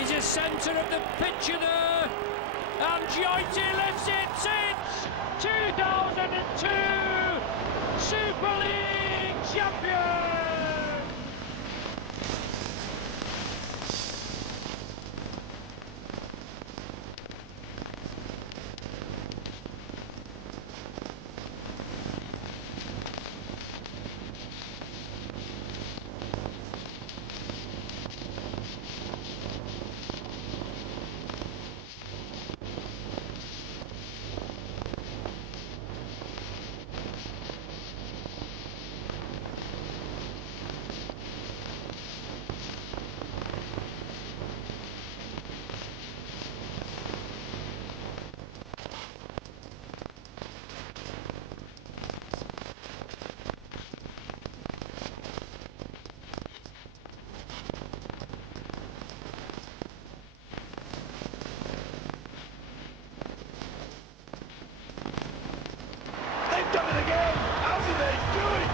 He's a centre of the picture there, and Joyty lifts it since 2002 Super League champion. Done it again! How did they do it?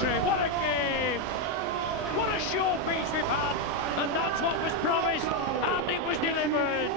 What a game! What a showpiece we've had! And that's what was promised, and it was delivered!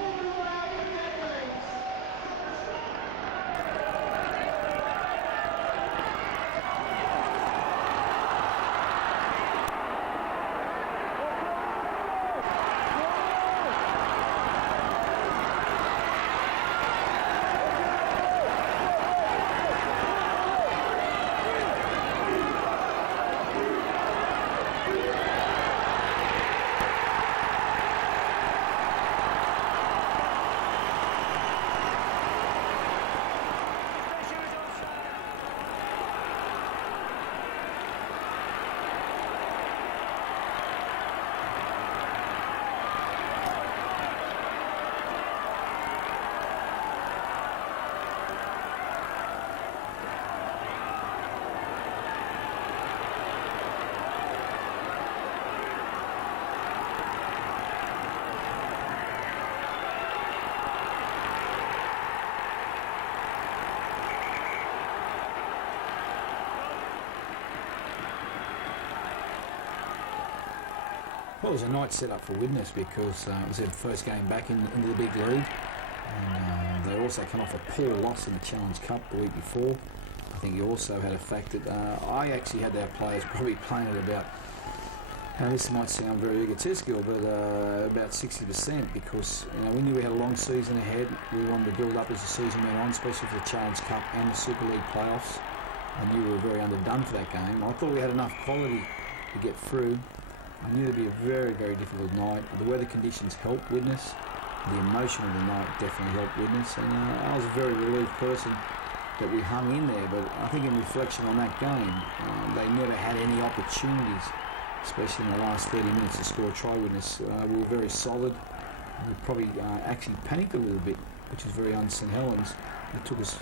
Well, it was a night set up for Widnes because it was their first game back into the big league, and they also come off a poor loss in the Challenge Cup the week before. I think you also had a fact that I actually had our players probably playing at about, now this might sound very egotistical, but about 60%, because we knew we had a long season ahead. We wanted to build up as the season went on, especially for the Challenge Cup and the Super League playoffs. I knew we were very underdone for that game. I thought we had enough quality to get through. I knew it would be a very, very difficult night. The weather conditions helped Widnes. the emotion of the night definitely helped Widnes, and I was a very relieved person that we hung in there. But I think in reflection on that game, they never had any opportunities, especially in the last 30 minutes, to score a try. Widnes, we were very solid. We probably actually panicked a little bit, which is very un-St Helens. It took us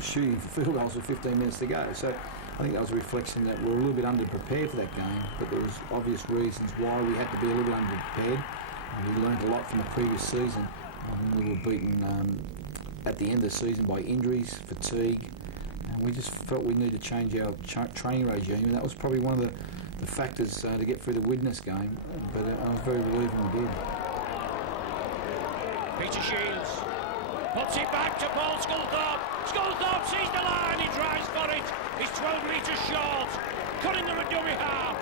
shooting for field goals with 15 minutes to go. So I think that was a reflection that we were a little bit underprepared for that game, but there was obvious reasons why we had to be a little bit underprepared. We learned a lot from the previous season. We were beaten at the end of the season by injuries, fatigue, and we just felt we needed to change our training regime, and that was probably one of the factors to get through the Widnes game, but I was very relieved when we did. Peter Shields puts it back to Paul Sculthorpe. Sculthorpe sees the line, he drives for it. He's 12 metres short. Cunningham a dummy half.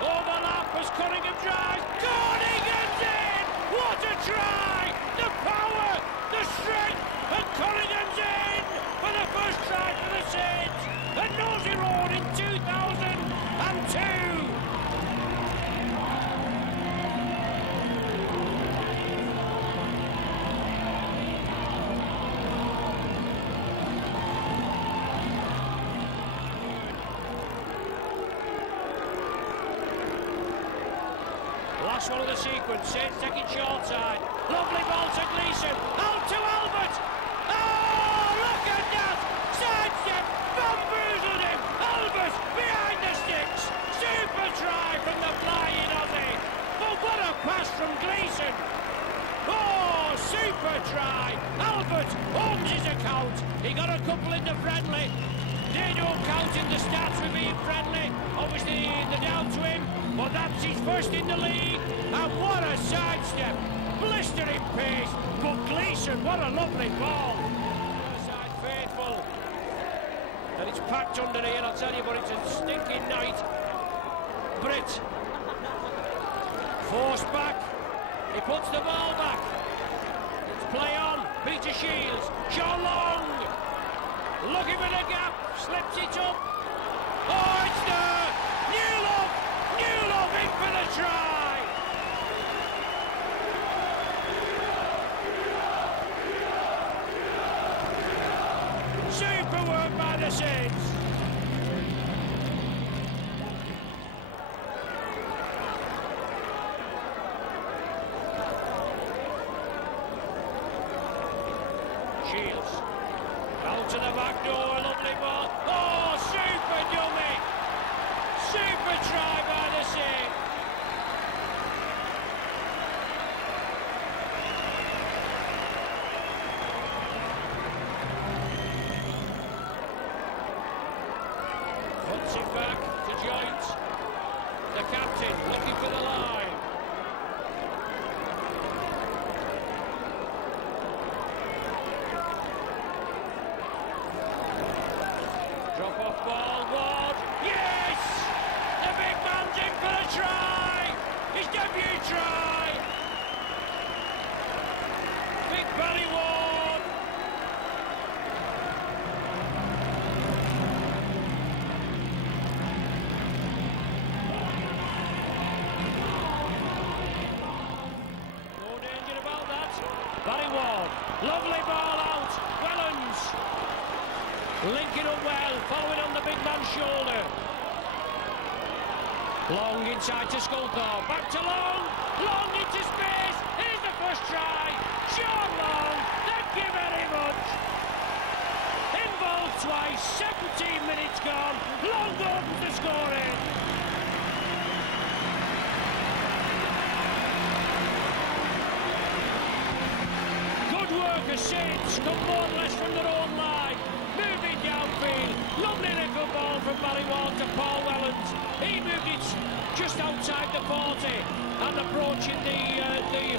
Overlap as Cunningham drives. Cunningham's in! What a try! The power, the strength, and Cunningham's in for the first try for the Saints. At Nosey Road in 2002. Last one of the sequence, Saints taking short side. Lovely ball to Gleeson, out to Albert. Oh, look at that! Sidestep, bamboozled him. Albert behind the sticks. Super try from the flying Aussie. But what a pass from Gleeson. Oh, super try. Albert owns his account. He got a couple in the friendly. They don't count in the stats with being friendly. Obviously, they're down to him. But that's his first in the league, and what a sidestep, blistering pace, but Gleeson, what a lovely ball. Side faithful, and it's packed under here, I'll tell you, but it's a stinking night. Britt, forced back, he puts the ball back, it's play on, Peter Shields, Sean Long, looking for the gap, slips it up, oh it's there, Newlove in for the try! Super work by the Saints! Shields, out to the back door, lovely ball. Oh, super dummy! Super try by the Saints. Puts it back to Joint. The captain looking for the line. Drop off ball, Ward. Yes! The big man's in for a try! His debut try! Big belly Ward! No danger about that. Barry Ward, lovely ball out. Helens linking up well, following on the big man's shoulder. Long inside to Sculthorpe, back to Long, Long into space, here's the first try, Sean Long, thank you very much. Involved twice, 17 minutes gone, Long opens the scoring. Good work as Saints come more or less from their own line, moving downfield, lovely little ball from Barrywall to Paul Helens. He moved it just outside the 40 and approaching the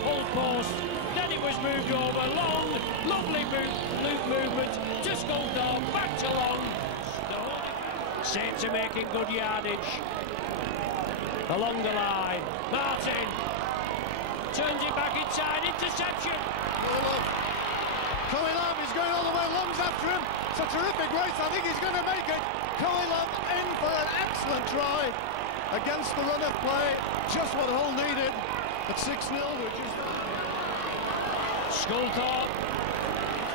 hull post. Then it was moved over, Long, lovely loop movement to Sculthorpe, back to Long. Saints are making good yardage along the line. Martin turns it back inside, interception. Koilov is going all the way, Long's after him. It's a terrific race, I think he's going to make it. Koilov in for an excellent try against the run of play, just what Hull needed at 6-0. Sculthorpe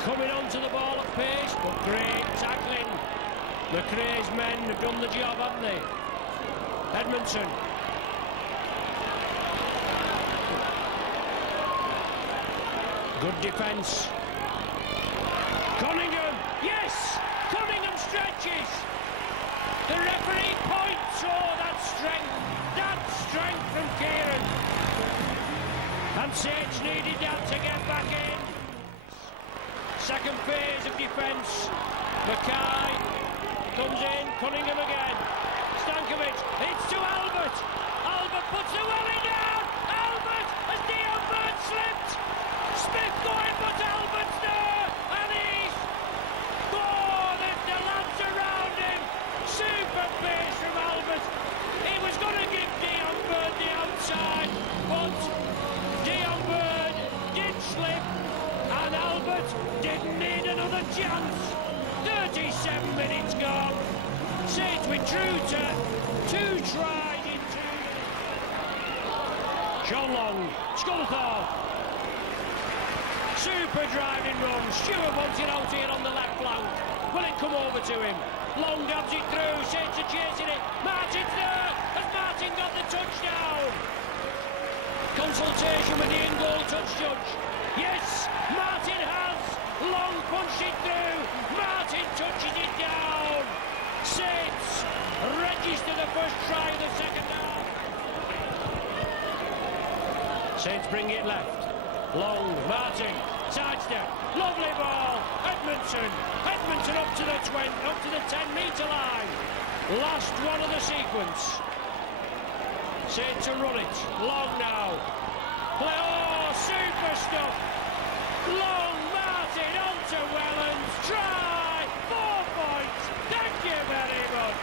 coming onto the ball at pace, but great tackling. The Craze men have done the job, haven't they? Edmondson. Good defence. Cunningham, yes! Cunningham stretches! The referee points, oh, that strength from Kieran. And Sage needed that to get back in. Second phase of defence. Mackay comes in, Cunningham again. Stankovic, it's to Albert. Albert puts the volley down. Albert, as Dion Bird slipped. Smith going, but Albert's there. And he's... Oh, the lads around him. Super pace from Albert. He was going to give Dion Bird the outside, but Dion Bird did slip. And Albert didn't need another chance. 37 minutes gone. Saints withdrew to 2 tried in 2. John Long, Sculthorpe. Super driving run. Stewart wants it out here on the left flank. Will it come over to him? Long dabs it through. Saints are chasing it. Martin's there. Has Martin got the touchdown? Consultation with the in-goal touch judge. Yes, Martin has. Long punched it through. Martin touches it down. Saints register the first try of the second half. Saints bring it left. Long, Martin, sidestep, lovely ball. Edmondson up to the 10-metre line. Last one of the sequence. Saints to run it. Long now. Play, oh, super stuff. Long, Martin, on to Helens. Try, 4 points. Thank you very much.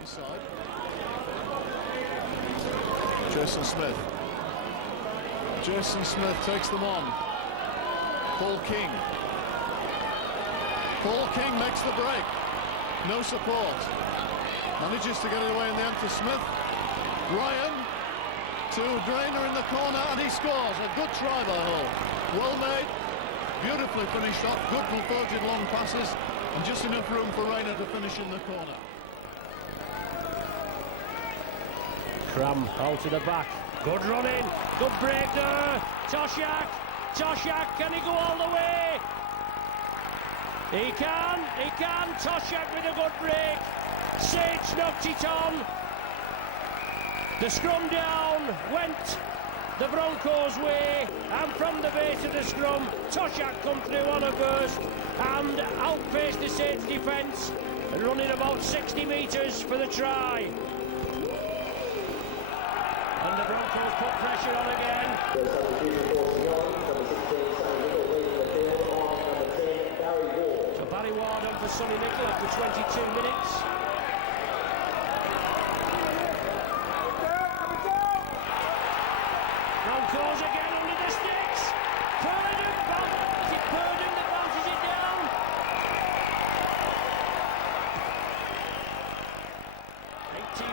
Inside. Jason Smith. Jason Smith takes them on. Paul King. Paul King makes the break. No support. Manages to get it away in the end to Smith. Ryan to Drainer in the corner, and he scores. A good try by Hull. Well made. Beautifully finished off. Good converted long passes. And just enough room for Rayner to finish in the corner. Cram out to the back. Good running. Good break there. Toshak, can he go all the way? He can. Toshak with a good break. Sage knocked it on. The scrum down went the Broncos' way, and from the base of the scrum, Toshak come through on a burst and outpaced the Sage defence, running about 60 metres for the try. And the Broncos put pressure on again. So Barry Ward on for Sonny Nicol after 22 minutes. Broncos again under the sticks. Purdon, is it Purdon that bounces it down?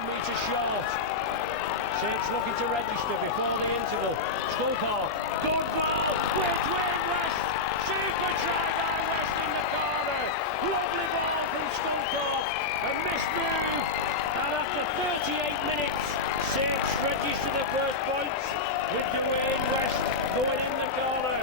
Metres short. Saints looking to register before the interval. Sculthorpe, good ball, with West. Super try by West in the corner. Lovely ball from Sculthorpe. A missed move. And after 38 minutes, Saints register the first points with Dwayne West going in the corner.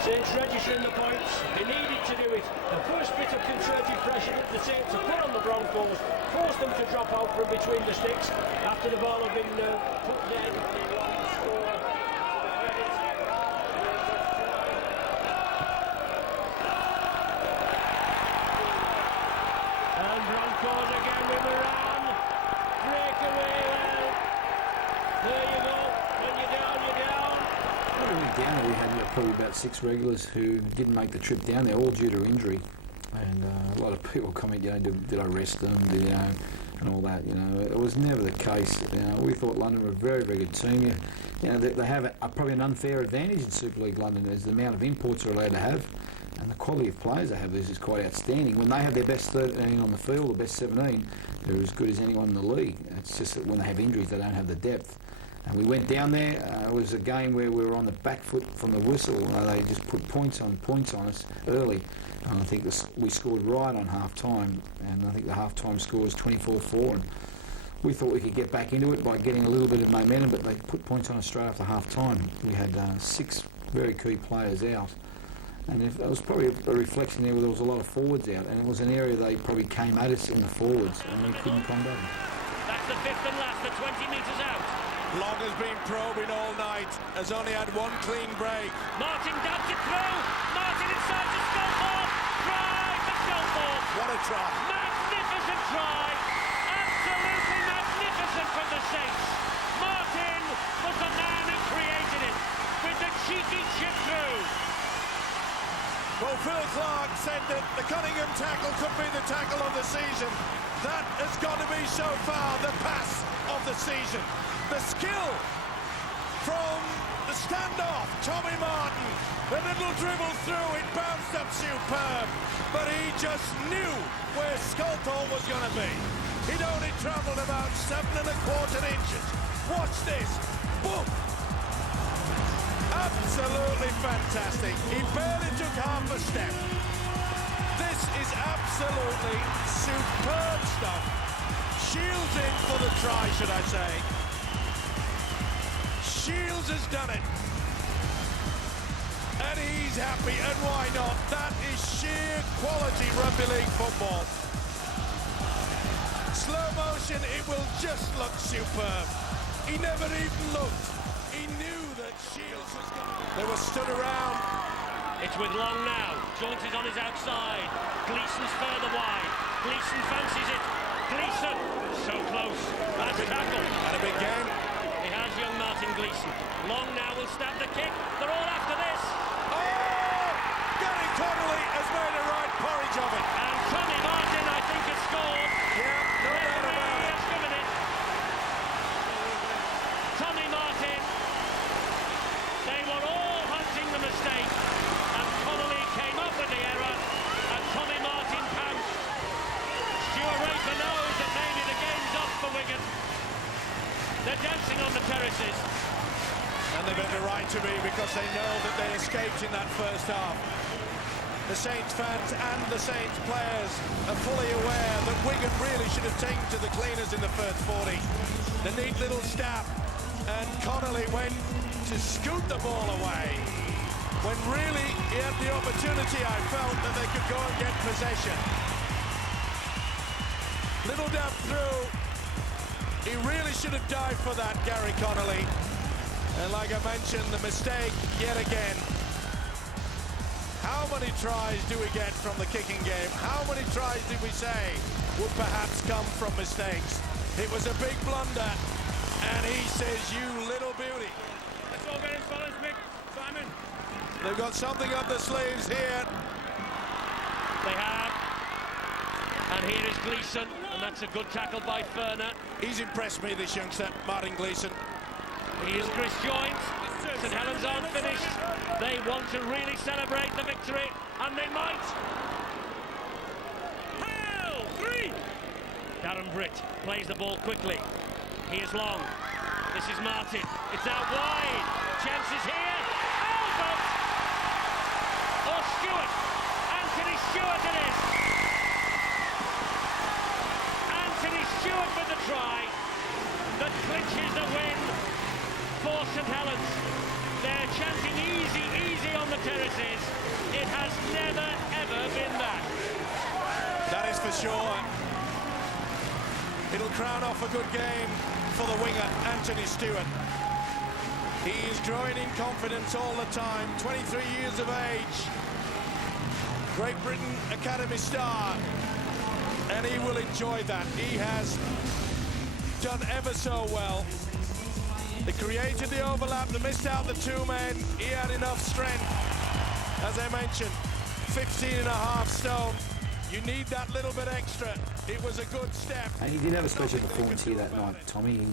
Saints registering the points. They needed to do it. The first bit of concerted pressure that the Saints have put on the Broncos forced them to drop out from between the sticks after the ball had been put dead. They wanted to score. And Broncos again with Moran. Breakaway. There you go. When you're down, you're down. When we went down there, we had probably about 6 regulars who didn't make the trip down there, all due to injury. And a lot of people comment, did I rest them? and all that. You know, it was never the case. You know, we thought London were a very, very good team. You know, they have probably an unfair advantage in Super League London is the amount of imports they're allowed to have, and the quality of players they have is quite outstanding. When they have their best 13 on the field, the best 17, they're as good as anyone in the league. It's just that when they have injuries, they don't have the depth. And we went down there. It was a game where we were on the back foot from the whistle. They just put points on us early. And I think we scored right on half-time, and I think the half-time score was 24-4. And we thought we could get back into it by getting a little bit of momentum, but they put points on us straight after half-time. We had 6 very key players out. And it was probably a reflection there where there was a lot of forwards out, and it was an area they probably came at us in the forwards, and we couldn't combat them. That's the fifth and last, the 20 metres out. Long has been probing all night, has only had one clean break. Martin dabs it through. Martin inside to Sculthorpe. Try for Sculthorpe. What a try. Magnificent try. Absolutely magnificent from the Saints. Martin was the man who created it with the cheeky chip through. Well, Phil Clark said that the Cunningham tackle could be the tackle of the season. That has got to be so far the pass of the season. The skill from the standoff, Tommy Martin. The little dribble through, it bounced up superb. But he just knew where Sculthorpe was going to be. He'd only travelled about 7¼ inches. Watch this. Boom! Absolutely fantastic. He barely took half a step. This is absolutely superb stuff. Shields in for the try, should I say. Shields has done it. And he's happy, and why not? That is sheer quality rugby league football. Slow motion, it will just look superb. He never even looked. He knew that Shields was going to... They were stood around. It's with Long now. Jones is on his outside. Gleeson's further wide. Gleeson fancies it. Gleeson, so close. That's a tackle. Had a big game. He has young Martin Gleeson. Long now will stab the kick. They're all after this. Oh! Gary Connolly has made a right porridge of it. And Tommy Martin, I think, has scored. Yeah, no doubt about it. Has given it. Tommy Martin. They were all hunting the mistake. And Connolly came up with the error. And Tommy Martin pounced. Stuart Raper knows that maybe the game's up for Wigan. They're dancing on the terraces. And they've every right to be, because they know that they escaped in that first half. The Saints fans and the Saints players are fully aware that Wigan really should have taken to the cleaners in the first 40. The neat little stab, and Connolly went to scoot the ball away when really he had the opportunity, I felt, that they could go and get possession. Little dab through. He really should have dived for that, Gary Connolly. And like I mentioned, the mistake yet again. How many tries do we get from the kicking game? How many tries did we say would perhaps come from mistakes? It was a big blunder, and he says, you little beauty. Let's all get in balance, Mick. Simon. They've got something up their sleeves here. They have. And here is Gleeson, and that's a good tackle by Ferner. He's impressed me, this youngster, Martin Gleeson. Here's Chris Joynes. St Helens aren't finished. They want to really celebrate the victory, and they might. Hell, 3! Darren Britt plays the ball quickly. Here's Long. This is Martin. It's out wide. Chances here. Albert! Or Stewart. Anthony Stewart it is. Anthony Stewart with the try that clinches the win for St Helens. They're chanting easy, easy on the terraces. It has never, ever been that. That is for sure. It'll crown off a good game for the winger, Anthony Stewart. He is growing in confidence all the time. 23 years of age. Great Britain Academy star. And he will enjoy that. He has done ever so well. They created the overlap, they missed out the two men. He had enough strength. As I mentioned, 15.5 stone. You need that little bit extra. It was a good step. And he did have a special performance here that night, Tommy.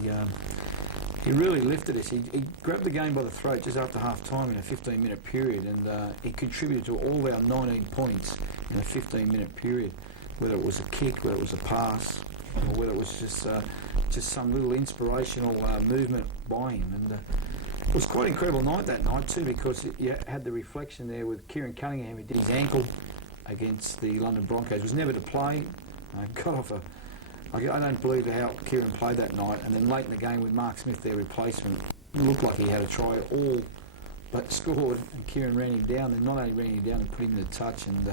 He really lifted us. He grabbed the game by the throat just after half-time in a 15-minute period, and he contributed to all our 19 points in a 15-minute period, whether it was a kick, whether it was a pass, or whether it was just some little inspirational movement by him. And it was quite an incredible night that night too, because you had the reflection there with Kieran Cunningham. He did his ankle against the London Broncos. Was never to play. Got off I don't believe how Kieran played that night. And then late in the game with Mark Smith, their replacement, it looked like he had a try all but scored, and Kieran ran him down. And not only ran him down, he put him in the touch. And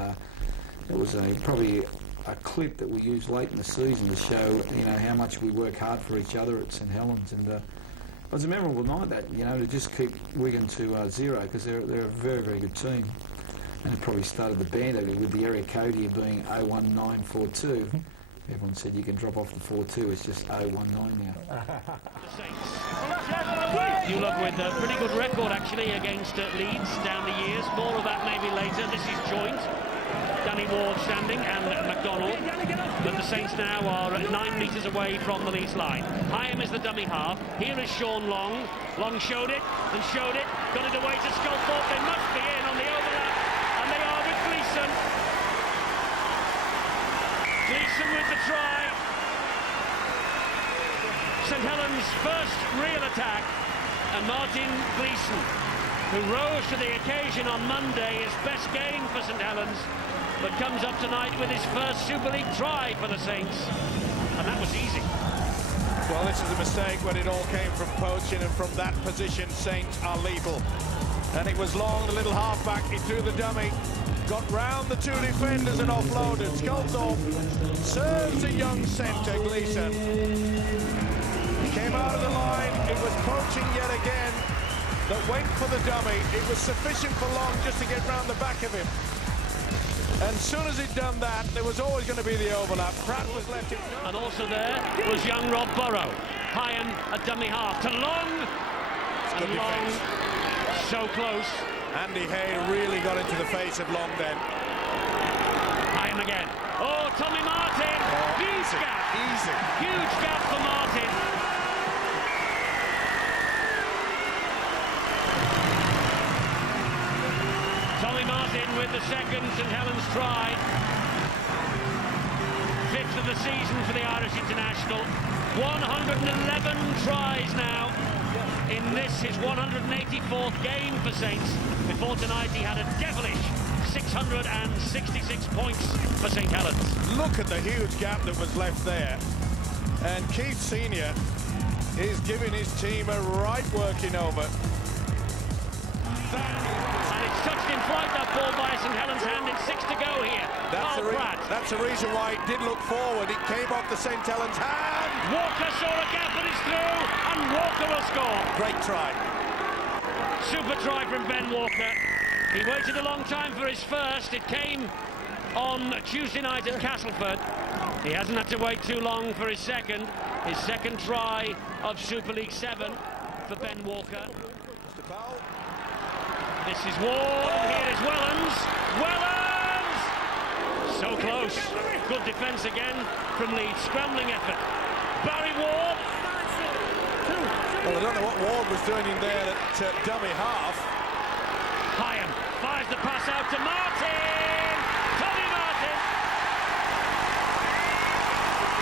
it was probably a clip that we used late in the season to show, how much we work hard for each other at St Helens. And it was a memorable night, that, to just keep Wigan to 0, because they're a very, very good team. And it probably started the band over with the area code here being 01942. Everyone said you can drop off the 42, it's just 019 now. You look with a pretty good record actually against Leeds down the years. More of that maybe later. This is joint. Danny Ward standing and McDonald. But the Saints now are 9 metres away from the Leeds line. Hyam is the dummy half. Here is Sean Long. Long showed it and showed it. Got it away to Sculthorpe. They must be in on the overlap. And they are with Gleeson. Gleeson with the try. St Helens' first real attack. And Martin Gleeson, who rose to the occasion on Monday, his best game for St Helens, but comes up tonight with his first Super League try for the Saints. And that was easy. Well, this is a mistake when it all came from poaching, and from that position, Saints are lethal. And it was Long, the little halfback, he threw the dummy, got round the 2 defenders and offloaded. Sculthorpe serves a young centre, Gleeson. He came out of the line, it was poaching yet again that went for the dummy. It was sufficient for Long just to get round the back of him. And as soon as he'd done that, there was always going to be the overlap. Pratt was left in. And also there was young Rob Burrow. Hyam, a dummy half to Long. And Long, so close. Andy Hay really got into the face of Long then. Hyam again. Oh, Tommy Martin. Huge gap. Easy. Huge gap for Martin. Tommy Martin with the second St Helens try. 5th of the season for the Irish international. 111 tries now in this, his 184th game for Saints. Before tonight he had a devilish 666 points for St Helens. Look at the huge gap that was left there. And Keith Senior is giving his team a right working over. Touched in flight, that ball by St Helens' hand. It's 6 to go here. That's the reason why it did look forward. It came off the St Helens' hand. Walker saw a gap and it's through, and Walker will score. Great try. Super try from Ben Walker. He waited a long time for his first. It came on Tuesday night at Castleford. He hasn't had to wait too long for his second. His second try of Super League 7 for Ben Walker. Mr. Powell. This is Ward, and here is Wellens. Wellens! So close. Good defence again from Leeds. Scrambling effort. Barry Ward. Well, I don't know what Ward was doing in there at dummy half. Hyam fires the pass out to Martin. Tommy Martin.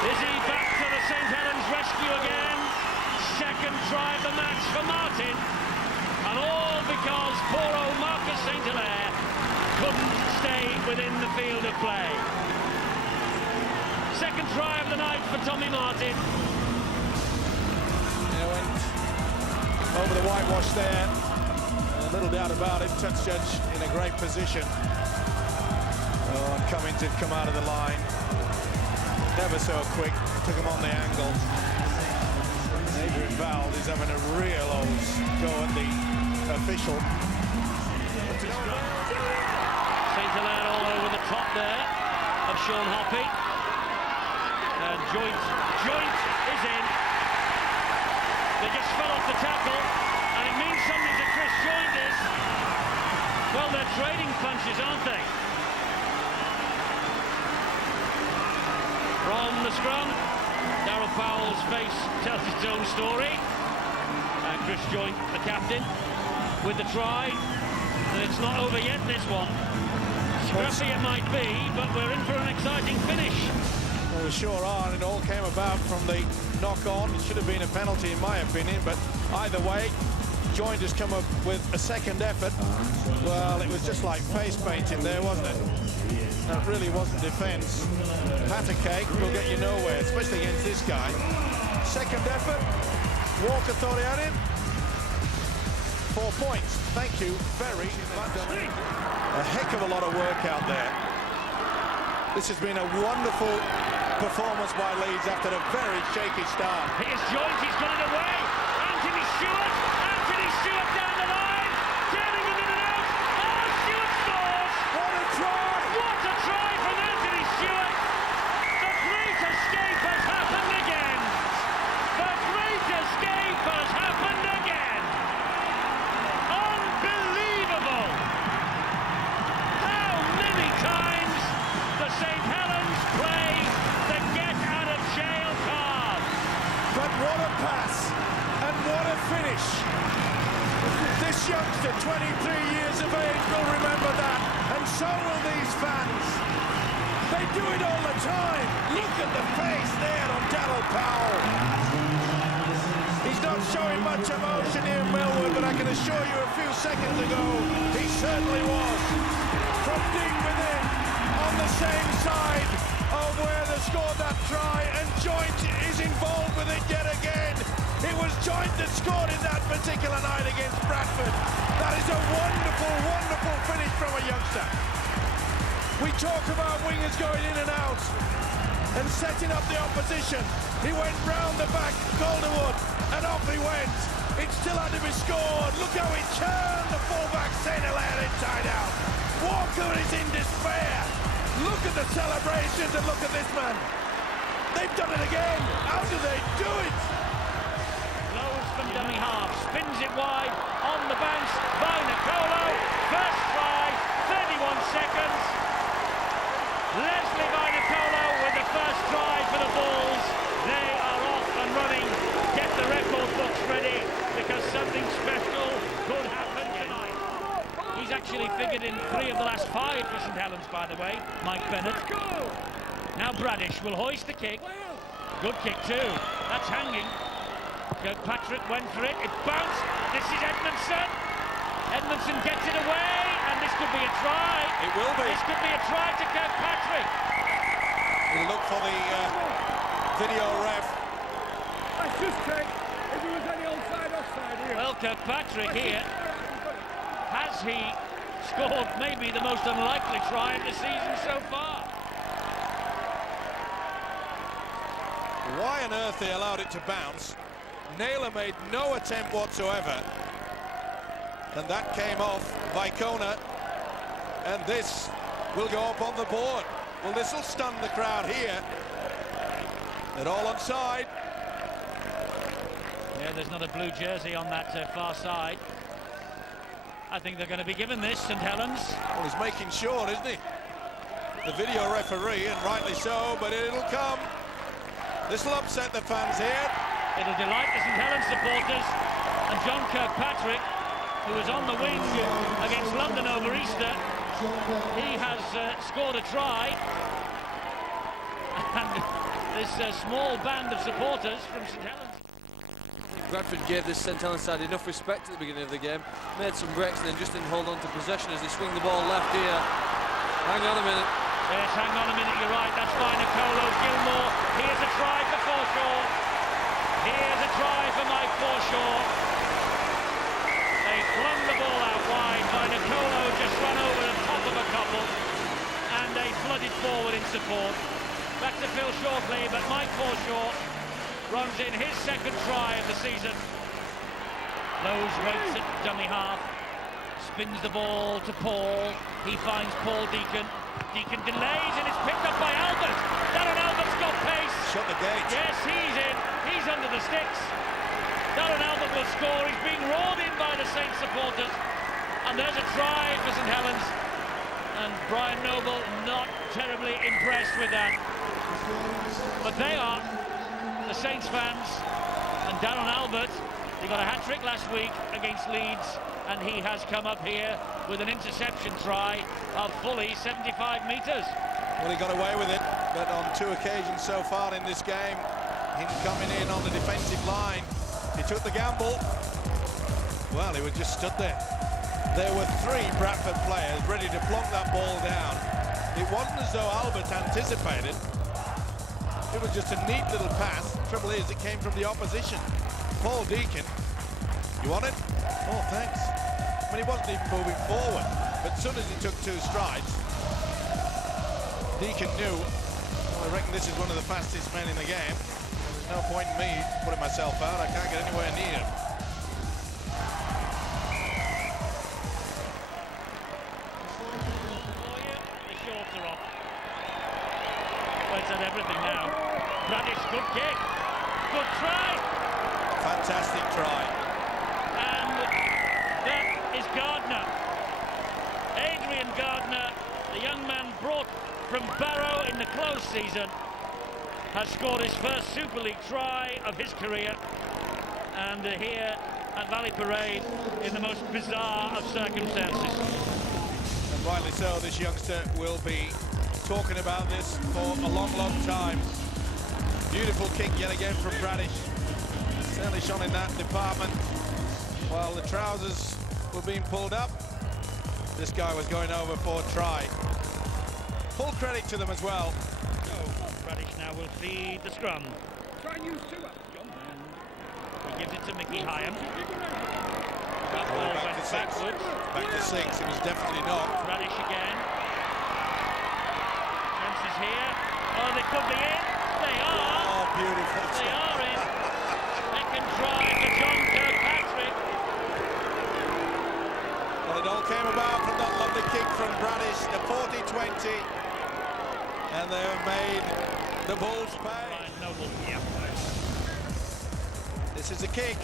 Is he back to the St Helens rescue again? Second try of the match for Martin. And all because poor old Marcus St Hilaire couldn't stay within the field of play. Second try of the night for Tommy Martin. Went over the whitewash there. A little doubt about it. Touch judge in a great position. Oh, and Cummins had come out of the line. Ever so quick. Took him on the angle. Adrian Vald is having a real old go at the official. St Hilaire all over the top there of Sean Hoppy. And Joint is in. They just fell off the tackle, and it means something to Chris Joint is. Well, they're trading punches, aren't they? From the scrum, Darryl Powell's face tells its own story. Chris Joynt, the captain, with the try. And it's not over yet, this one. Scrappy it might be, but we're in for an exciting finish. Well, we sure are, and it all came about from the knock-on. It should have been a penalty, in my opinion, but either way, Joynt has come up with a second effort. Well, it was just like face painting there, wasn't it? That really wasn't defence. Patter cake will get you nowhere, especially against this guy. Second effort, Walker thought he had him. 4 points. Thank you very much. A heck of a lot of work out there. This has been a wonderful performance by Leeds after a very shaky start. Here's Joynt, he's got it away. Anthony Stewart down the line. Turning it in and out. Oh, Stewart scores! What a try! What a try from Anthony Stewart! The great escape has happened again. The great escape has happened again. Unbelievable! How many times the St. Helens play the get out of jail card? But what a pass and what a finish. This youngster, 23 years of age, will remember that, and so will these fans. They do it all the time. Look at the face there on Darryl Powell. He's not showing much emotion here in Millwood, but I can assure you a few seconds ago, he certainly was. From deep within, on the same side of where they scored that try, and Joynt is involved with it yet again. It was Joynt that scored it that particular night against Bradford. That is a wonderful, wonderful finish from a youngster. We talk about wingers going in and out and setting up the opposition. He went round the back, Calderwood, and off he went. It still had to be scored. Look how he turned the fullback St. Hilaire inside out. Walker is in despair. Look at the celebrations and look at this man. They've done it again. How do they do it? Lows from dummy half, spins it wide, on the bounce by Nicolo. First try, 31 seconds. Leslie by Nicolo with the first try for the Bulls. They are off and running. Get the record books ready, because something special could happen tonight. He's actually figured in 3 of the last 5 for St. Helens, by the way, Mike Bennett. Now Bradish will hoist the kick. Good kick too. That's hanging. Kirkpatrick went for it. It bounced. This is Edmondson. Edmondson gets it away, and this could be a try. It will be. This could be a try to Kirkpatrick. We'll look for the video ref. Let's just check if there was any offside here. Well, Kirkpatrick here, has he scored maybe the most unlikely try of the season so far? Why on earth they allowed it to bounce? Naylor made no attempt whatsoever, and that came off Vicona, and this will go up on the board. Well, this will stun the crowd here. They're all onside. Yeah, there's not a blue jersey on that far side. I think they're going to be given this, St. Helens. Well, he's making sure, isn't he? The video referee, and rightly so, but it'll come. This will upset the fans here. It'll delight the St. Helens supporters. And John Kirkpatrick, who was on the wing against London over Easter, he has scored a try. And this small band of supporters from St. Helens. Bradford gave this St. Helens side enough respect at the beginning of the game, made some breaks, and then just didn't hold on to possession as they swing the ball left here. Hang on a minute. Yes, hang on a minute, you're right, that's fine. Nicolo, Gilmore, here's a try for Forshaw. Here's a try for Mike Forshaw. They flung the ball out wide by Nicolo, just run over the top of a couple, and they flooded forward in support. Back to Phil Shortley, but Mike Forshaw runs in his second try of the season. Lowe's waits at dummy half, spins the ball to Paul. He finds Paul Deacon. Deacon delays, and it's picked up by Albert. Darren Albert's got pace. Shut the gate. Yes, he's in. He's under the sticks. Darren Albert will score. He's being roared in by the Saints supporters. And there's a try for St. Helens. And Brian Noble not terribly impressed with that. But they are the Saints fans, and Darren Albert, he got a hat-trick last week against Leeds, and he has come up here with an interception try of fully 75 metres. Well, he got away with it, but on 2 occasions so far in this game, him coming in on the defensive line, he took the gamble. Well, he was just stood there. There were 3 Bradford players ready to plonk that ball down. It wasn't as though Albert anticipated. It was just a neat little pass. The trouble is, it came from the opposition. Paul Deacon, you want it? Oh, thanks. I mean, he wasn't even moving forward. But as soon as he took 2 strides, Deacon knew, well, I reckon this is one of the fastest men in the game. There's no point in me putting myself out. I can't get anywhere near him. The shorts are off. Well, it's had everything now. Bradish, good kick. Good try. Fantastic try. And that is Gardner. Adrian Gardner, the young man brought from Barrow in the close season, has scored his first Super League try of his career, and here at Valley Parade in the most bizarre of circumstances. And rightly so, this youngster will be talking about this for a long, long time. Beautiful kick yet again from Bradish. Certainly shone in that department. While the trousers were being pulled up, this guy was going over for a try. Full credit to them as well. Bradish now will feed the scrum. Try and use 2 up. He gives it to Mickey Hyam. That Well, ball back went to 6. backwards. Back to 6. It was definitely not. Bradish again. Chances here. Oh, they could be in. They are. Oh, beautiful. They are in. Second try for John Kirkpatrick. Well, it all came about from that lovely kick from Bradish, the 40-20. And they have made the Bulls pay. Ryan Noble. Yeah. This is a kick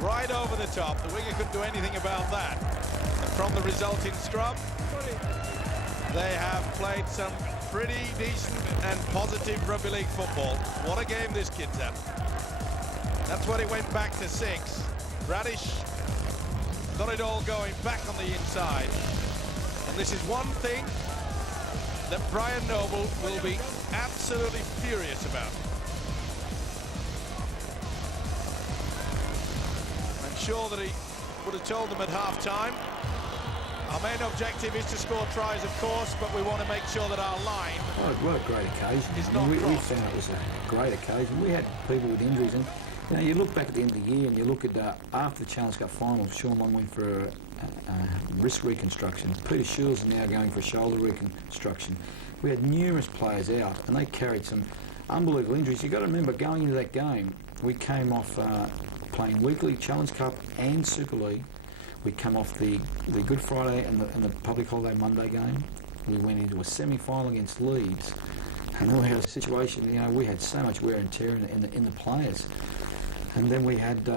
right over the top. The winger couldn't do anything about that. And from the resulting scrum, they have played some pretty decent and positive rugby league football. What a game this kid's had. That's when it went back to 6. Bradish got it all going back on the inside. And this is one thing that Brian Noble will be absolutely furious about. I'm sure that he would have told them at half-time. Our main objective is to score tries, of course, but we want to make sure that our line... What a great occasion. It's I mean, not we crossed. found it was a great occasion. We had people with injuries, and you know, you look back at the end of the year and you look at after the Challenge Cup final, Sean Long went for a wrist reconstruction. Peter Shields is now going for shoulder reconstruction. We had numerous players out, and they carried some unbelievable injuries. You've got to remember, going into that game, we came off playing weekly Challenge Cup and Super League. We come off the Good Friday and the public holiday Monday game. We went into a semi-final against Leeds, and then we had a situation. You know, we had so much wear and tear in the players, and then we had.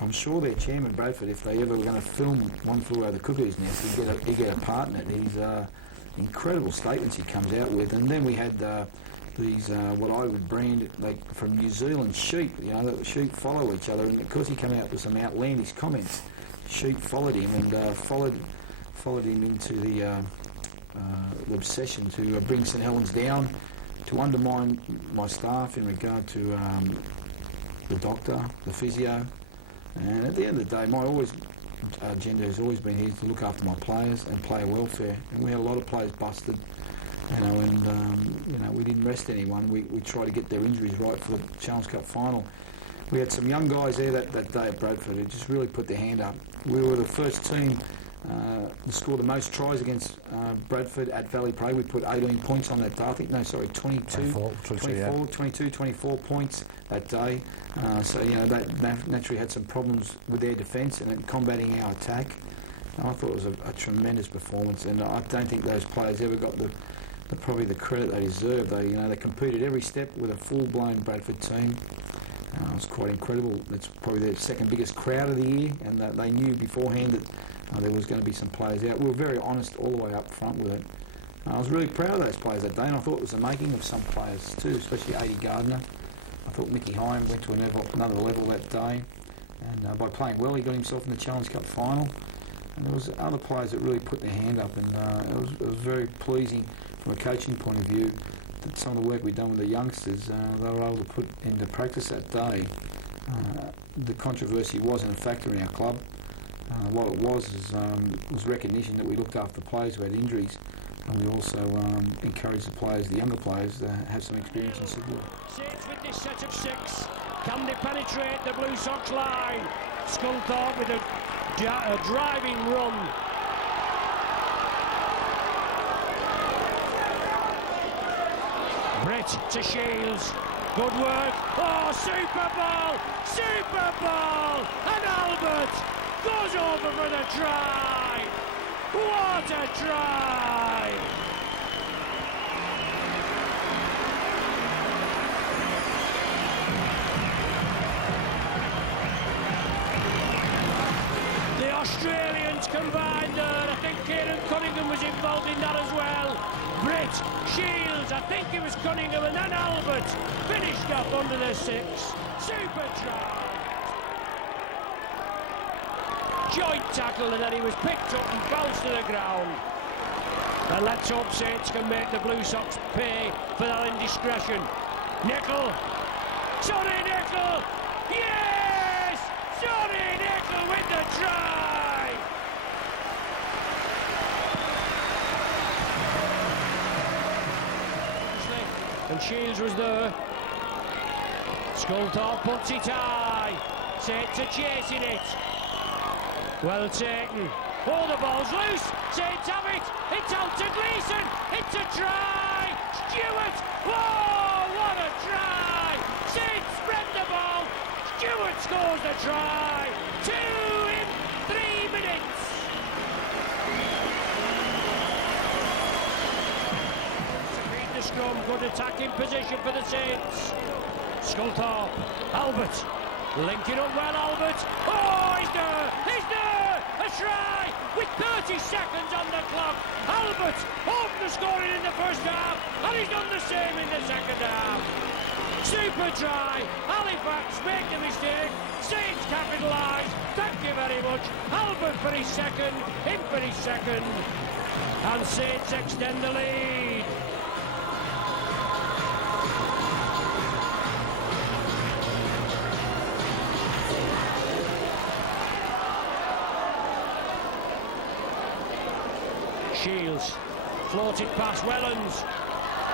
I'm sure their chairman Bradford, if they ever were going to film One Flew Over the Cuckoo's Nest, he'd get a part in it. These incredible statements he comes out with, and then we had these what I would brand from New Zealand sheep. You know, that sheep follow each other, and of course he came out with some outlandish comments. Sheep followed him and followed him into the obsession to bring St Helens down, to undermine my staff in regard to the doctor, the physio. And at the end of the day, my agenda has always been here to look after my players and player welfare. And we had a lot of players busted, you know, and you know, we didn't rest anyone. We tried to get their injuries right for the Challenge Cup final. We had some young guys there that day at Bradford who just really put their hand up. We were the first team to score the most tries against Bradford at Valley Parade. We put 18 points on that day. I think, 24 points that day. So, you know, that naturally had some problems with their defence and combating our attack. And I thought it was a tremendous performance, and I don't think those players ever got probably the credit they deserve. They competed every step with a full-blown Bradford team. It was quite incredible. It's probably their second biggest crowd of the year, and they knew beforehand that there was going to be some players out. We were very honest all the way up front with it. I was really proud of those players that day, and I thought it was the making of some players too, especially 80 Gardner. I thought Mickey Hine went to another level that day, and by playing well he got himself in the Challenge Cup final. And there was other players that really put their hand up, and it was very pleasing from a coaching point of view that some of the work we'd done with the youngsters, they were able to put into practice that day. The controversy wasn't a factor in our club. What it was recognition that we looked after the players who had injuries, and we also encouraged the players, the younger players, to have some experience in football. Saints with this set of 6. Can they penetrate the Blue Sox line? Scunthorpe with a driving run. Britt to Shields. Good work. Oh, super ball! Super ball! And Albert goes over for the try. What a try! The Australians combined there. I think Kieran Cunningham was involved in that as well. Britt, Shields, I think it was Cunningham, and then Albert finished up under the 6. Super try. Joint tackle, and then he was picked up and bounced to the ground. And let's hope Saints can make the Blue Sox pay for that indiscretion. Nickel. Sonny Nickel. Yes! Sonny Nickel with the try. And Shields was there. Scunthorpe puts it high. Saints are chasing it. Well taken. Oh, the ball's loose. Saints have it. It's out to Gleeson. It's a try. Stewart. Oh, what a try. Saints spread the ball. Stewart scores the try. 2 in 3 minutes. To beat the scrum. Good attacking position for the Saints. Scunthorpe. Albert. Linking up well, Albert. Oh, he's there. He's there. A try with 30 seconds on the clock. Albert opened the scoring in the first half, and he's done the same in the second half. Super try. Halifax make the mistake. Saints capitalise. Thank you very much. Albert for his second. Him for his second. And Saints extend the lead. Shields, floated past Wellens.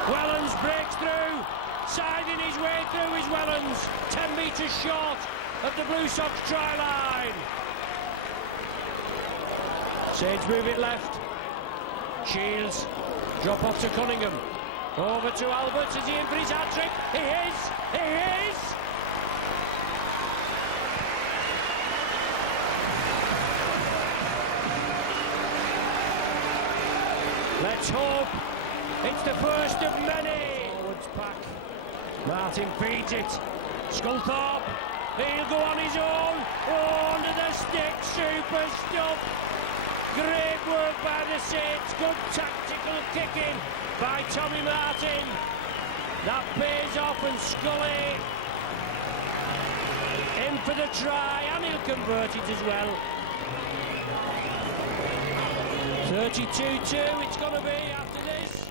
Wellens breaks through, siding his way through is Wellens, 10 metres short of the Blue Sox try line. Saints move it left. Shields, drop off to Cunningham. Over to Albert, is he in for his hat-trick? He is! He is! Let's hope it's the first of many. Forwards pack. Martin feeds it. Scunthorpe. He'll go on his own. Oh, under the stick. Super stuff. Great work by the Saints. Good tactical kicking by Tommy Martin. That pays off, and Scully in for the try, and he'll convert it as well. 32-2 it's going to be after this.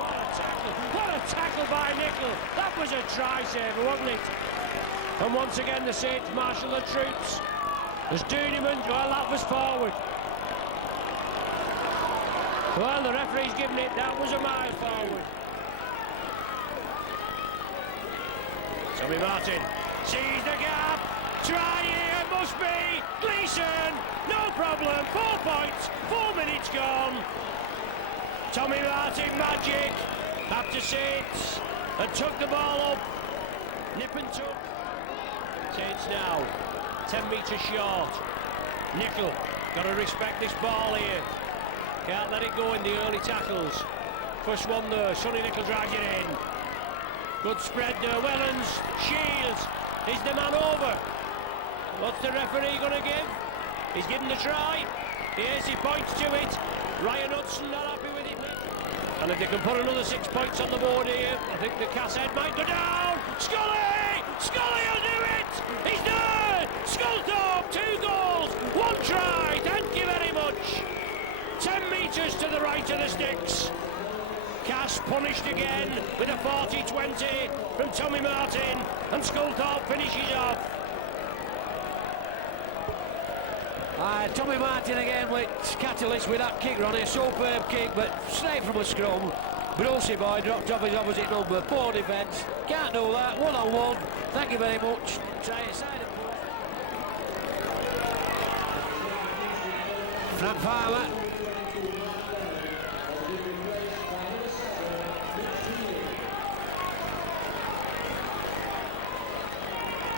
What a tackle! What a tackle by Nickel! That was a try saver, wasn't it? And once again the Saints marshal the troops. There's Doodyman, well, that was forward. Well, the referee's given it, that was a mile forward. Tommy Martin sees the gap. Try here, must be. Gleeson, no problem. 4 points, 4 minutes gone. Tommy Martin magic. Back to Saints and took the ball up. Nip and tuck. Saints now 10 metres short. Nickel, got to respect this ball here. Can't let it go in the early tackles. First one there, Sonny Nickel drives it in. Good spread there, Wellens, Shields, is the man over. What's the referee going to give? He's given the try. Yes, he points to it. Ryan Hudson not happy with it. And if they can put another 6 points on the board here, I think the Cass head might go down. Scully! Scully will do it! He's there! Sculthorpe, 2 goals, 1 try. Thank you very much. 10 metres to the right of the sticks. Cass punished again with a 40-20 from Tommy Martin, and Sculthorpe finishes off. Tommy Martin again with catalyst with that kick, Ronnie. A superb kick, but straight from a scrum. Brucey boy dropped off his opposite number. Poor defence. Can't do that. 1-on-1. Thank you very much. Try it side of post. Frank Farmer.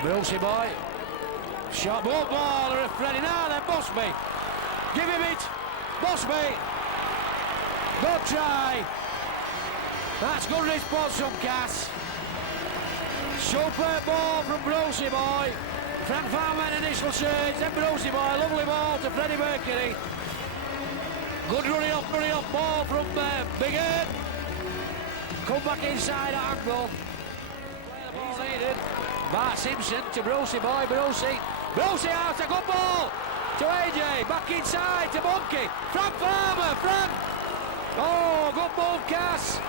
Brucey boy. Shot ball, or a Freddy. Now then, Busby. Give him it. Busby. Good try. That's good response from Cass. Superb ball from Brucey boy. Frank Farman initial surge, then Brucey boy. Lovely ball to Freddie Mercury. Good running up ball from Big Ed. Come back inside at angle. The ball needed. Bart Simpson to Brucey boy. Brucey out, a good ball to AJ, back inside to Monkey. Frank Farmer, Frank. Oh, good move, Cass.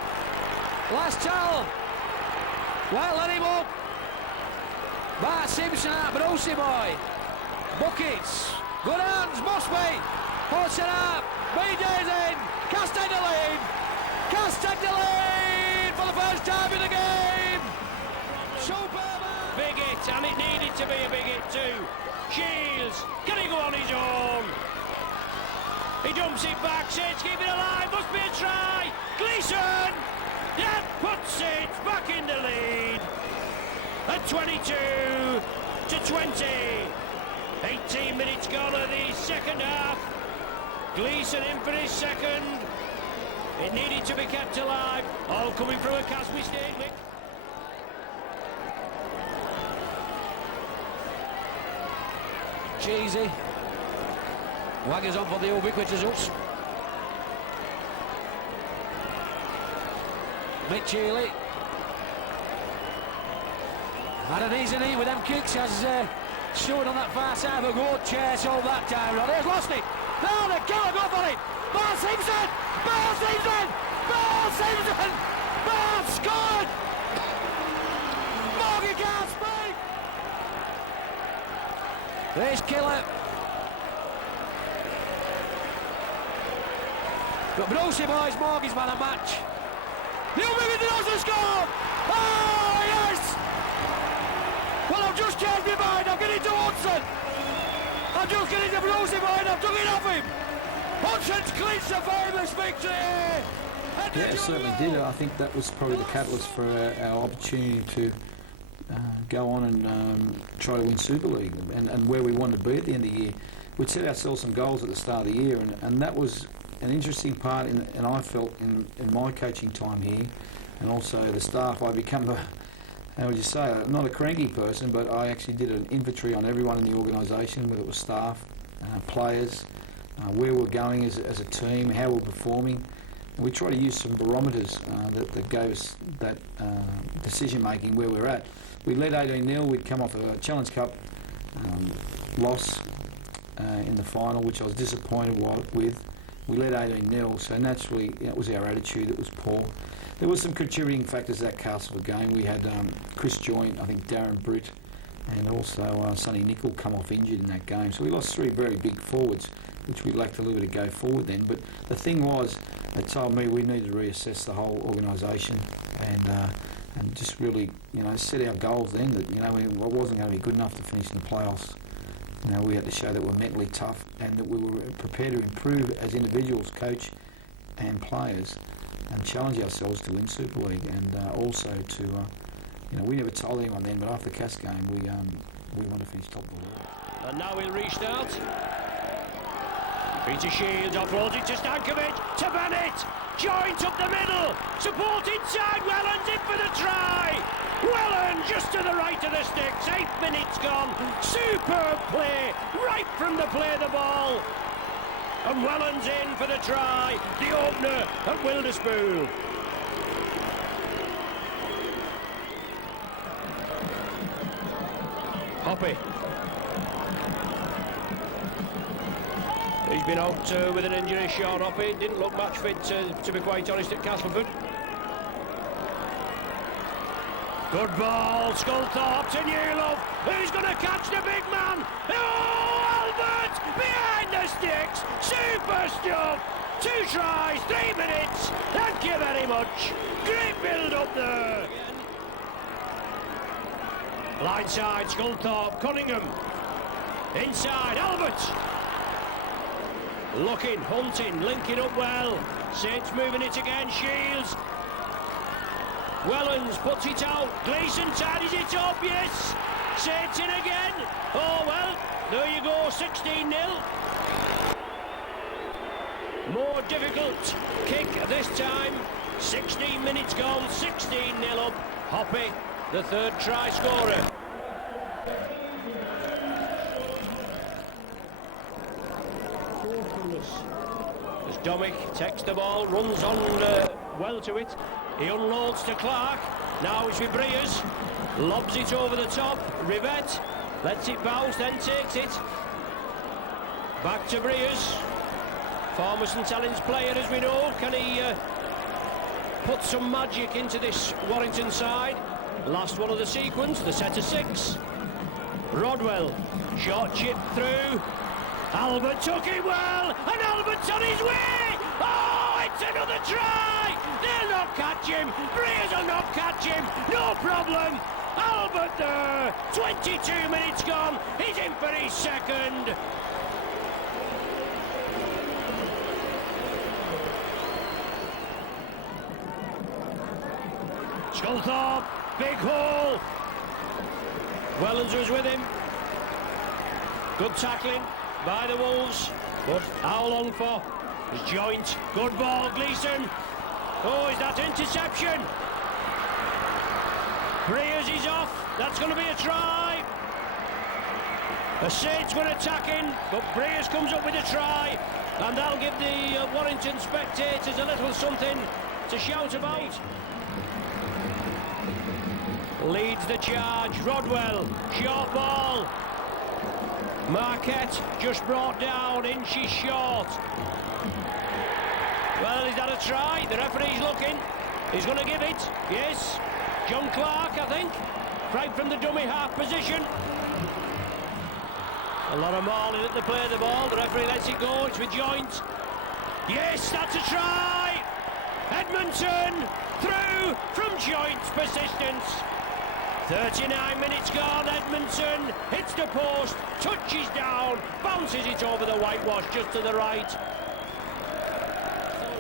Last towel. Well, let him up. Bart Simpson out, Brucey boy. Buckets. Good hands, Busby. Puts it up. BJ's in. Cast the lead for the first time in the game. Super. Big hit, and it needed to be a big hit too. Shields, can he go on his own? He dumps it back, says keep it alive, must be a try. Gleeson, yeah, puts it back in the lead. At 22-20. 18 minutes gone of the second half. Gleeson in for his second. It needed to be kept alive. All coming from a Cass mistake. Cheesy. Waggers on for the ubiquitous Ups. Mitch Healy. Had an easy knee with them kicks as showed on that far side of a good chase all that time. Roddy has lost it. Now the killer go for it. Bart Simpson! Bart scored! Morgan can't speak! There's Killer. But Brucey boys, Morgan's man of match. He'll move it to us and score! Oh, yes! Well, I've just changed my mind. I'm getting to Hudson. I'm just getting to Brucey boy and I've took it off him. Hudson's clinched a famous victory! Yeah, it certainly did. I think that was probably the catalyst for our opportunity to go on and try to win Super League and where we wanted to be at the end of the year. We'd set ourselves some goals at the start of the year and that was an interesting part and I felt in my coaching time here and also the staff. I become how would you say, not a cranky person, but I actually did an inventory on everyone in the organisation, whether it was staff, players, where we're going as a team, how we're performing. And we try to use some barometers that gave us that decision making where we're at. We led 18-0. We'd come off a Challenge Cup loss in the final, which I was disappointed with. We led 18-0, so naturally that was our attitude that was poor. There were some contributing factors to that Castleford game. We had Chris Joint, I think Darren Britt, and also Sonny Nicol come off injured in that game. So we lost 3 very big forwards, which we lacked a little bit to go forward then. But the thing was, it told me we needed to reassess the whole organisation and just really, set our goals then that, I wasn't going to be good enough to finish in the playoffs. We had to show that we're mentally tough and that we were prepared to improve as individuals, coach and players, and challenge ourselves to win Super League and also to, we never told anyone then, but after the Cass game, we want to finish top of the league. And now we'll restart. Peter Shields offloads it to Stankovic, to Bennett, joint up the middle, support inside, Wellens in for the try! Wellens just to the right of the sticks, 8 minutes gone, superb play, right from the play of the ball. And Wellens in for the try, the opener at Wilderspool. Hoppy. He's been out with an injury, Sean Hoppy. Didn't look match fit, to be quite honest, at Castleford. Good ball, Sculthorpe to Newlove. Who's going to catch the big man? Oh, Albert! Behind the sticks! Super stuff! 2 tries, 3 minutes. Thank you very much. Great build up there. Blindside, Sculthorpe, Cunningham. Inside, Albert. Looking, hunting, linking up well. Saints moving it again, Shields. Wellens puts it out. Gleeson tidies it up, yes. Saints in again. Oh well, there you go, 16-0. More difficult kick this time. 16 minutes gone, 16-0 up. Hoppy, the 3rd try scorer. As Domick takes the ball, runs on well to it. He unloads to Clark. Now it's with Briers. Lobs it over the top. Rivette lets it bounce, then takes it. Back to Briers. Former St Helens player, as we know. Can he put some magic into this Warrington side? Last one of the sequence, the set of 6. Rodwell, short chip through. Albert took it well, and Albert's on his way! Oh, it's another try! They'll not catch him, Briers will not catch him, no problem! Albert there, 22 minutes gone, he's in for his 2nd. Sculthorpe, big hole. Wellens was with him. Good tackling by the Wolves, but how long for? His joint, good ball, Gleeson. Oh, is that interception? Briers is off, that's going to be a try. The Saints were attacking, but Briers comes up with a try, and that'll give the Warrington spectators a little something to shout about. Leads the charge, Rodwell, short ball. Marquette just brought down, inches short. Well, is that a try? The referee's looking. He's going to give it. Yes. John Clark, I think. Right from the dummy half position. A lot of mauling at the play of the ball. The referee lets it go. It's with Joint. Yes, that's a try. Edmondson through from Joint's persistence. 39 minutes gone, Edmondson hits the post, touches down, bounces it over the whitewash just to the right. So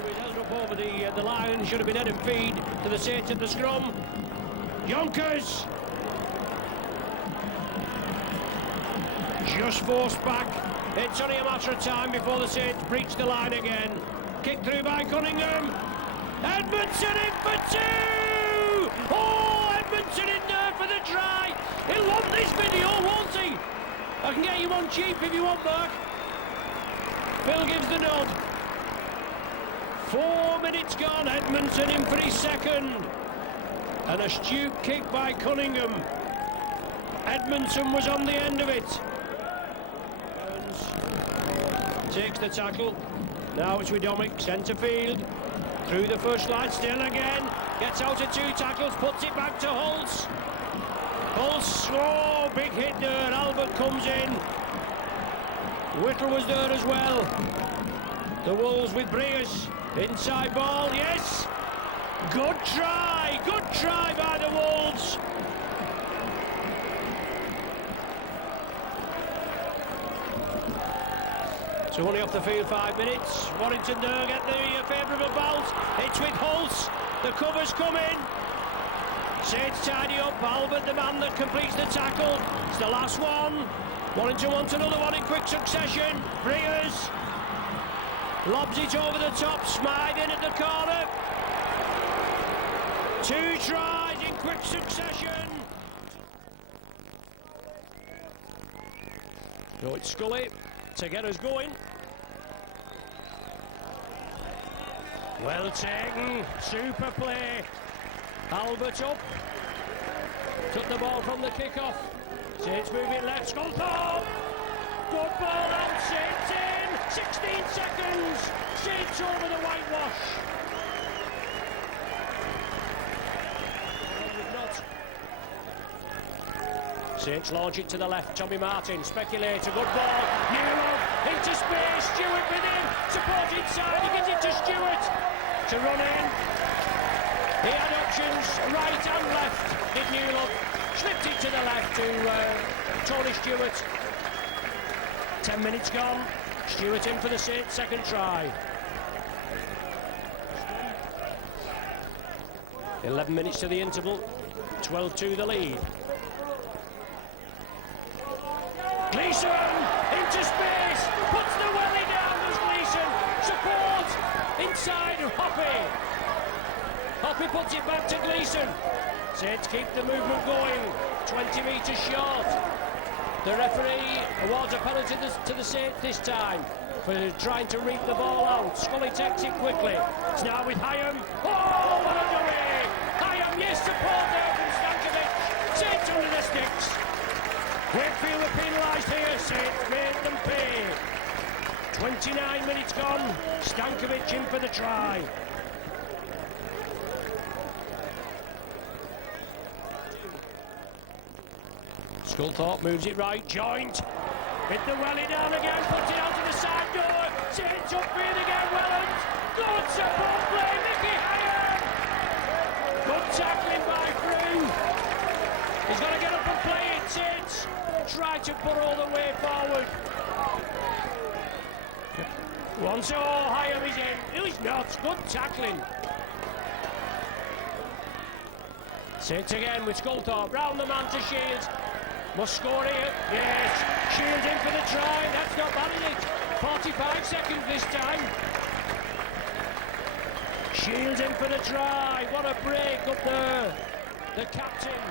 it held up over the line, should have been head and feed to the Saints at the scrum. Yonkers just forced back. It's only a matter of time before the Saints breach the line again. Kick through by Cunningham. Edmondson in for 2! Oh, Edmondson in there for the try. He'll want this video, won't he? I can get you one cheap if you want back. Phil gives the nod. 4 minutes gone, Edmondson in for his 2nd. And a astute kick by Cunningham. Edmondson was on the end of it. Takes the tackle. Now it's with Domick, centre field. Through the first line, still again. Gets out of 2 tackles, puts it back to Hulse. Hulse, oh, big hit there. Albert comes in. Whittle was there as well. The Wolves with Briers. Inside ball, yes. Good try by the Wolves. So only off the field 5 minutes. Warrington there get the favourable bounce. It's with Hulse. The covers come in. Saints tidy up. Albert, the man that completes the tackle. It's the last one. Warrington wants another one in quick succession. Briers. Lobs it over the top, Smythe in at the corner. 2 tries in quick succession. No, it's Scully to get us going. Well taken, super play. Albert up. Took the ball from the kick-off. Saints moving left, Sculthorpe. Good ball out, Saints in. 16 seconds. Saints over the whitewash. Saints launch it to the left. Tommy Martin, speculator, good ball. Newell into space. Stewart with him. Support inside. He gives it to Stewart to run in. He had options right and left. Did Newell slipped it to the left to Tony Stewart. 10 minutes gone. Stewart in for the Saints' second try. 11 minutes to the interval. 12-2 the lead. Gleeson into space, puts the welly down, there's Gleeson, support, inside Hoppy. Hoppy puts it back to Gleeson. Saints keep the movement going, 20 metres short. The referee awards a penalty to the Saints this time for trying to reap the ball out. Scully takes it quickly. It's now with Hyam. Oh, what a dummy! Hyam, yes, support there from Stankovic. Saints under the sticks. Wakefield are penalised here, Saints made them pay. 29 minutes gone, Stankovic in for the try. Sculthorpe moves it right, joint. Hit the welly down again, puts it out to the side door. Saints upfield again, Wellens. Good support play, Mickey Hyam. Good tackling by Frew. He's got to get up and play it, Saints. Try to put all the way forward. Once, oh, Hyam is in. No, he's not. Good tackling. Saints again with Sculthorpe. Round the man to Shields. Must score here. Yes. Shields in for the try. That's not bad, is it? 45 seconds this time. Shields in for the try. What a break up there. The captain.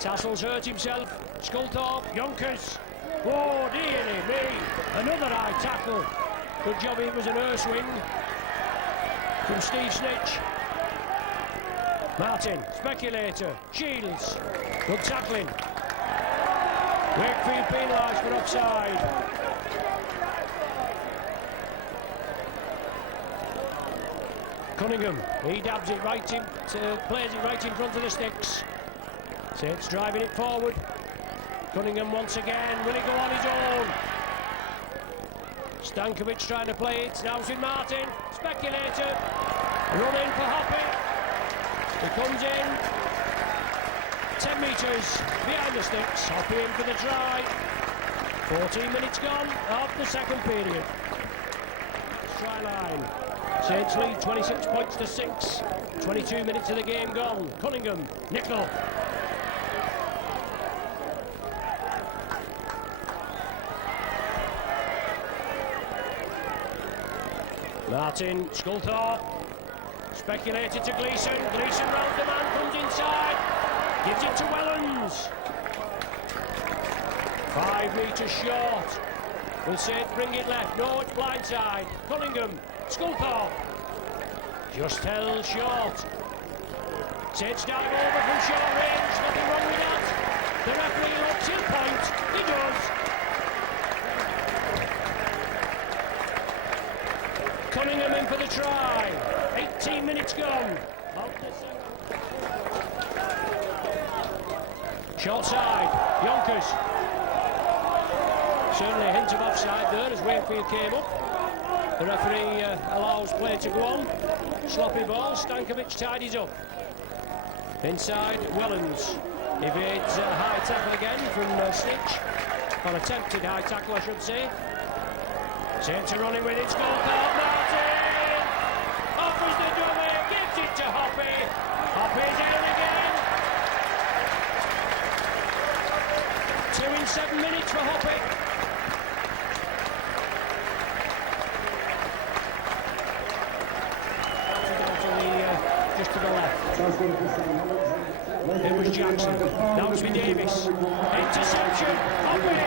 Tassel's hurt himself. Sculthorpe, Yonkers. Oh, dearie me. Another high tackle. Good job it was an earth-swing from Steve Snitch. Martin, speculator, Shields. Good tackling. Wakefield penalised for offside. Cunningham, he dabs it right in, plays it right in front of the sticks. Saints driving it forward. Cunningham once again, will he go on his own? Stankovic trying to play it, now it's with Martin, speculator, run in for Hoppy. He comes in, 10 metres behind the sticks, Hoppy in for the try. 14 minutes gone of the second period. Try line. Saints lead 26 points to 6. 22 minutes of the game gone. Cunningham, nickel. Martin, Sculthorpe, speculated to Gleeson. Gleeson round the man, comes inside, gives it to Wellens. 5 metres short. Will Saints bring it left? No, it's blindside. Cunningham, Sculthorpe, just held short. Saints dive over from short range, nothing wrong with that. The referee looks, he'll point, he does. Cunningham in for the try. 18 minutes gone. Short side, Yonkers. Certainly a hint of offside there as Wakefield came up. The referee allows play to go on. Sloppy ball, Stankovic tidies up. Inside, Wellens evades a high tackle again from Stitch. Or attempted high tackle, I should say. Saints are running with it, Sculthorpe, Martin! Offers the dummy, gives it to Hoppy. Hoppy's in again. 2 in 7 minutes for Hoppy. It was Jackson. Now to Davis. Interception. Hoppy.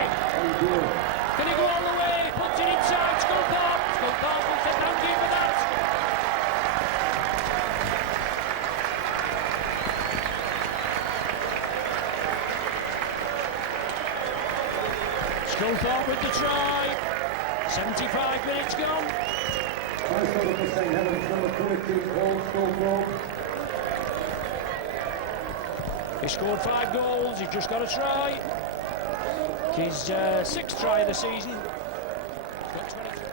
Can he go all the way? Puts it inside. Sculthorpe. Sculthorpe will say thank you for that. Sculthorpe with the try. 75 minutes gone. Helens, number 22, Paul Sculthorpe. He scored 5 goals, he's just got a try. His 6th try of the season.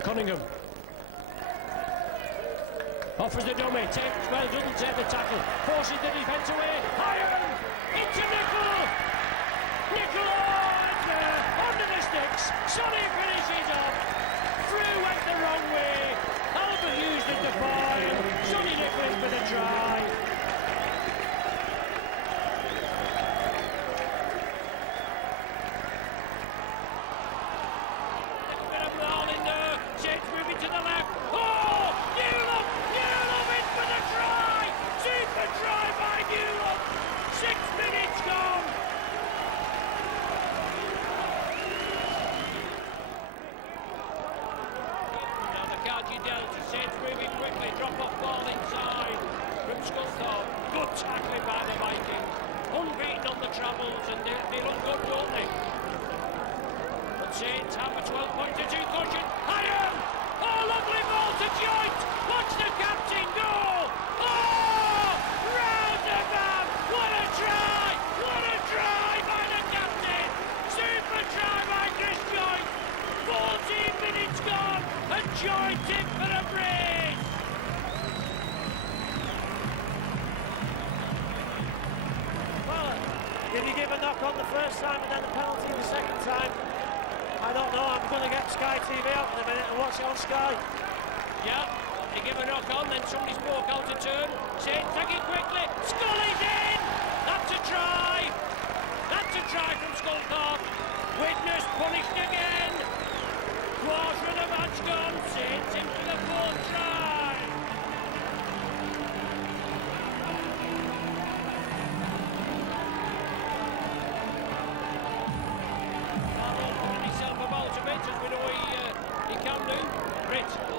Cunningham. Offers the dummy, doesn't take the tackle. Forces the defence away. Iron! Into Nickel! Nickel under the sticks. Sonny finishes off. Through went the wrong way. Albert used it to fire. Sonny Nickel in for the try. Tackling by the Vikings, unbeaten on the travels, and they look good, don't they? But Saints have a 12-pointer cushion. Iron! Oh, lovely ball to Joint! Watch the captain go! Oh! Round the man! What a try! What a try by the captain! Super try by Chris Joint! 14 minutes gone, and Joint in for a brace! Did he give a knock on the first time and then a penalty the second time? I don't know. I'm going to get Sky TV out in a minute and watch it on Sky. Yeah, he gave a knock on, then somebody spoke out of turn. Saints take it quickly. Scully's in! That's a try! That's a try from Sculthorpe. Witness punished again. Quarter of the match gone. Saints into the 4th try.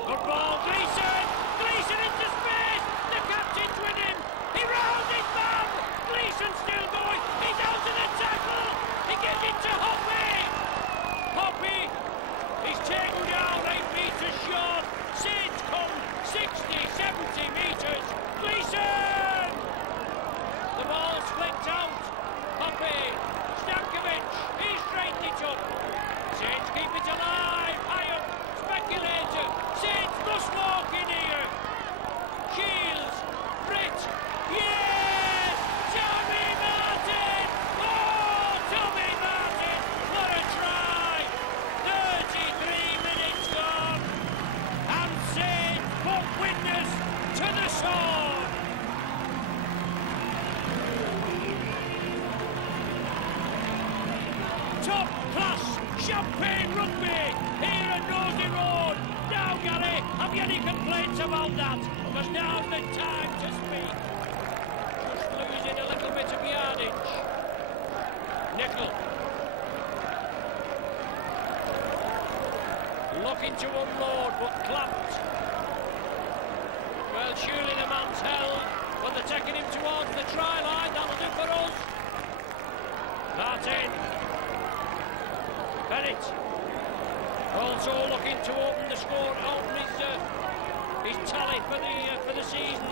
Good ball, Gleeson! Gleeson into space! The captain's with him! He rounds his man! Gleeson still going! He's out of the tackle! He gets it to Hoppy! Hoppy! He's taken down 8 metres short! Saints come 60, 70 metres! Gleeson! The ball flicked out! Hoppy! Stankovic! He straightened it up! Saints keep it alive! Iron! Speculator! Saints must walk in here! Shields! Britt! Yes! Tommy Martin! Oh, Tommy Martin! What a try! 33 minutes gone! And Saints put witness to the sword! Top class champagne rugby here at Nosey Road. Now, Gary, have you any complaints about that? Because now's the time to speak. Just losing a little bit of yardage. Nickel. Looking to unload, but clamped. Well, surely the man's held, but they're taking him towards the try line. That'll do for us. Martin. Bennett. Also looking to open the score, open his tally for the season.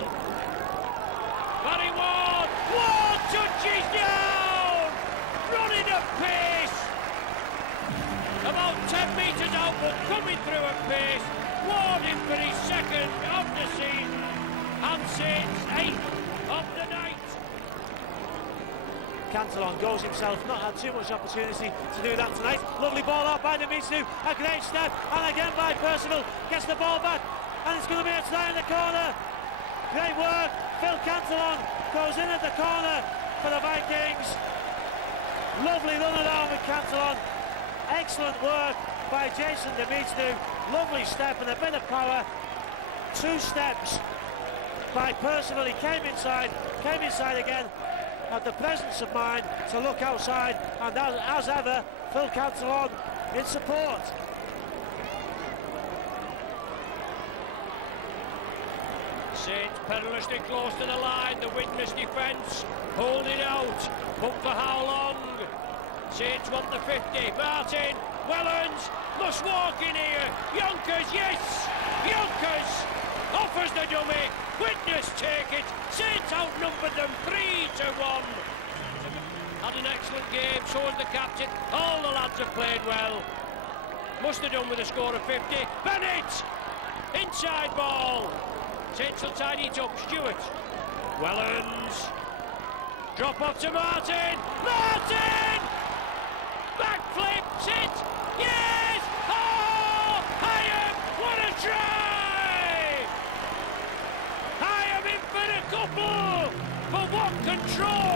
Barry Ward. Ward touches down. Running at pace. About 10 metres out, but coming through at pace. Ward in for his 2nd of the season. And Saints 8th of the night. Cantillon goes himself, not had too much opportunity to do that tonight. Lovely ball out by Demetsu, a great step, and again by Percival, gets the ball back, and it's going to be a try in the corner. Great work, Phil Cantillon goes in at the corner for the Vikings. Lovely run around with Cantillon, excellent work by Jason Demetsu, lovely step and a bit of power, 2 steps, by personal. He came inside again, had the presence of mind to look outside, and as ever, Phil Cancel on in support. Saints perilously close to the line, the witness defence, hold it out, but for how long? Saints want the 50, Martin, Helens, must walk in here, Yonkers, yes, Yonkers, offers the dummy, witness take it, Saints outnumbered them 3-1. Had an excellent game, so has the captain, all the lads have played well. Must have done with a score of 50, Bennett, inside ball. Saints will tidy it up, Stewart. Helens. Drop off to Martin. Martin! Backflip, sit. Yes! Oh! Hyam, what a try! Hyam in for a couple. But what control!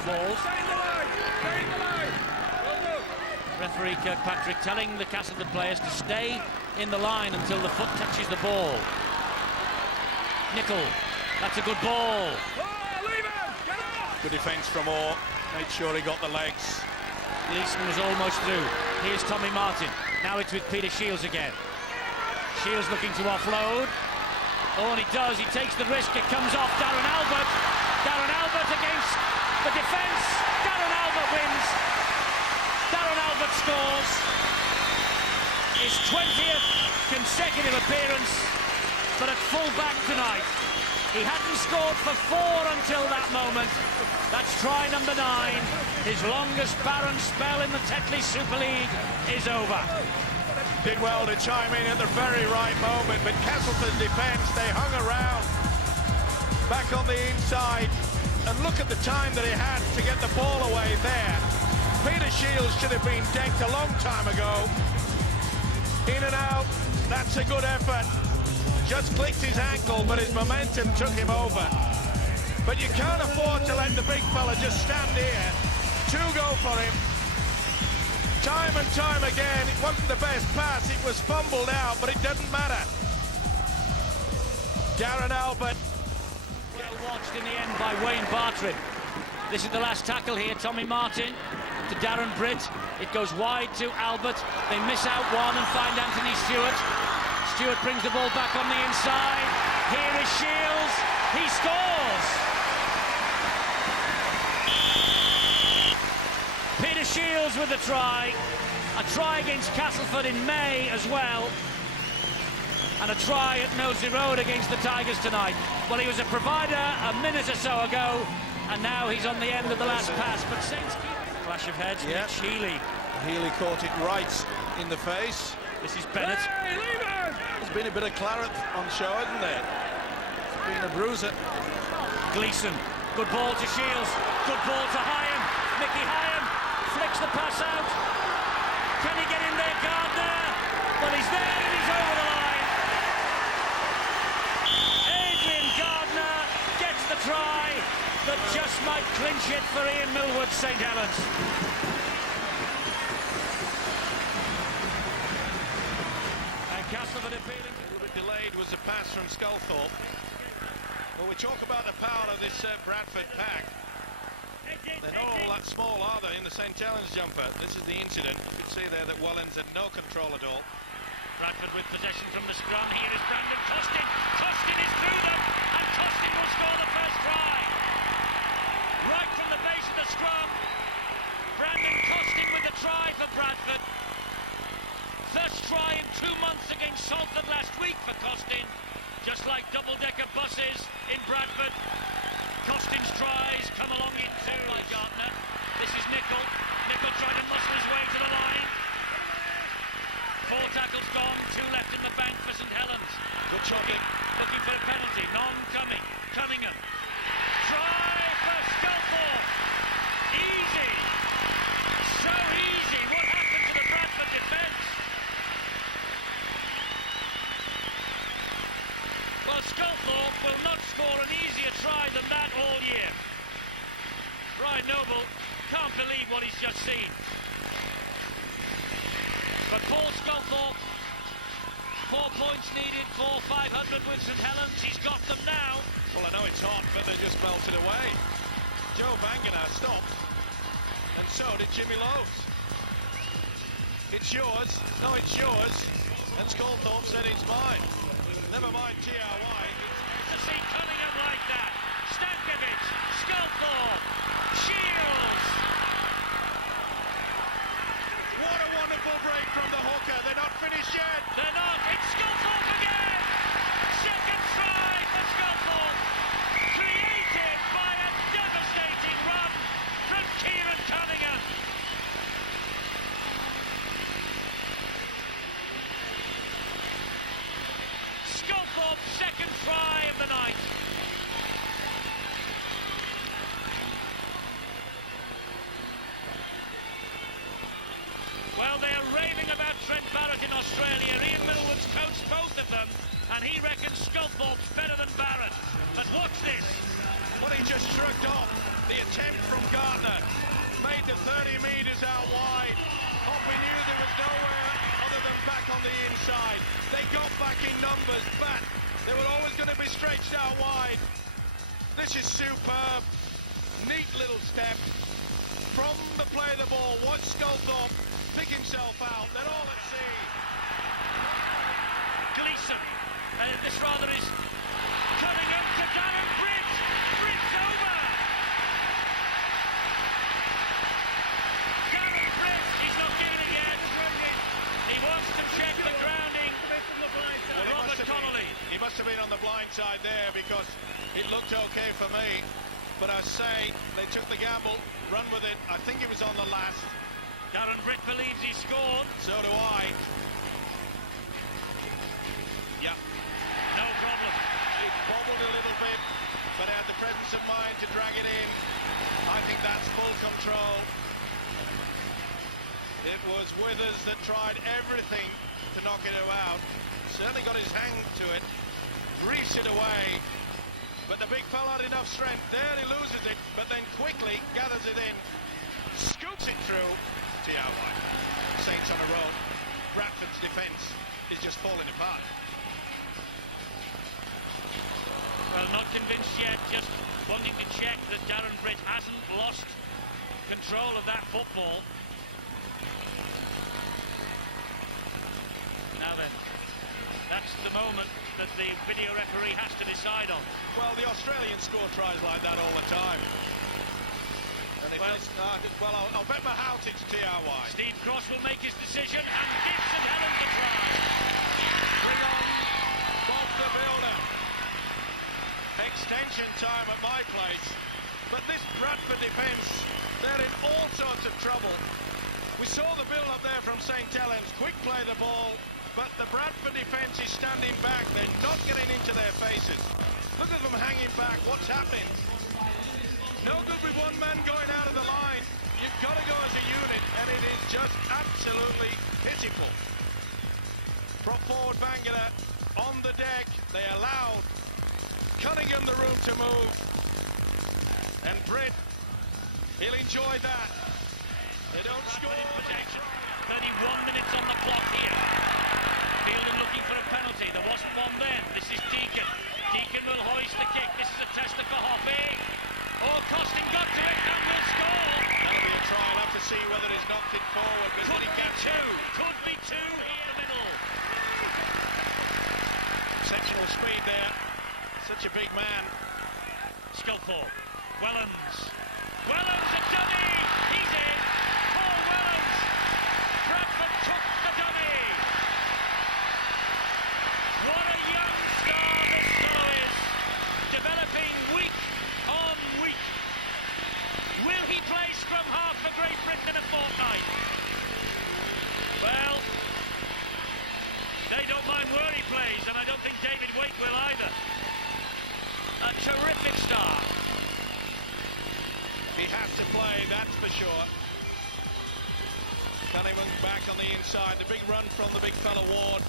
the balls. Stay in the line! Stay in the line! Well done. Referee Kirkpatrick telling the Castleford players to stay in the line until the foot touches the ball. Nicol, that's a good ball. Oh, leave him! Get off! Good defence from Orr. Made sure he got the legs. Gleeson was almost through. Here's Tommy Martin. Now it's with Peter Shields again. Shields looking to offload. Oh, and he does. He takes the risk. It comes off Darren Albert. Darren Albert against the defence. Darren Albert wins. Darren Albert scores. His 20th consecutive appearance, but at full back tonight. He hadn't scored for 4 until that moment. That's try number 9. His longest barren spell in the Tetley Super League is over. Did well to chime in at the very right moment, but Castleton's defence, they hung around back on the inside, and look at the time that he had to get the ball away there. Peter Shields should have been decked a long time ago. In and out, that's a good effort. Just clicked his ankle, but his momentum took him over. But you can't afford to let the big fella just stand here. 2 go for him. Time and time again, it wasn't the best pass, it was fumbled out, but it doesn't matter. Darren Albert. Well watched in the end by Wayne Bartrim. This is the last tackle here. Tommy Martin to Darren Britt. It goes wide to Albert. They miss out one and find Anthony Stewart. Stewart brings the ball back on the inside. Here is Shields. He scores! Peter Shields with the try. A try against Castleford in May as well. And a try at Nosey Road against the Tigers tonight. Well, he was a provider a minute or so ago, and now he's on the end of the last pass. But Saints keep... Clash of heads, Yeah. Mitch Healy. Healy caught it right in the face. This is Bennett. Hey, leave him! There's been a bit of claret on show, hasn't there? It's been a bruiser. Gleeson. Good ball to Shields. Good ball to Hyam. Mickey Hyam flicks the pass out. Can he get in there, Gardner? Well, he's there and he's over the line. Adrian Gardner gets the try that just might clinch it for Ian Millwood, St Helens. And Castleford appealing. A little bit delayed was the pass from Sculthorpe. Well, we talk about the power of this Bradford pack. They're not all that small, are they, in the St Helens jumper? This is the incident. You can see there that Wellens had no control at all. Bradford with possession from the scrum. Here is Brandon Costin. Costin is through them, and Costin will score the first try. Right from the base of the scrum. Brandon Costin with the try for Bradford. First try in 2 months against Salford last week for Costin. Just like double-decker buses in Bradford. Costin's tries come along in 2 like Gardner. This is Nicol. Nicol trying to muscle his way to the line. 4 tackles gone, 2 left in the bank for St Helens. Good shot. Looking for a penalty, none coming. Cunningham. Try for Sculthorpe. Easy. So easy. What happened to the Bradford defence? Well, Sculthorpe will not score an easier try than that all year. Brian Noble can't believe what he's just seen. But Paul Sculthorpe, 4 points needed for 500 with St Helens. He's got them now. Well, I know it's hot, but they just melted away. Joe Banganar stopped, and so did Jimmy Lowe's. It's yours. No, it's yours. And Sculthorpe said it's mine. Never mind TRY. To see Cunningham like that. Stankovic, Sculthorpe, Shields. What a wonderful break from the hooker. They're not finished yet. They're not. It's Sculthorpe again. Second try for Sculthorpe. Created by a devastating run from Kieran Cunningham. Sculthorpe's second try of the night. Well, they are raving about Trent Barrett in Australia. Ian Millwood's coached both of them, and he reckons Sculthorpe's better than Barrett. But watch this. Well, he just shrugged off the attempt from Gardner. attacking numbers, but they were always going to be stretched out wide. This is superb. Neat little step. From the play of the ball, watch Sculthorpe pick himself out. They're all at sea. Gleeson. This rather is coming up to Darren Britt. Britt's over. Darren Britt, he's not giving it yet. He wants to check the grounding. Robert Connolly. He must have been on the blind side there because it looked okay for me. But I say, they took the gamble, run with it. I think it was on the last. Darren Britt believes he scored. So do I. Yeah, no problem. It bobbled a little bit, but had the presence of mind to drag it in. I think that's full control. It was Withers that tried everything to knock it out. Certainly got his hand to it, reefs it away. But the big fella had enough strength. There he loses it, but then quickly gathers it in, scoops it through. T.R.Y. Saints on a roll. Bradford's defence is just falling apart. Well, not convinced yet, just wanting to check that Darren Britt hasn't lost control of that football. Now then, that's the moment that the video referee has to decide on. Well, the Australians score tries like that all the time. And if well, I'll bet my house it's T.R.Y. Steve Cross will make his decision and gives St Helens a try. Bring on Bob the Builder. Extension time at my place. But this Bradford defence, they're in all sorts of trouble. We saw the build-up there from St Helens. Quick play the ball. But the Bradford defence is standing back. They're not getting into their faces. Look at them hanging back. What's happening? No good with one man going out of the line. You've got to go as a unit, and it is just absolutely pitiful. Prop forward Bangala on the deck. They allowed Cunningham the room to move. And Britt, he'll enjoy that. They don't score. In possession. 31 minutes on the clock here. Fielding looking for a penalty. There wasn't one then. This is Deacon. Deacon will hoist the kick. This is a tester for Hoppy. Oh, Costin got to it and will score. That'll be a try. I'll have to see whether he's knocked it forward. Could be two. Could be two in the middle. Exceptional speed there. Such a big man. Sculthorpe. Wellens. Wellens a dummy. He's in. Paul Wellens. Bradford took the dummy. What a young star this fellow is. Developing week on week. Will he play scrum half for Great Britain in a fortnight? Well, they don't mind where he plays, and I don't think David Waite will either. A terrific start. He has to play, that's for sure. Cunningham back on the inside. The big run from the big fella Ward.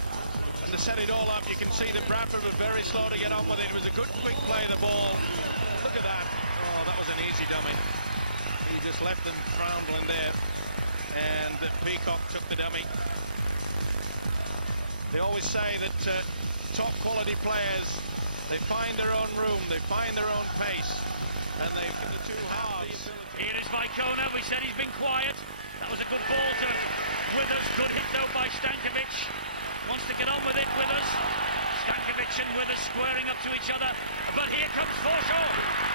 And to set it all up, you can see that Bradford was very slow to get on with it. It was a good quick play of the ball. Look at that. Oh, that was an easy dummy. He just left them floundering there. And Peacock took the dummy. They always say that top quality players, they find their own room, they find their own pace. And they've got the two halves. Here is Vicona. We said he's been quiet. That was a good ball to Withers. Good hit though by Stankovic. Wants to get on with it, Withers. Stankovic and Withers squaring up to each other. But here comes Forshaw.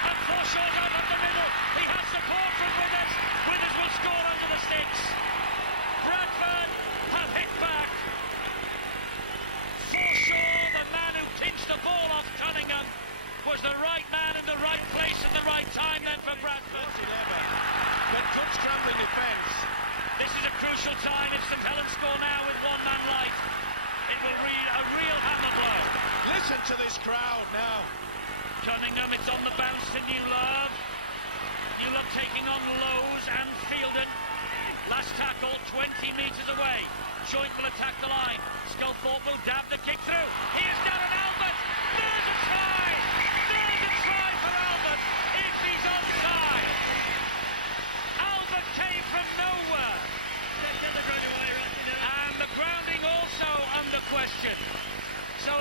And Forshaw down up the middle. He has support from Withers. Withers will score under the sticks. Bradford have hit back. Forshaw, the man who pinched the ball off Cunningham, was the right man in the right place at the right time then for Bradford. But good scrambling defence. This is a crucial time. It's St Helens score now with one man light. It will read a real hammer blow. Listen to this crowd now. Cunningham, it's on the bounce to Newlove. Newlove taking on Lowe's and Fielden. Last tackle 20 metres away. Joint will attack the line. Sculthorpe will dab the kick through. Here's Darren Albert. There's a try. There's a try for Albert if he's onside. Albert came from nowhere. And the grounding also under question. So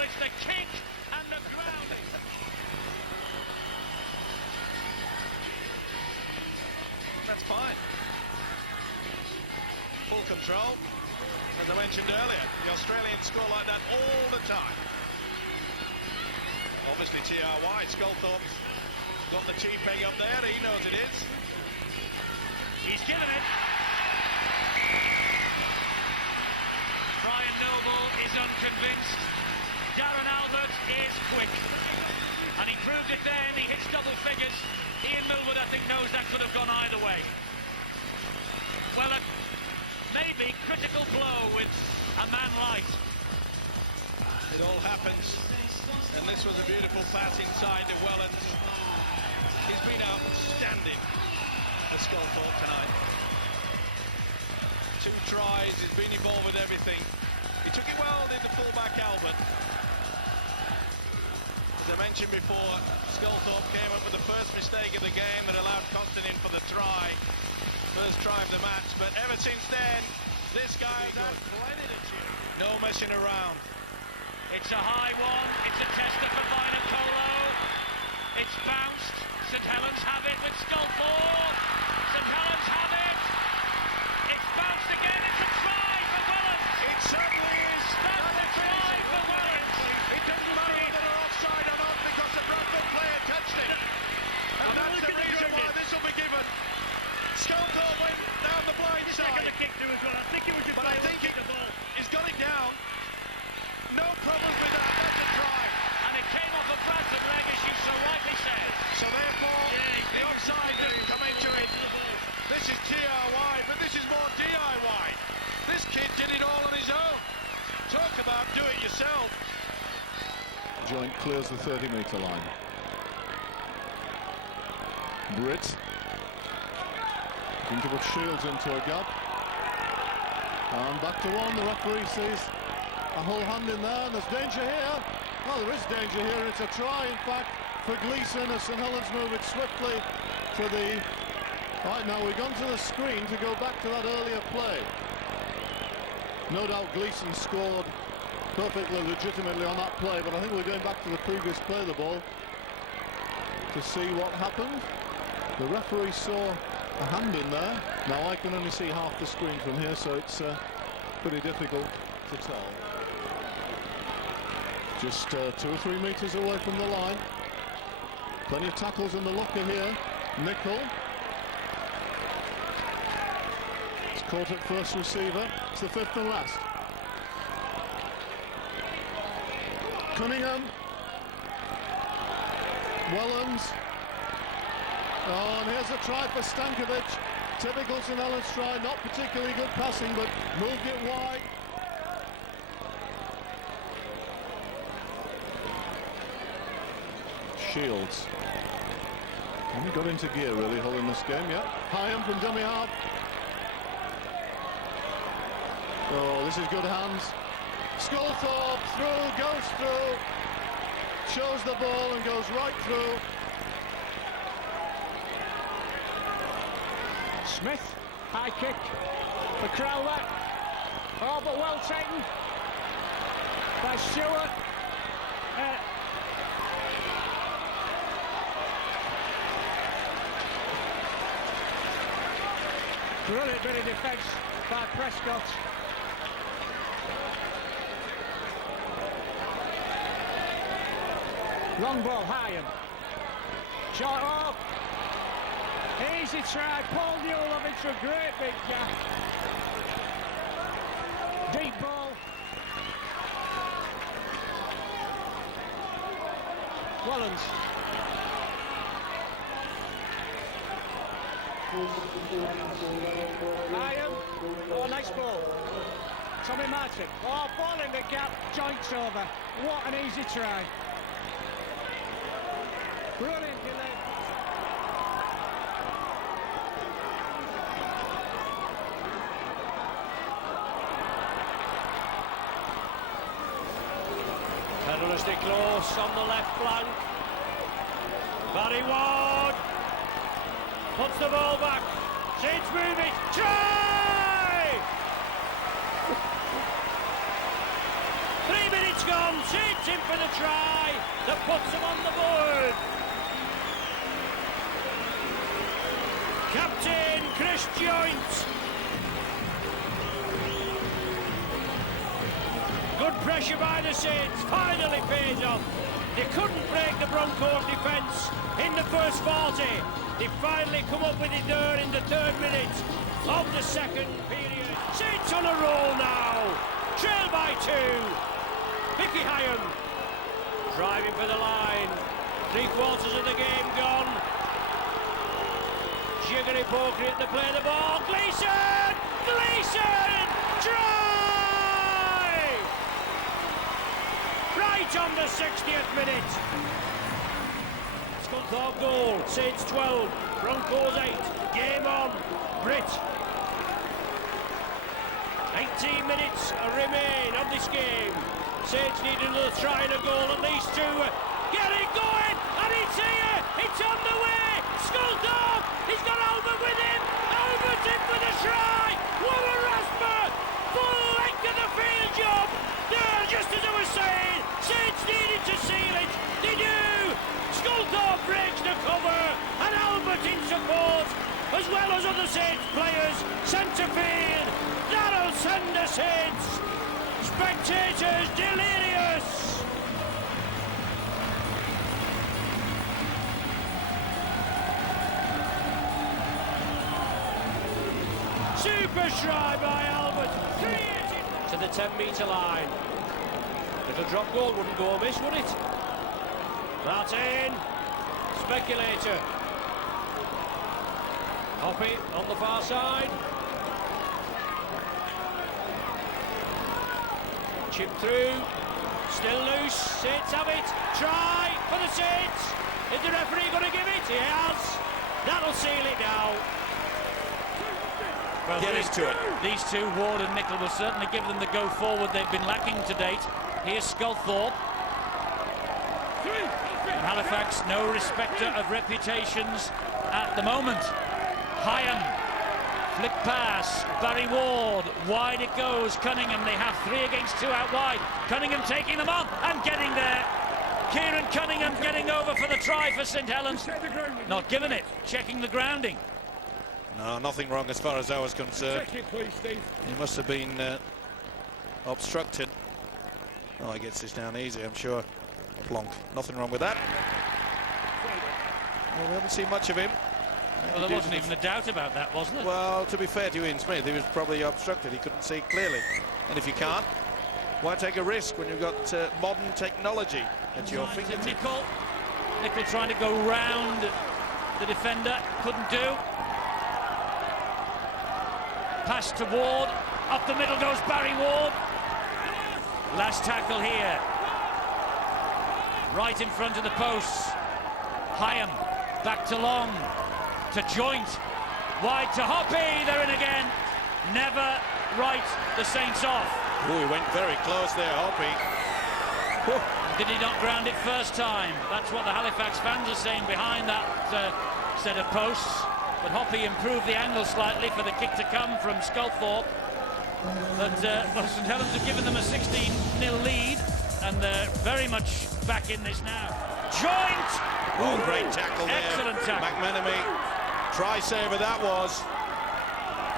well, as I mentioned earlier, the Australians score like that all the time. Obviously TRY, Sculthorpe's got the cheap peg up there, he knows it is. He's given it. Brian Noble is unconvinced. Darren Albert is quick. And he proved it then, he hits double figures. Ian Millwood, I think, knows that could have gone either way. Well, a maybe critical blow with a man light. It all happens. And this was a beautiful pass inside to Wellens. He's been outstanding for Sculthorpe tonight. 2 tries, he's been involved with everything. He took it well, did the fullback Albert. As I mentioned before, Sculthorpe came up with the first mistake of the game that allowed Constant in for the try. First try of the match, but ever since then, this guy's had plenty to chew. No messing around. It's a high one, it's a tester for Vinacolo. It's bounced. St Helens have it with Sculthorpe. St Helens have it. It's bounced again, it's a try for Wellens. It certainly is. That's a try for Wellens. It doesn't matter whether they're offside or not because the Bradford player touched it. And that's the reason why this will be given. Sculthorpe went down the blind side. The kick through as well. I think it was just But I think the ball. He's got it down. No problems with that. That's a try. And it came off a Bradford leg, as you so rightly said. So therefore, the offside doesn't come into it. This is TRY, but this is more DIY. This kid did it all on his own. Talk about do it yourself. Joint clears the 30-metre line. Britt looking to put Shields into a gap. And back to one. The referee sees a whole hand in there, and there's danger here. Well, there is danger here. It's a try, in fact, for Gleeson as St Helens move it swiftly to the... Right, now we've gone to the screen to go back to that earlier play. No doubt Gleeson scored perfectly legitimately on that play, but I think we're going back to the previous play of the ball to see what happened. The referee saw a hand in there. Now I can only see half the screen from here, so it's pretty difficult to tell. Just 2 or 3 metres away from the line. Plenty of tackles in the locker here. Nicol. It's caught at first receiver. It's the 5th and last. Cunningham. Wellens. Oh, and here's a try for Stankovic. Typical St Helens try, not particularly good passing, but moved it wide. Shields. Only got into gear really, Hull, in this game, yeah. Hyam from dummy half. Oh, this is good hands. Sculthorpe through, goes through. Shows the ball and goes right through. Smith, high kick for Crowler. Oh, but well taken by Stewart. Brilliant bit of defence by Prescott. Long ball, Hyam. Short off. Easy try. Paul Newell into a great big gap. Deep ball. Wellens. Hyam. Oh, nice ball. Tommy Martin. Oh, ball in the gap. Joints over. What an easy try. Brilliant delay. Perilously close on the left flank. Barry Ward puts the ball back. Saints moving. Try! 3 minutes gone. Saints in for the try that puts them on the board. Captain Chris Joint. Good pressure by the Saints, finally pays off. They couldn't break the Broncos defence in the first 40. They finally come up with it there in the 3rd minute of the 2nd period. Saints on a roll now, trail by 2. Vicky Hyam driving for the line. 3/4 of the game gone. Jiggery pokery at the play the ball. Gleeson! Gleeson! Try! Right on the 60th minute. Scunthorpe goal. Saints 12. Broncos 8. Game on. Britt. 18 minutes remain of this game. Saints need another try and a goal, at least 2. Get it going, and it's here. It's on the way. Scunthorpe. He's got Albert with him. Albert's in for the try. What a Rasper. Full length of the field job. There, just as I was saying, Saints needed to seal it. They do. Scunthorpe breaks the cover, and Albert in support, as well as other Saints players. Centre field. That'll send the Saints. Spectators delirious. Super try by Albert. To the 10-metre line. Little drop goal wouldn't go amiss, would it? Martin. Speculator. Hoppy on the far side. Chip through. Still loose. Saints have it. Try for the Saints. Is the referee going to give it? He has. That'll seal it now. Well, get into it. These two, Ward and Nicol, will certainly give them the go forward they've been lacking to date. Here's Scunthorpe. And Halifax, no respecter of reputations at the moment. Hyam, flick pass, Barry Ward, wide it goes. Cunningham, they have 3 against 2 out wide. Cunningham taking them on and getting there. Kieran Cunningham getting over for the try for St Helens. Not giving it, checking the grounding. No, nothing wrong as far as I was concerned. He must have been obstructed. Oh, he gets this down easy, I'm sure. Plonk. Nothing wrong with that. Well, we haven't seen much of him. Well, there wasn't even a doubt about that, wasn't there? Well, to be fair to Ian Smith, he was probably obstructed. He couldn't see clearly. And if you can't, why take a risk when you've got modern technology at your fingertips? Nicol trying to go round the defender, couldn't do. Pass to Ward, up the middle goes Barry Ward. Last tackle here. Right in front of the posts. Hyam, back to Long, to Joint, wide to Hoppy, they're in again. Never write the Saints off. Oh, he went very close there, Hoppy. Did he not ground it first time? That's what the Halifax fans are saying behind that set of posts. But Hoppy improved the angle slightly for the kick to come from Scunthorpe. But St Helens have given them a 16-0 lead, and they're very much back in this now. Joint! Oh, great tackle there. Excellent tackle. McMenemy. Try saver that was.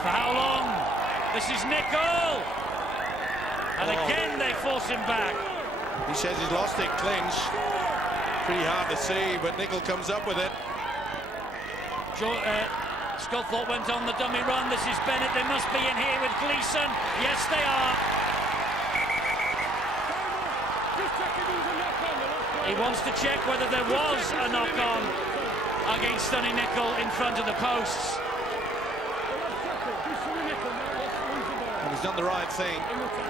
For how long? This is Nicol! And again they force him back. He says he's lost it, clinch. Pretty hard to see, but Nicol comes up with it. Scunthorpe went on the dummy run. This is Bennett. They must be in here with Gleeson. Yes, they are. He wants to check whether there was a knock-on against Sonny Nicol in front of the posts. And he's done the right thing.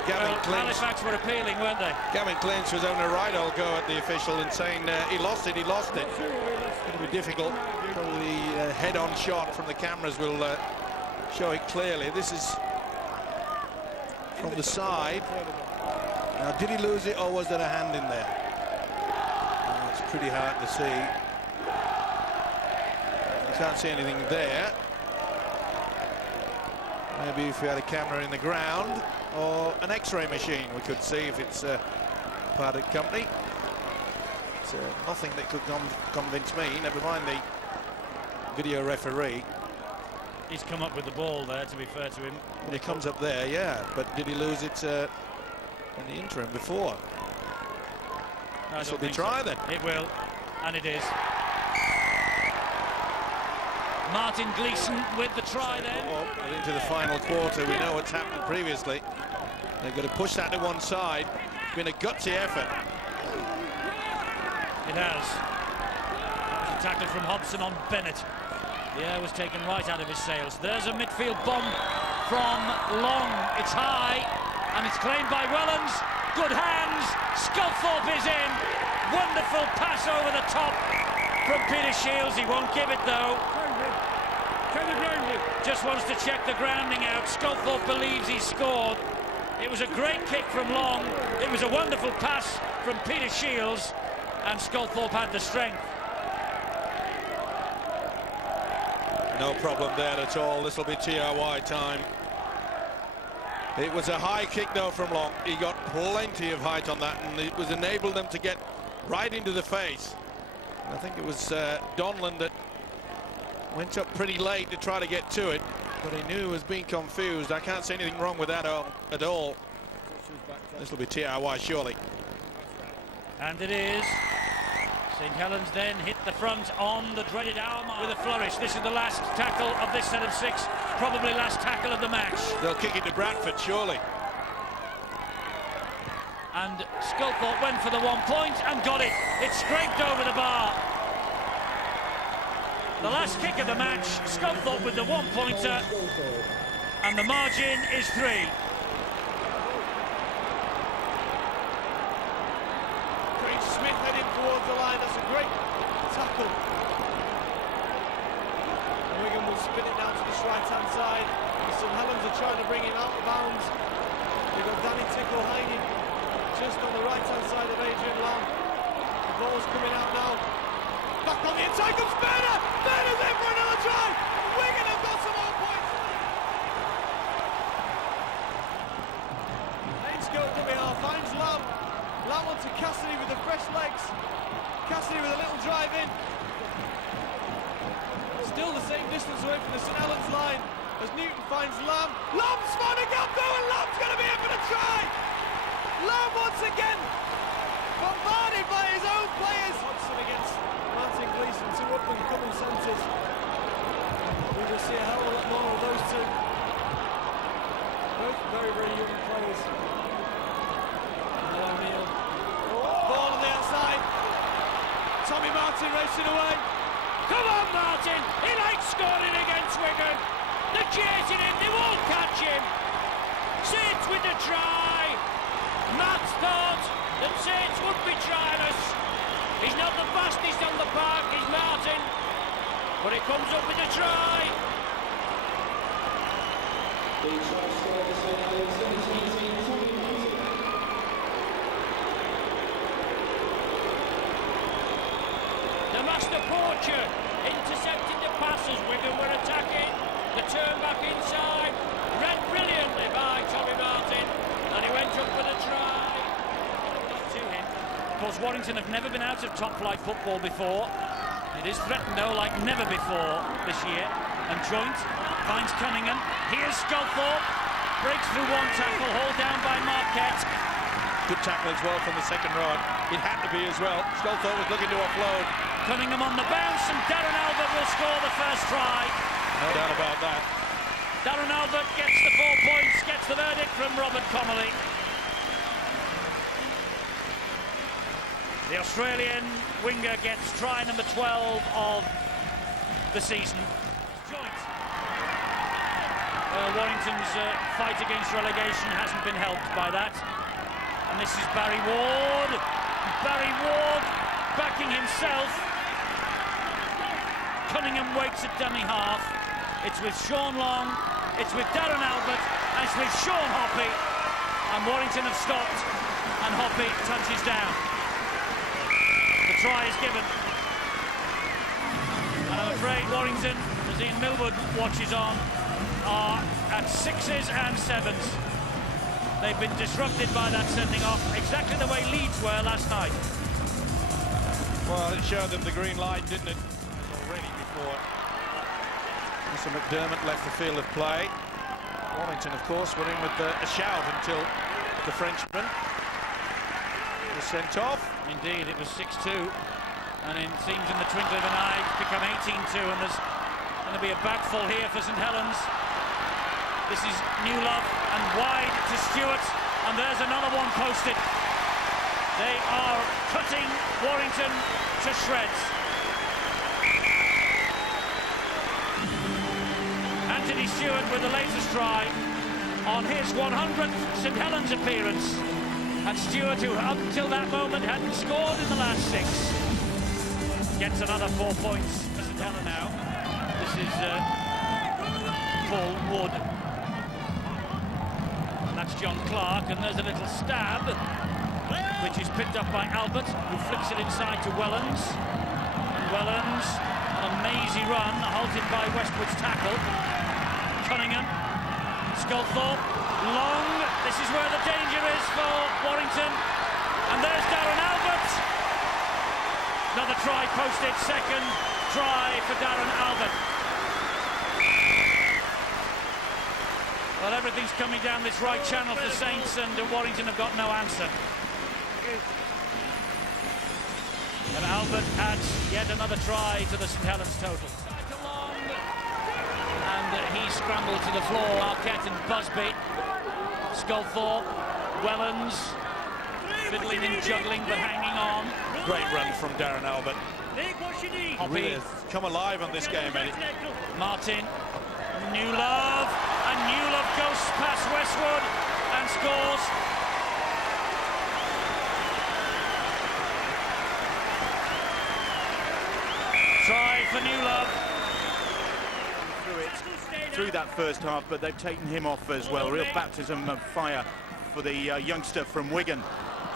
Gavin Clinch. Halifax were appealing, weren't they? Gavin Clinch was having a right old go at the official and saying he lost it, he lost it. It'll be difficult. Probably the head-on shot from the cameras will show it clearly. This is from the side. Now, did he lose it or was there a hand in there? It's pretty hard to see. You can't see anything there. Maybe if we had a camera in the ground or an X-ray machine, we could see if it's part of the company. It's nothing that could convince me, never mind the video referee. He's come up with the ball there, to be fair to him. Well, he comes up there, yeah, but did he lose it in the interim before. I This don't will be think try so. then. It will, and it is. Martin Gleeson with the try then. Well, into the final quarter, we know what's happened previously. They've got to push that to one side. It's been a gutsy effort. It has. That was a tackle from Hobson on Bennett. The air was taken right out of his sails. There's a midfield bomb from Long. It's high, and it's claimed by Wellens. Good hands. Sculthorpe is in. Wonderful pass over the top from Peter Shields. He won't give it though. Just wants to check the grounding out. Sculthorpe believes he scored. It was a great kick from Long. It was a wonderful pass from Peter Shields, and Sculthorpe had the strength. No problem there at all. This will be TRY time. It was a high kick though from Long. He got plenty of height on that, and it was enabled them to get right into the face. And I think it was Donlan that went up pretty late to try to get to it, but he knew he was being confused. I can't see anything wrong with that at all. This will be TRY surely. And it is. St Helens then hit the front on the dreaded hour mark with a flourish. This is the last tackle of this set of 6, probably last tackle of the match. They'll kick it to Bradford surely. And Sculthorpe went for the 1 point and got it. It scraped over the bar. The last kick of the match, Sculthorpe with the 1-pointer, and the margin is 3. Smith heading towards the line. That's a great tackle. Wigan will spin it down to this right-hand side. St Helens are trying to bring him out of bounds. They've got Danny Tickle hiding just on the right-hand side of Adrian Lamb. The ball's coming out now. Back on the inside comes Bernard. Bernard's in for another try. Wigan have got some more points. Ainscote coming out, finds Lamb. Lamb onto Cassidy with the fresh legs. Cassidy with a little drive in. Still the same distance away from the St Helens line as Newton finds Lamb. Lamb spotting up though, and Lamb's going to be in for the try. Lamb once again bombarded by his own players. Hudson against Martin Gleeson, 2 up and coming centres. We will see a hell of a lot more of those two. Both very, very young players. O'Neill. Ball on the outside. Tommy Martin racing away. Come on, Martin! He likes scoring against Wigan. They're chasing him, they won't catch him. Saints with the try. Matt thought that Saints would be tryless. He's not the fastest on the park, he's Martin. But he comes up with a try. The master poacher intercepting the passes. Wigan were attacking. The turn back inside. Read brilliantly by Tommy Martin. And he went up with a try. Not to him. Of course, Warrington have never been out of top-flight football before. It is threatened, though, like never before this year. And Joint finds Cunningham. Here's Sculthorpe. Breaks through one tackle. Hauled down by Marquette. Good tackle as well from the second row. It had to be as well. Sculthorpe was looking to offload. Cunningham on the bounce, and Darren Albert will score the first try. No doubt about that. Darren Albert gets the 4 points, gets the verdict from Robert Connolly. The Australian winger gets try number 12 of the season. Joint. Warrington's fight against relegation hasn't been helped by that. And this is Barry Ward. Barry Ward backing himself. Cunningham waits at dummy half. It's with Sean Long, it's with Darren Albert, and it's with Sean Hoppy. And Warrington have stopped, and Hoppy touches down. The try is given. And I'm afraid Warrington, as Ian Millwood watches on, are at 6s and 7s. They've been disrupted by that sending off, exactly the way Leeds were last night. Well, it showed them the green light, didn't it? Already before Mr. McDermott left the field of play. Warrington, of course, were in with a shout until the Frenchman was sent off. Indeed, it was 6-2, and it seems in the twinkling of an eye it's become 18-2, and there's going to be a backful here for St Helens. This is Newlove and wide to Stewart, and there's another one posted. They are cutting Warrington to shreds. Anthony Stewart with the latest try on his 100th St Helens appearance. And Stewart, who up until that moment hadn't scored in the last 6, gets another 4 points for St Helens now. This is Paul Wood. And that's John Clark, and there's a little stab, which is picked up by Albert, who flicks it inside to Wellens. And Wellens, on a mazy run, halted by Westwood's tackle. Cunningham, Sculthorpe, long. This is where the danger is for Warrington. And there's Darren Albert. Another try posted, second try for Darren Albert. Well, everything's coming down this right channel for Saints, and Warrington have got no answer. And Albert adds yet another try to the St Helens total. And he scrambled to the floor, Arquette and Busby. Sculthorpe, Wellens, fiddling and juggling but hanging on. Great run from Darren Albert. Hoppy, Really has come alive on this game, Eddie. Martin, Newlove, and Newlove goes past Westwood and scores. Try for Newlove. Through that first half, but they've taken him off as well. Real baptism of fire for the youngster from Wigan.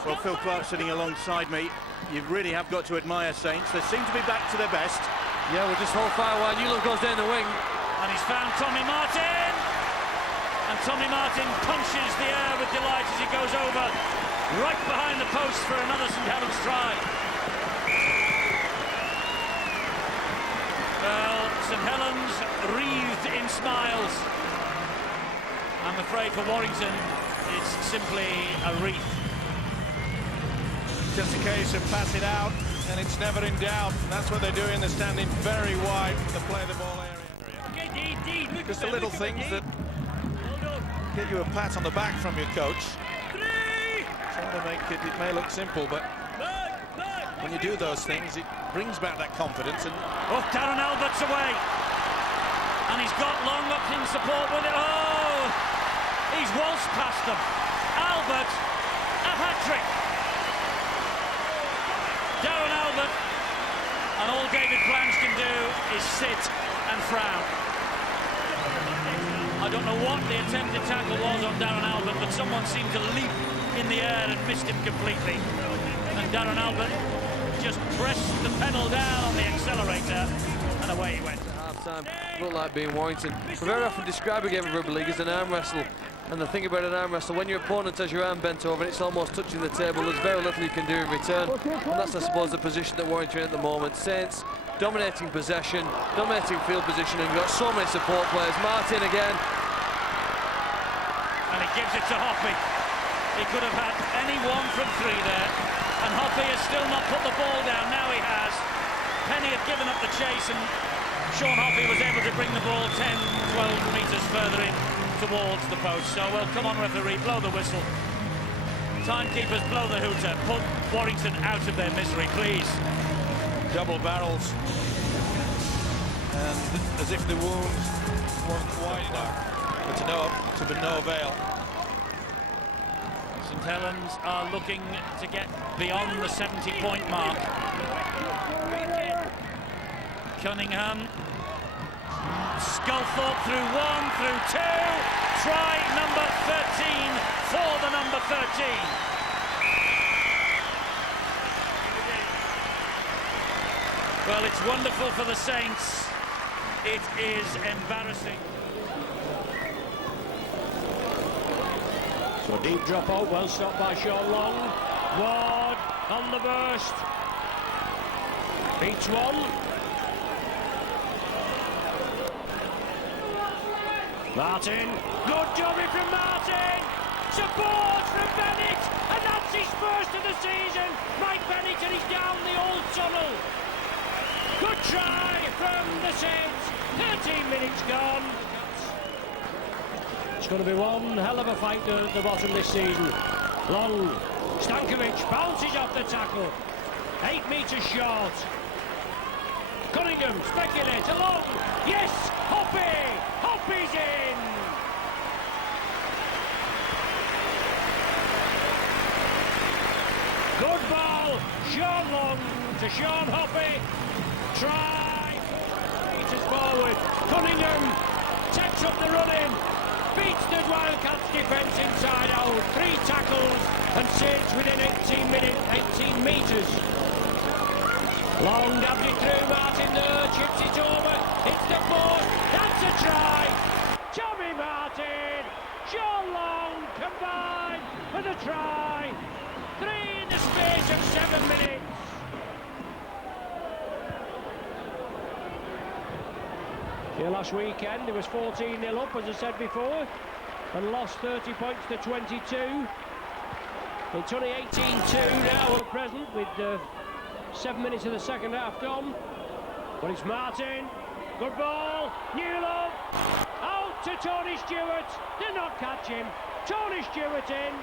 Well, Phil Clark sitting alongside me. You really have got to admire Saints. They seem to be back to their best. Yeah, we'll just hold fire while Newlove goes down the wing. And he's found Tommy Martin. And Tommy Martin punches the air with delight as he goes over right behind the post for another St Helens try. Well, St Helens wreathed in smiles. I'm afraid for Warrington, it's simply a wreath. Just a case of pass it out, and it's never in doubt. That's what they're doing. They're standing very wide from the play the ball area. Just the little things that give you a pat on the back from your coach. Trying to make it, it may look simple, but when you do those things, it brings back that confidence. And oh, Darren Albert's away. And he's got Long up in support with it. Oh, he's waltzed past them. Albert, a hat-trick. Darren Albert, and all David Blanche can do is sit and frown. I don't know what the attempted tackle was on Darren Albert, but someone seemed to leap in the air and missed him completely. And Darren Albert just pressed the pedal down on the accelerator, and away he went. Half-time looked like being Warrington. We very often describe a game of rugby league as an arm wrestle. And the thing about an arm wrestle, when your opponent has your arm bent over and it's almost touching the table, there's very little you can do in return. And that's, I suppose, the position that Warrington are in at the moment. Saints dominating possession, dominating field position, and got so many support players. Martin again. And he gives it to Hoppy. He could have had any 1 from 3 there. And Hoppy has still not put the ball down. Now he has. Penny had given up the chase, and Sean Hoppy was able to bring the ball 10, 12 metres further in towards the post. So, well, come on, referee, blow the whistle. Timekeepers, blow the hooter. Put Warrington out of their misery, please. double barrels. And as if the wounds weren't wide enough. But to no avail. St Helens are looking to get beyond the 70-point mark. Cunningham. Sculthorpe through 1, through 2. Try number 13 for the number 13. Well, it's wonderful for the Saints. It is embarrassing. So deep drop out, well stopped by Sean Long. Ward on the burst. Beats one. Martin, good job from Martin. Support from Bennett, and that's his first of the season. Mike Bennington is down the old tunnel. Good try from the Saints. 13 minutes gone. It's going to be one hell of a fight at the bottom this season. Long. Stankovic bounces off the tackle. 8 metres short. Cunningham speculates along. Yes, Hoppy! Hoppy's in! Good ball. Sean Long to Sean Hoppy. Try. Meters forward. Cunningham takes up the running. Beats the Wildcats defence inside out. 3 tackles and Saints within 18 metres. Long dabbed it through, Martin there, chips it over, hits the post, that's a try! Tommy Martin, Sean Long combined for the try! 3 in the space of 7 minutes! Yeah, last weekend it was 14-0 up, as I said before, and lost 30 points to 22. It's only 18-2 now at present with 7 minutes of the second half gone. But it's Martin. Good ball. Newlove. Out to Tony Stewart. Did not catch him. Tony Stewart in.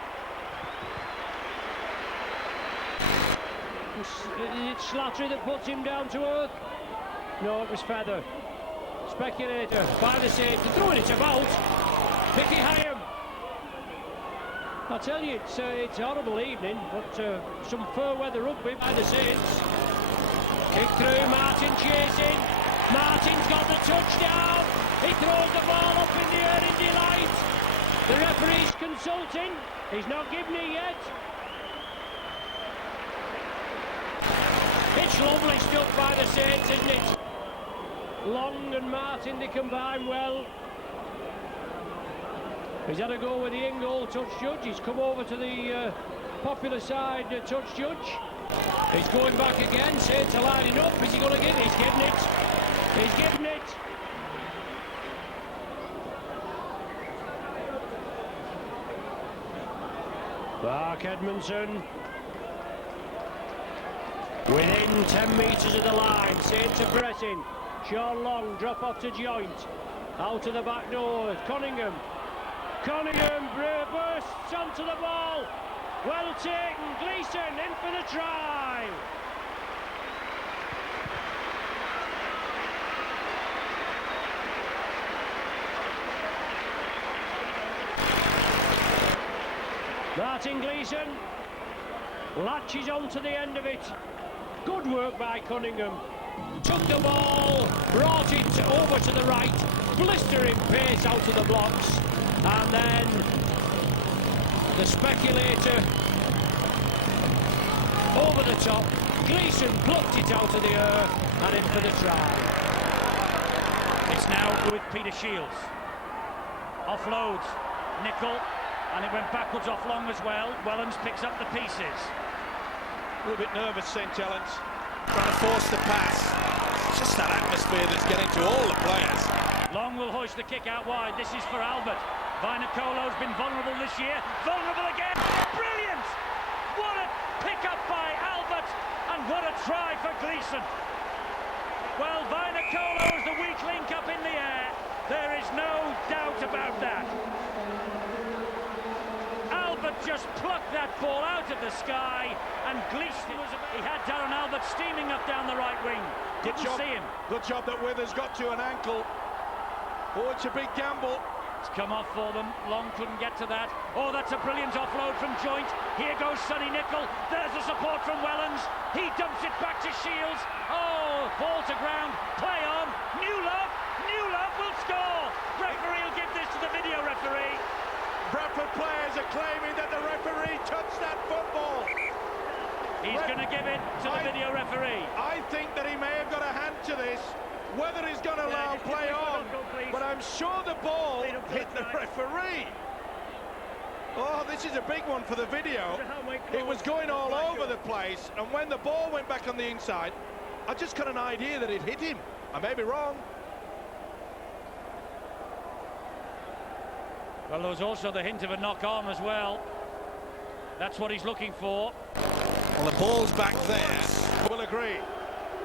It's Slattery that puts him down to earth. No, it was Feather. Speculator by the Saints. Throwing it about. Vicky Hyam. I tell you, it's a horrible evening, but some fair weather rugby by the Saints. Kick through, Martin chasing. Martin's got the touchdown. He throws the ball up in the air in delight. The referee's consulting. He's not given it yet. It's lovely stuff by the Saints, isn't it? Long and Martin, they combine well. He's had a go with the in-goal touch judge. He's come over to the popular side touch judge. He's going back again. Saints are lining up. Is he going to get it? He's getting it. He's getting it. Mark Edmondson. Within 10 metres of the line. Saints are pressing. Sean Long drop off to joint. Out to the back door. Cunningham. Cunningham bursts onto the ball. Well taken. Gleeson in for the try. Martin Gleeson latches onto the end of it. Good work by Cunningham. Took the ball, brought it over to the right, blistering pace out of the blocks, and then the speculator over the top. Gleeson plucked it out of the air and in for the try. It's now with Peter Shields. Offloads, Nicol, and it went backwards off Long as well. Wellens picks up the pieces. A little bit nervous, St. Helens, trying to force the pass. It's just that atmosphere that's getting to all the players. Long will hoist the kick out wide. This is for Albert. Vinacolo's been vulnerable this year. Vulnerable again. Brilliant! What a pick-up by Albert, and what a try for Gleeson. Well, Vinacolo's the weak link up in the air. There is no doubt about that. Albert just plucked that ball out of the sky, and Gleeson he had Darren Albert steaming up down the right wing. Didn't see him. Good job that Withers got to an ankle. Oh, it's a big gamble. It's come off for them. Long couldn't get to that. Oh, that's a brilliant offload from Joint. Here goes Sonny Nicol. There's the support from Wellens. He dumps it back to Shields. Oh, ball to ground. Play on. Newlove will score. Referee will give this to the video referee. Bradford players are claiming that the referee touched that football. He's going to give it to the video referee. I think that he may have got a hand to this. Whether he's going to allow play on, but I'm sure the ball hit the referee. Oh, this is a big one for the video. It was going all over the place, and when the ball went back on the inside, I just got an idea that it hit him. I may be wrong. Well, there was also the hint of a knock-on as well. That's what he's looking for. Well, the ball's back there. We'll agree.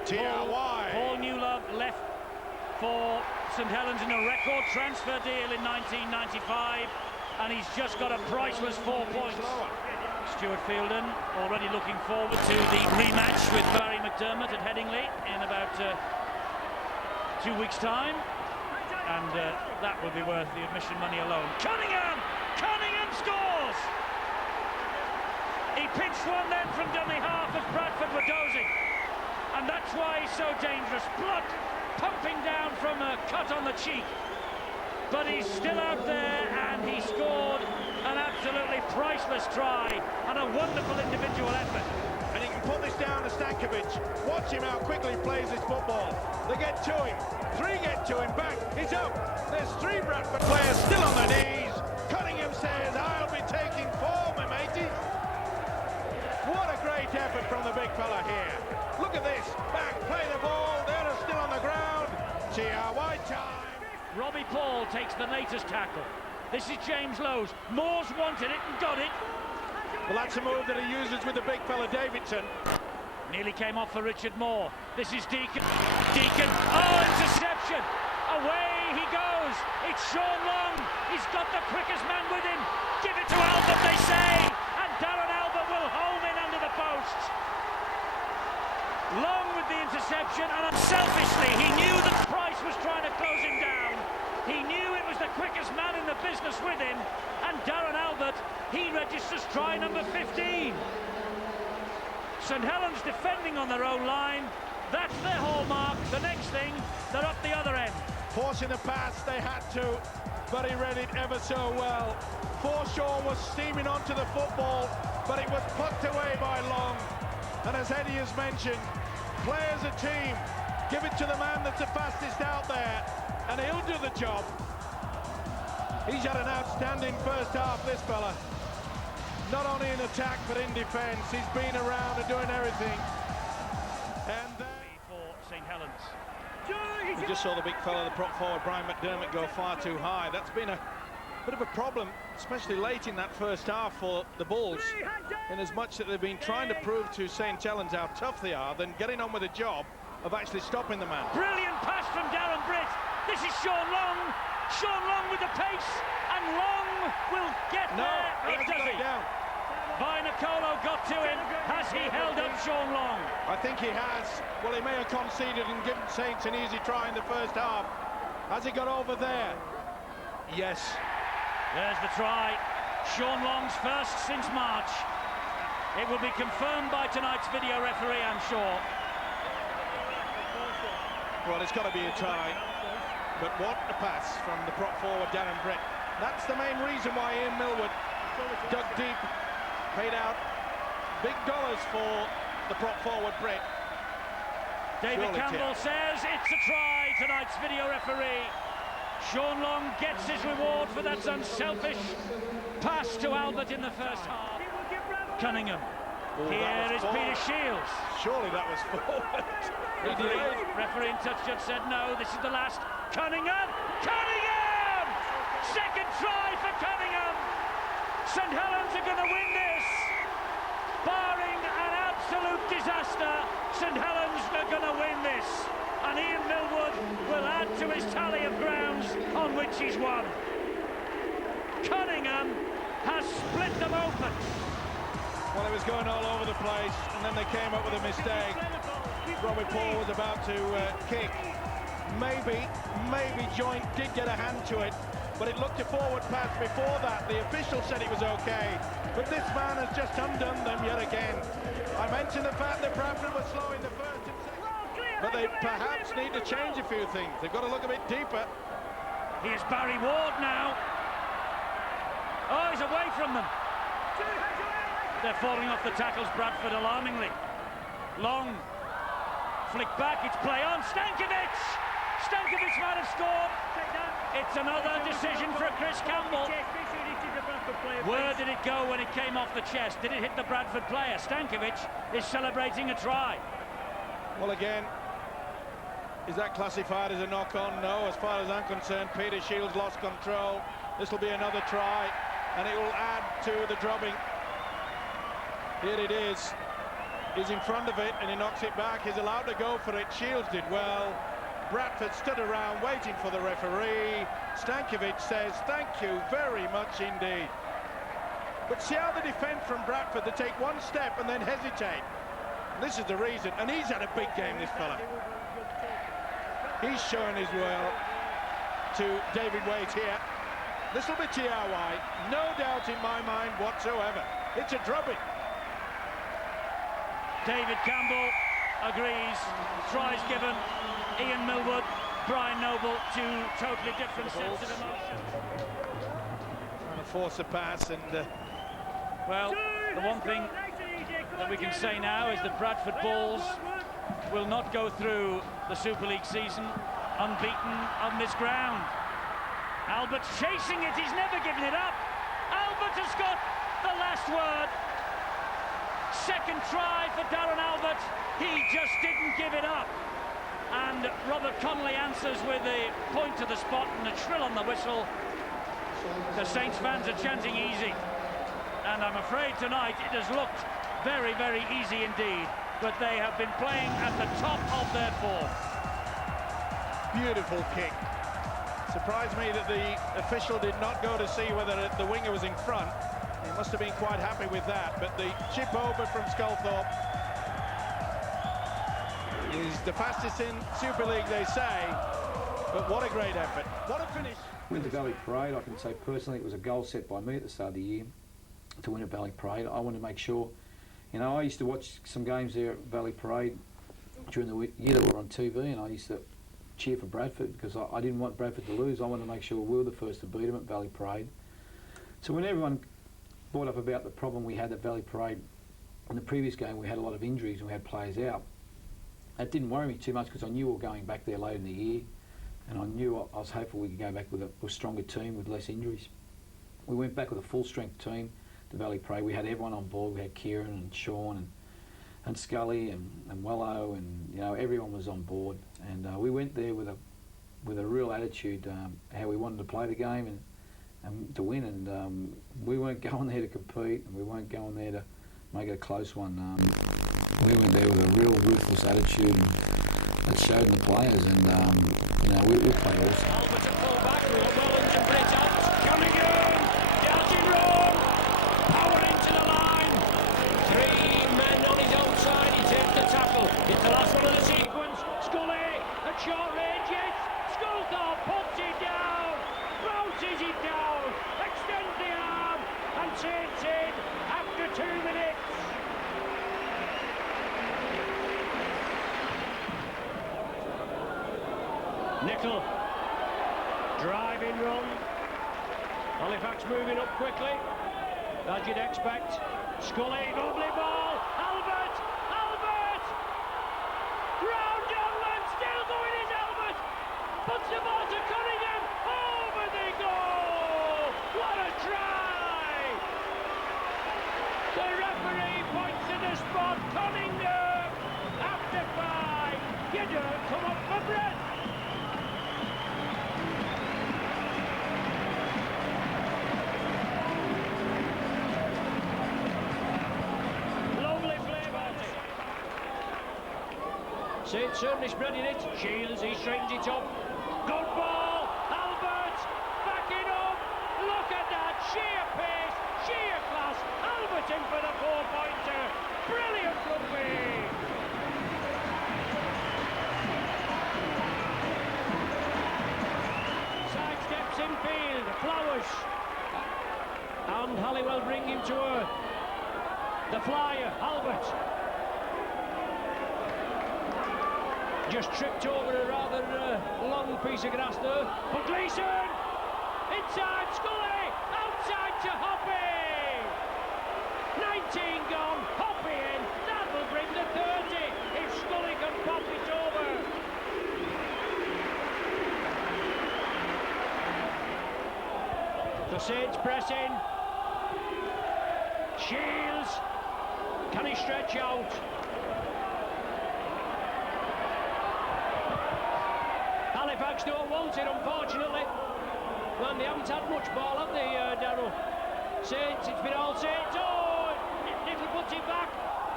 Paul Newlove left for St Helens in a record transfer deal in 1995, and he's just got a priceless 4 points. Stuart Fielden already looking forward to the rematch with Barry McDermott at Headingley in about 2 weeks' time, and that will be worth the admission money alone. Cunningham scores! He pinched one then from dummy half as Bradford were dozing, and that's why he's so dangerous. Blood pumping down from a cut on the cheek, but he's still out there, and he scored an absolutely priceless try and a wonderful individual effort. And you can put this down to Stankovic. Watch him how quickly he plays this football. They get to him. 3 get to him. Back. He's up. There's 3 Bradford players still on their knees. Cunningham says, I'll be taking 4, my matey. What a great effort from the big fella here. Look at this. Back. Play the ball. They're still on the ground. White time. Robbie Paul takes the latest tackle. This is James Lowe's. Moore's wanted it and got it. Well, that's a move that he uses with the big fella Davidson. Nearly came off for Richard Moore. This is Deacon. Oh, interception! Away he goes. It's Sean Long. He's got the quickest man with him. Give it to Albert, they say. And Darren Albert will home in under the posts. Long with the interception, and unselfishly, he knew that Price was trying to close him down. He knew it was the quickest man in the business with him, and Darren Albert, he registers try number 15. St Helens defending on their own line. That's their hallmark. The next thing, they're up the other end. Forcing the pass, they had to, but he read it ever so well. Forshaw was steaming onto the football, but it was plucked away by Long. And as Eddie has mentioned, play as a team. Give it to the man that's the fastest out there, and he'll do the job. He's had an outstanding first half, this fella. Not only in attack, but in defence. He's been around and doing everything. And then for St Helens. we just saw the big fella, the prop forward, Brian McDermott, go far too high. That's been a bit of a problem, especially late in that first half for the Bulls, in as much that they've been trying to prove to St Helens how tough they are than getting on with the job of actually stopping the man. Brilliant pass from Darren Britt. This is Sean Long. Sean Long with the pace, and Long will get there. It does it. Down. Vinacolo got to him. Has he held up Sean Long? I think he has. Well, he may have conceded and given Saints an easy try in the first half. Has he got over there? Yes. There's the try. Sean Long's first since March. It will be confirmed by tonight's video referee, I'm sure. Well, it's got to be a try. But what a pass from the prop forward, Darren Britt. That's the main reason why Ian Millward dug deep, paid out big dollars for the prop forward, Britt. David Surely Campbell says it's a try, tonight's video referee. Sean Long gets his reward for that unselfish pass to Albert in the first half. Cunningham. Here is Peter Shields. Surely that was forward. Referee in touch just said no, this is the last. Cunningham! Cunningham! Second try for Cunningham! St Helens are going to win this. Barring an absolute disaster, St Helens are going to win this. And Ian Millward will add to his tally of grounds on which he's won. Cunningham has split them open. Well, it was going all over the place, and then they came up with a mistake. Robbie Paul was about to kick. Maybe Joint did get a hand to it, but it looked a forward pass before that. The official said it was okay, but this man has just undone them yet again. I mentioned the fact that Bradford was slow in the first and second, but they perhaps need to change a few things. They've got to look a bit deeper. Here's Barry Ward now. Oh, he's away from them. They're falling off the tackles, Bradford, alarmingly. Long. Flick back, it's play on. Stankovic! Stankovic might have scored. It's another decision for Chris Campbell. Where did it go when it came off the chest? Did it hit the Bradford player? Stankovic is celebrating a try. Well, again, is that classified as a knock-on? No, as far as I'm concerned, Peter Shields lost control. This will be another try, and it will add to the drubbing. Here it is. He's in front of it and he knocks it back. He's allowed to go for it. Shields did well. Bradford stood around waiting for the referee. Stankovic says, thank you very much indeed. But see how they defend from Bradford. They take one step and then hesitate. This is the reason. And he's had a big game, this fella. He's showing his well to David Waite here. This will be TRY. No doubt in my mind whatsoever. It's a drubbing. David Campbell agrees. Tries given. Ian Millwood, Brian Noble, two totally different sets of emotions. Trying to force a pass and... Well, the one thing that we can say now is that Bradford Bulls will not go through the Super League season unbeaten on this ground. Albert's chasing it, he's never given it up. Albert has got the last word. Second try for Darren Albert, he just didn't give it up. And Robert Connolly answers with a point to the spot and a trill on the whistle. The Saints fans are chanting easy. And I'm afraid tonight it has looked very, very easy indeed. But they have been playing at the top of their form. Beautiful kick. Surprised me that the official did not go to see whether the winger was in front. He must have been quite happy with that. But the chip over from Sculthorpe is the fastest in Super League, they say. But what a great effort. What a finish. Win the Valley Parade, I can say personally it was a goal set by me at the start of the year to win a Valley Parade. I wanted to make sure, you know, I used to watch some games there at Valley Parade during the year that we were on TV, and I used to cheer for Bradford because I didn't want Bradford to lose. I wanted to make sure we were the first to beat them at Valley Parade. So when everyone brought up about the problem we had at Valley Parade, in the previous game we had a lot of injuries and we had players out. That didn't worry me too much because I knew we were going back there later in the year, and I knew I was hopeful we could go back with a stronger team with less injuries. We went back with a full-strength team to Valley Parade. We had everyone on board. We had Kieran and Sean and Scully and Wello, and you know everyone was on board. And we went there with a real attitude, how we wanted to play the game and to win. And we weren't going there to compete, and we weren't going there to make it a close one. We went there with a real ruthless attitude, and that showed in the players. And you know we played awesome. Albert to pull back, Wellens and Britt out. Cunningham, Delgin Rome, power into the line. 3 men on his own side, he takes the tackle. It's the last one of the sequence. Scully at short range, yes. Sculthorpe puts it down, bounces it down, extends the arm and takes it after 2 minutes. Nickel, driving run. Halifax moving up quickly, as you'd expect. Scully, lovely ball. Albert, round Helens, still going is Albert. Puts the ball to Cunningham, over they go. What a try! The referee points to the spot. Cunningham, after 5. You don't come up for breath. Saints certainly spreading it. Shields, he straightens it up. Good ball. Albert backing up. Look at that. Sheer pace, sheer class. Albert in for the 4-pointer. Brilliant rugby. Sidesteps in field. Flowers. And Halliwell bring him to earth. The flyer, Albert. Just tripped over a rather long piece of grass there. But Gleeson! Inside, Scully! Outside to Hoppy! 19 gone, Hoppy in. That will bring the 30 if Scully can pop it over. The Saints pressing. Shields. Can he stretch out? Halifax don't want it, unfortunately. Well, they haven't had much ball, have they, Darryl? Saints, it's been all Saints. Oh, little puts it back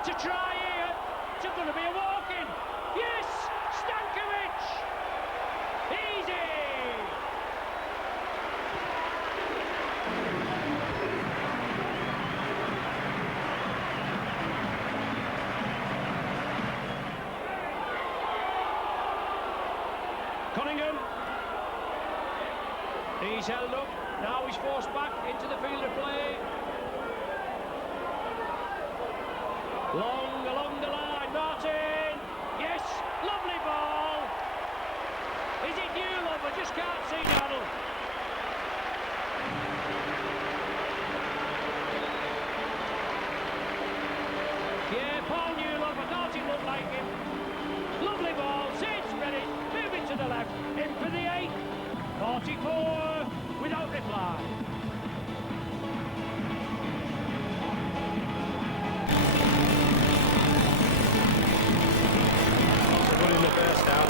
to try here. It's going to be a walk-in. Yes, Stankovic. Easy. Cunningham. He's held up. Now he's forced back into the field of play. Long along the line, Martin. Yes, lovely ball. Is it Newlove? I just can't see Donald. Yeah, Paul Newlove. I thought it looked like him. Lovely ball. Saints ready. Moving to the left. In for the 8. 44 without reply. Good in the first half.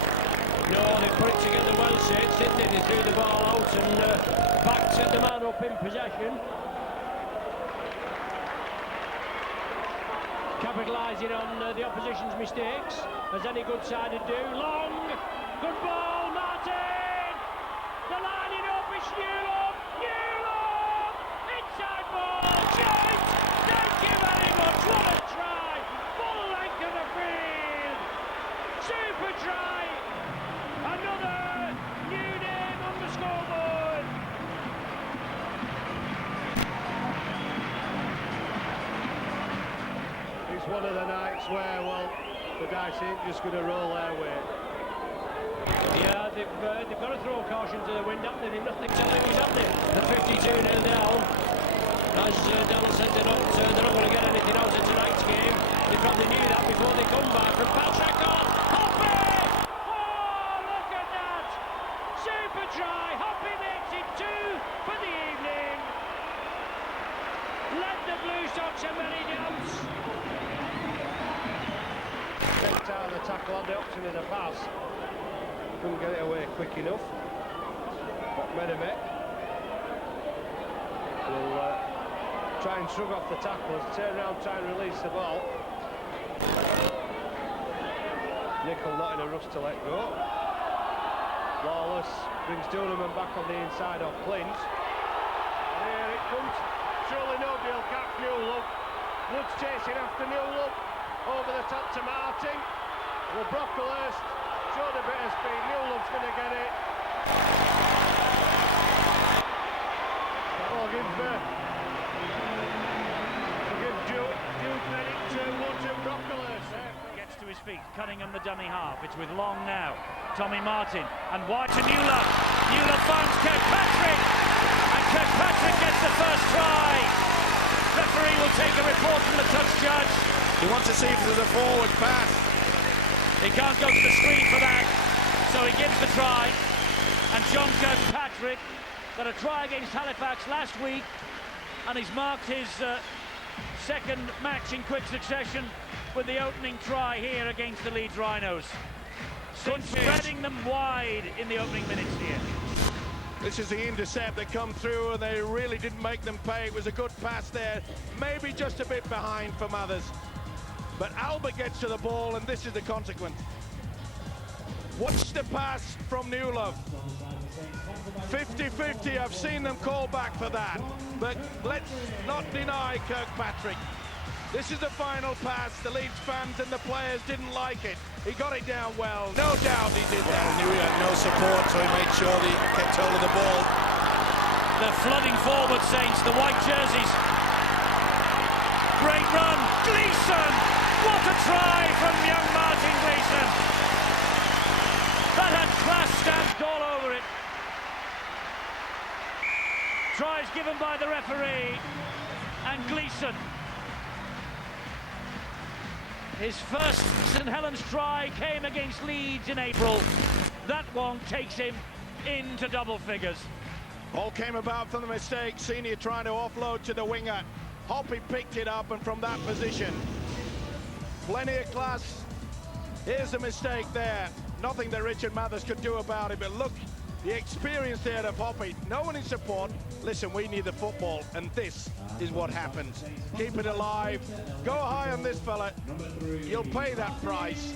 No, they put it together well, Saints, didn't they? They threw the ball out and backed the man up in possession. Capitalising on the opposition's mistakes, as any good side would do. Long, good ball, Martin! The lining up is Newlove! Newlove! Inside ball! Shot! Thank you very much! What a try! Full length of the field! Super try! Another new name on the scoreboard! It's one of the nights where, well, the dice ain't just going to roll their way. Yeah, they've got to throw caution to the wind, haven't they? They've nothing to lose, haven't they? They're 52-0 down. As Donald said, they're not going to get anything out of tonight's game. They probably knew that before they come back. From Patrick on, Hoppy! Oh, look at that! Super try. Hoppy makes it 2 for the evening. Led the Blue Sox a many jumps. Next out of the tackle on the option of the pass. Couldn't get it away quick enough. But Medimet will try and shrug off the tacklers, turn around, try and release the ball. Nicol not in a rush to let go. Lawless brings Duneman back on the inside of Clint. And here it comes. Surely nobody will catch Newlove. Woods chasing after Newlove. Over the top to Martin. Well, Brocklehurst showed a bit of speed. Newlove's going to get it. I'll give due credit to Woods and Brocklehurst. Gets to his feet, Cunningham the dummy half. It's with Long now. Tommy Martin and wide to Newlove. Newlove finds Kirkpatrick, and Kirkpatrick gets the first try. Referee will take a report from the touch judge. He wants to see if there's a forward pass. He can't go to the screen for that, so he gives the try. And John Kirkpatrick got a try against Halifax last week, and he's marked his second match in quick succession with the opening try here against the Leeds Rhinos. Spreading them wide in the opening minutes here. This is the intercept that come through, and they really didn't make them pay. It was a good pass there, maybe just a bit behind for Mathers. But Albert gets to the ball, and this is the consequence. Watch the pass from Newlove. 50-50, I've seen them call back for that. But let's not deny Kirkpatrick. This is the final pass. The Leeds fans and the players didn't like it. He got it down well. No doubt he did that. He knew he had no support, so he made sure that he kept hold of the ball. They're flooding forward, Saints, the white jerseys. Great run, Gleeson! What a try from young Martin Gleeson! That had class stamped all over it. Tries given by the referee, and Gleeson. His first St Helens try came against Leeds in April. That one takes him into double figures. All came about from the mistake. Senior trying to offload to the winger. Hoppy picked it up, and from that position, plenty of class. Here's a mistake there. Nothing that Richard Mathers could do about it, but look The experience there of Hoppy, no one in support. Listen, we need the football, and this is what happens. Keep it alive. Go high on this fella. You'll pay that price.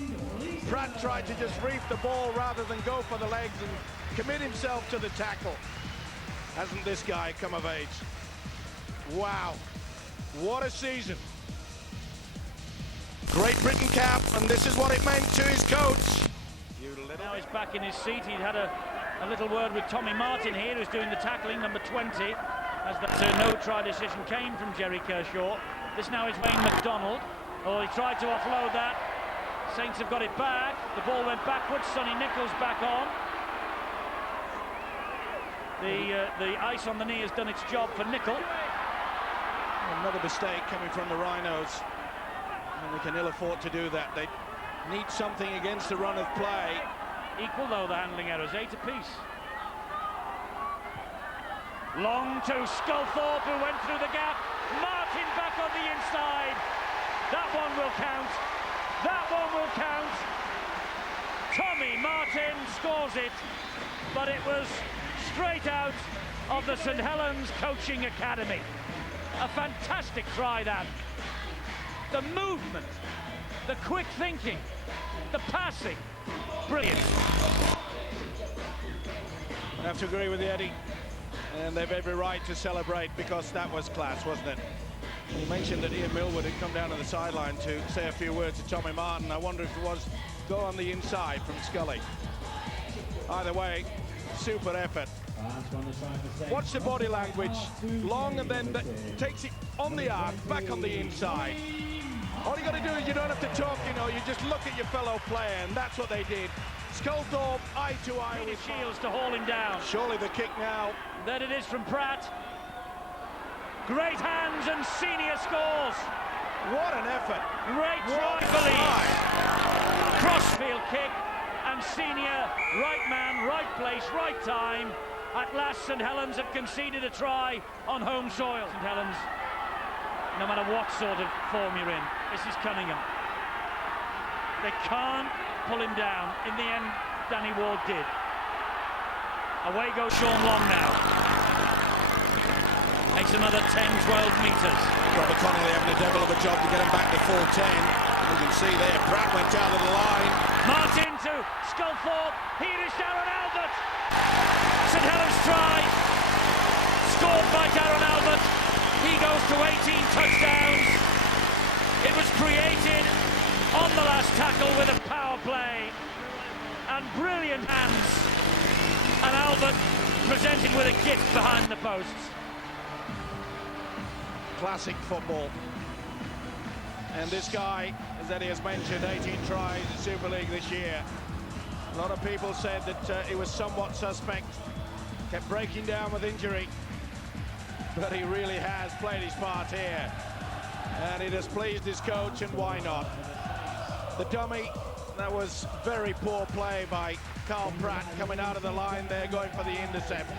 Pratt tried to just reef the ball rather than go for the legs and commit himself to the tackle. Hasn't this guy come of age? Wow, what a season. Great Britain cap, and this is what it meant to his coach. Now he's back in his seat. He'd had a little word with Tommy Martin here, who's doing the tackling, number 20, as the no try decision came from Jerry Kershaw. This now is Wayne McDonald. Oh, he tried to offload that. Saints have got it back. The ball went backwards. Sonny Nichols back on. The ice on the knee has done its job for Nicholl. Another mistake coming from the Rhinos, and they can ill afford to do that. They need something against the run of play. Equal though the handling errors, 8 apiece. Long to Sculthorpe, who went through the gap. Martin back on the inside. That one will count. That one will count. Tommy Martin scores it, but it was straight out of the St Helens Coaching Academy. A fantastic try, that. The movement, the quick thinking, the passing, brilliant. I have to agree with Eddie, and they've every right to celebrate, because that was class, wasn't it? He mentioned that Ian Millwood had come down to the sideline to say a few words to Tommy Martin. I wonder if it was go on the inside from Scully. Either way, super effort. Watch the body language, long, and then takes it on the arc, back on the inside. All you got to do is, you don't have to talk, you know, you just look at your fellow player, and that's what they did. Sculthorpe, eye to eye with Shields to haul him down. Surely the kick now. There it is from Pratt. Great hands, and Senior scores. What an effort. Great try, crossfield kick, and Senior, right man, right place, right time. At last, St Helens have conceded a try on home soil. St Helens, no matter what sort of form you're in, this is Cunningham. They can't pull him down. In the end, Danny Ward did. Away goes Sean Long now. Makes another 10, 12 metres. Robert Connolly having a devil of a job to get him back to full 10. You can see there, Pratt went down to the line. Martin to Sculthorpe. Here is Darren Albert. St Helens try. Scored by Darren Albert. He goes to 18 touchdowns. It was created on the last tackle with a power play. And brilliant hands. And Albert presented with a gift behind the posts. Classic football. And this guy, as Eddie has mentioned, 18 tries in Super League this year. A lot of people said that he was somewhat suspect, kept breaking down with injury, but he really has played his part here, and it has pleased his coach, and why not? The dummy, that was very poor play by Carl Pratt, coming out of the line there, going for the intercept.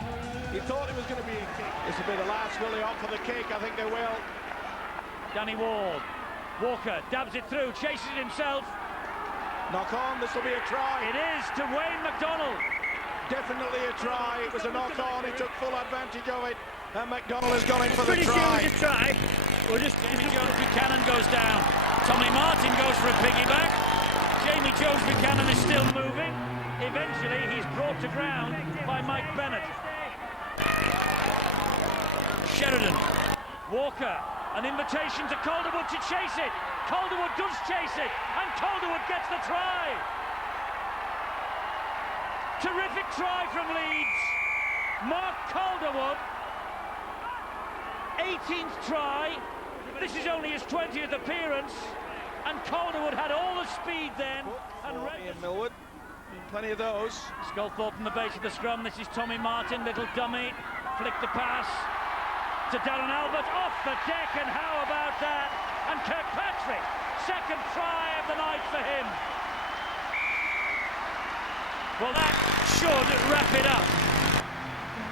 He thought it was going to be a kick. This will be the last, will they opt for the kick? I think they will. Danny Ward. Walker dabs it through, chases it himself. Knock on, this will be a try. It is to Wayne McDonald. Definitely a try. It was a knock on, he took full advantage of it, and McDonald has gone in for the try. Jamie Jones Buchanan goes down. Tommy Martin goes for a piggyback. Jamie Jones Buchanan is still moving. Eventually he's brought to ground by Mike Bennett. Sheridan. Walker. An invitation to Calderwood to chase it. Calderwood does chase it, and Calderwood gets the try. Terrific try from Leeds. Mark Calderwood, 18th try. This is only his 20th appearance, and Calderwood had all the speed then. And Ian Millwood, plenty of those. Sculthorpe from the base of the scrum. This is Tommy Martin, little dummy. Flick the pass to Darren Albert, off the deck, and how about that? And Kirkpatrick, second try of the night for him. Well, that should wrap it up.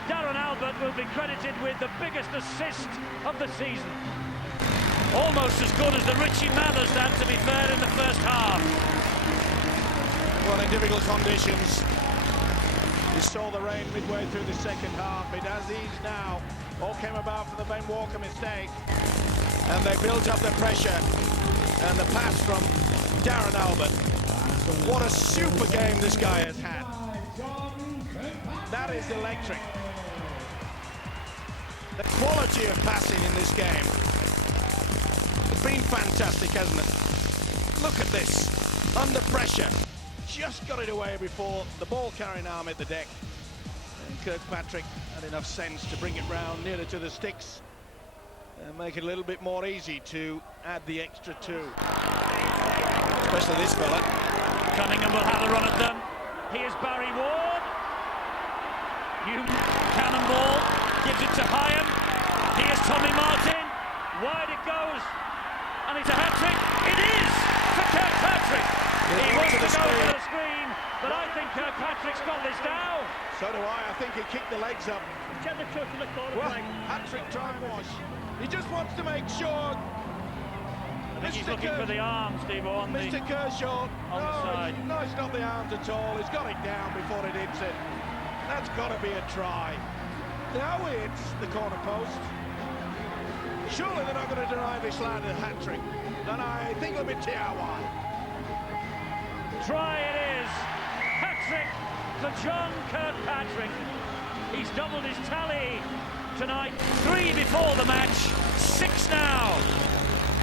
Darren Albert will be credited with the biggest assist of the season. Almost as good as the Richie Mathers, that, to be fair, in the first half. Well, in difficult conditions, You saw the rain midway through the second half. It has eased now. All came about from the Ben Walker mistake. And they built up the pressure. And the pass from Darren Albert. What a super game this guy has had. That is electric. The quality of passing in this game has been fantastic, hasn't it? Look at this. Under pressure. Just got it away before the ball carrying arm hit the deck. And Kirkpatrick had enough sense to bring it round nearer to the sticks and make it a little bit more easy to add the extra two. Especially this fella. Cunningham will have a run at them. Here's Barry Ward. New cannonball. Gives it to Hyam. Here's Tommy Martin. Wide it goes. And it's a hat-trick. It is for Kirkpatrick. He wants to go for the screen, but I think Kirkpatrick's got this down. So do I. I think he kicked the legs up. Get the touch in the corner. Well, hat-trick time wash. He just wants to make sure. I think he's looking for the arm, Steve, on Mr. Kershaw. on the side. No, it's not the arms at all. He's got it down before it hits it. That's got to be a try. Now he hits the corner post. Surely they're not going to deny this lad a hat-trick. And I think it'll be TRY. Try it is. Hat-trick for John Kirkpatrick. He's doubled his tally tonight. 3 before the match, 6 now.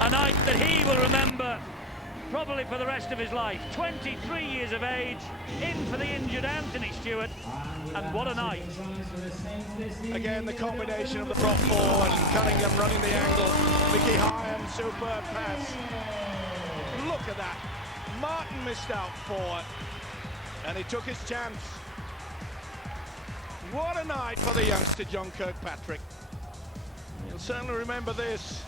A night that he will remember probably for the rest of his life. 23 years of age, in for the injured Anthony Stewart, and what a night. Again, the combination of the prop forward and Cunningham running the angle. Mickey Hyam, superb pass. Look at that. Martin missed out forward, and he took his chance. What a night for the youngster John Kirkpatrick. You'll certainly remember this.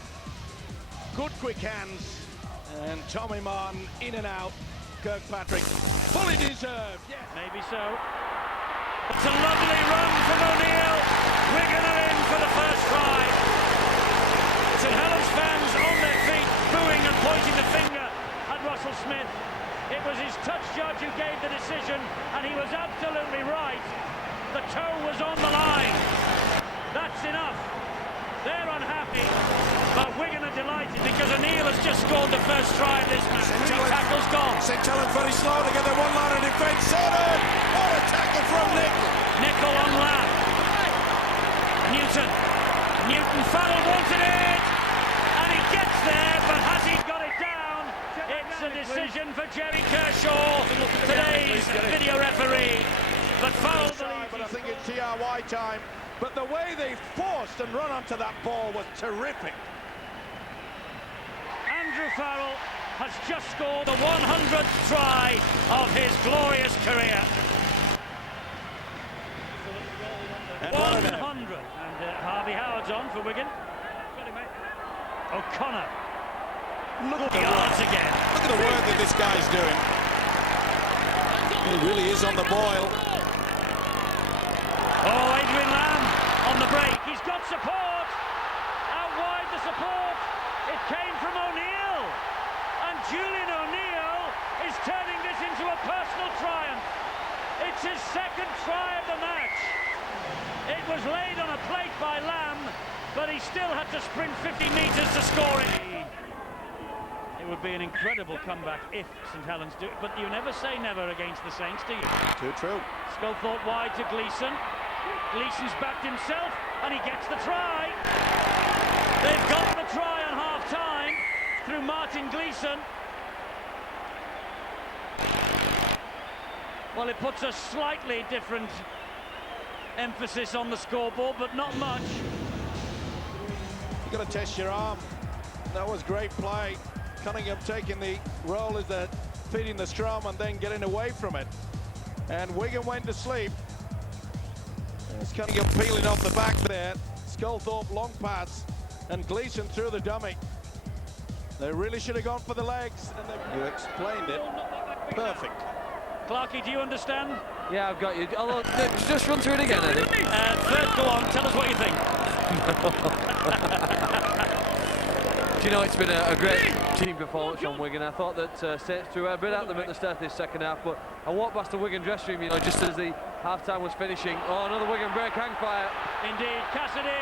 Good quick hands, and Tommy Martin in and out. Kirkpatrick, fully deserved. Yes. Maybe so. It's a lovely run from O'Neill. Wigan are in for the first try. St Helens fans on their feet, booing and pointing the finger at Russell Smith. It was his touch judge who gave the decision, and he was absolutely right. The toe was on the line. That's enough. They're unhappy, but Wigan are delighted because O'Neill has just scored the first try of this match. 3 tackles gone. St Helens very slow to get their one-liner defence sorted. What a tackle from Nicol. Nicol on Lamb. Newton Farrell wanted it, and he gets there, but has he got it down? It's a decision for Jerry Kershaw, today's video referee. But Farrell believes. But I think it's TRY time. But the way they forced and run onto that ball was terrific. Andrew Farrell has just scored the 100th try of his glorious career. 100. And Harvey Howard's on for Wigan. O'Connor. Look at the yards work. again. Look at the work that this guy's doing. He really is on the boil. Oh, Adrian Lamb on the break. He's got support. Out wide the support. It came from O'Neill. And Julian O'Neill is turning this into a personal triumph. It's his second try of the match. It was laid on a plate by Lamb, but he still had to sprint 50 metres to score it. It would be an incredible comeback if St Helens do it, but you never say never against the Saints, do you? Too true. Sculthorpe wide to Gleeson. Gleeson's backed himself, and he gets the try. They've got the try on half-time through Martin Gleeson. Well, it puts a slightly different emphasis on the scoreboard, but not much. You've got to test your arm. That was great play. Cunningham taking the role as the feeding the scrum and then getting away from it. And Wigan went to sleep. There's Cunningham peeling off the back there. Sculthorpe long pass, and Gleeson through the dummy. They really should have gone for the legs. And you explained it. Perfect. Clarkey, do you understand? Yeah, I've got you. Although, just run through it again, Eddie. First, go on, tell us what you think. Do you know, it's been a great team performance from Wigan. I thought that Saints threw a bit at them at the start of this second half, but I walked past the Wigan dressing room, you know, just as the half-time was finishing. Oh, another Wigan break, hang fire. Indeed, Cassidy,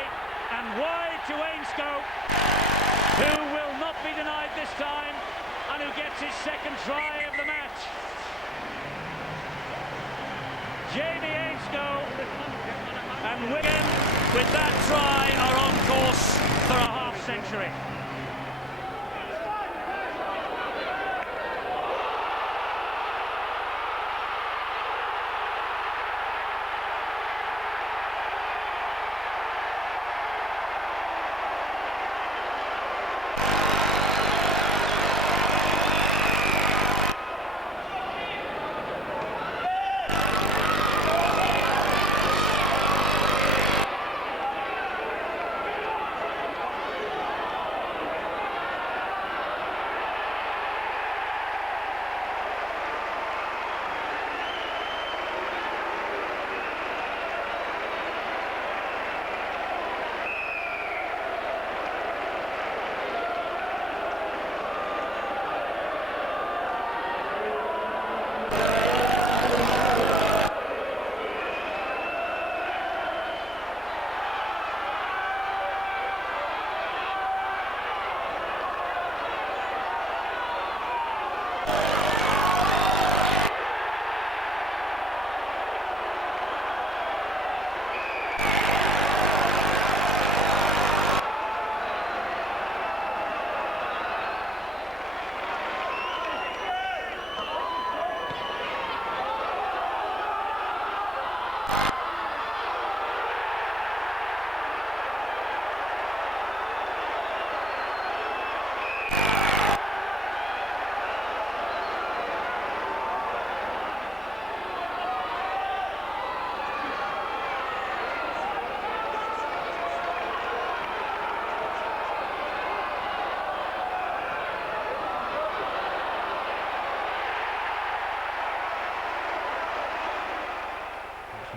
and wide to Ainscough, who will not be denied this time, and who gets his second try of the match. Jamie Ainscough, and Wigan, with that try, are on course for a half-century.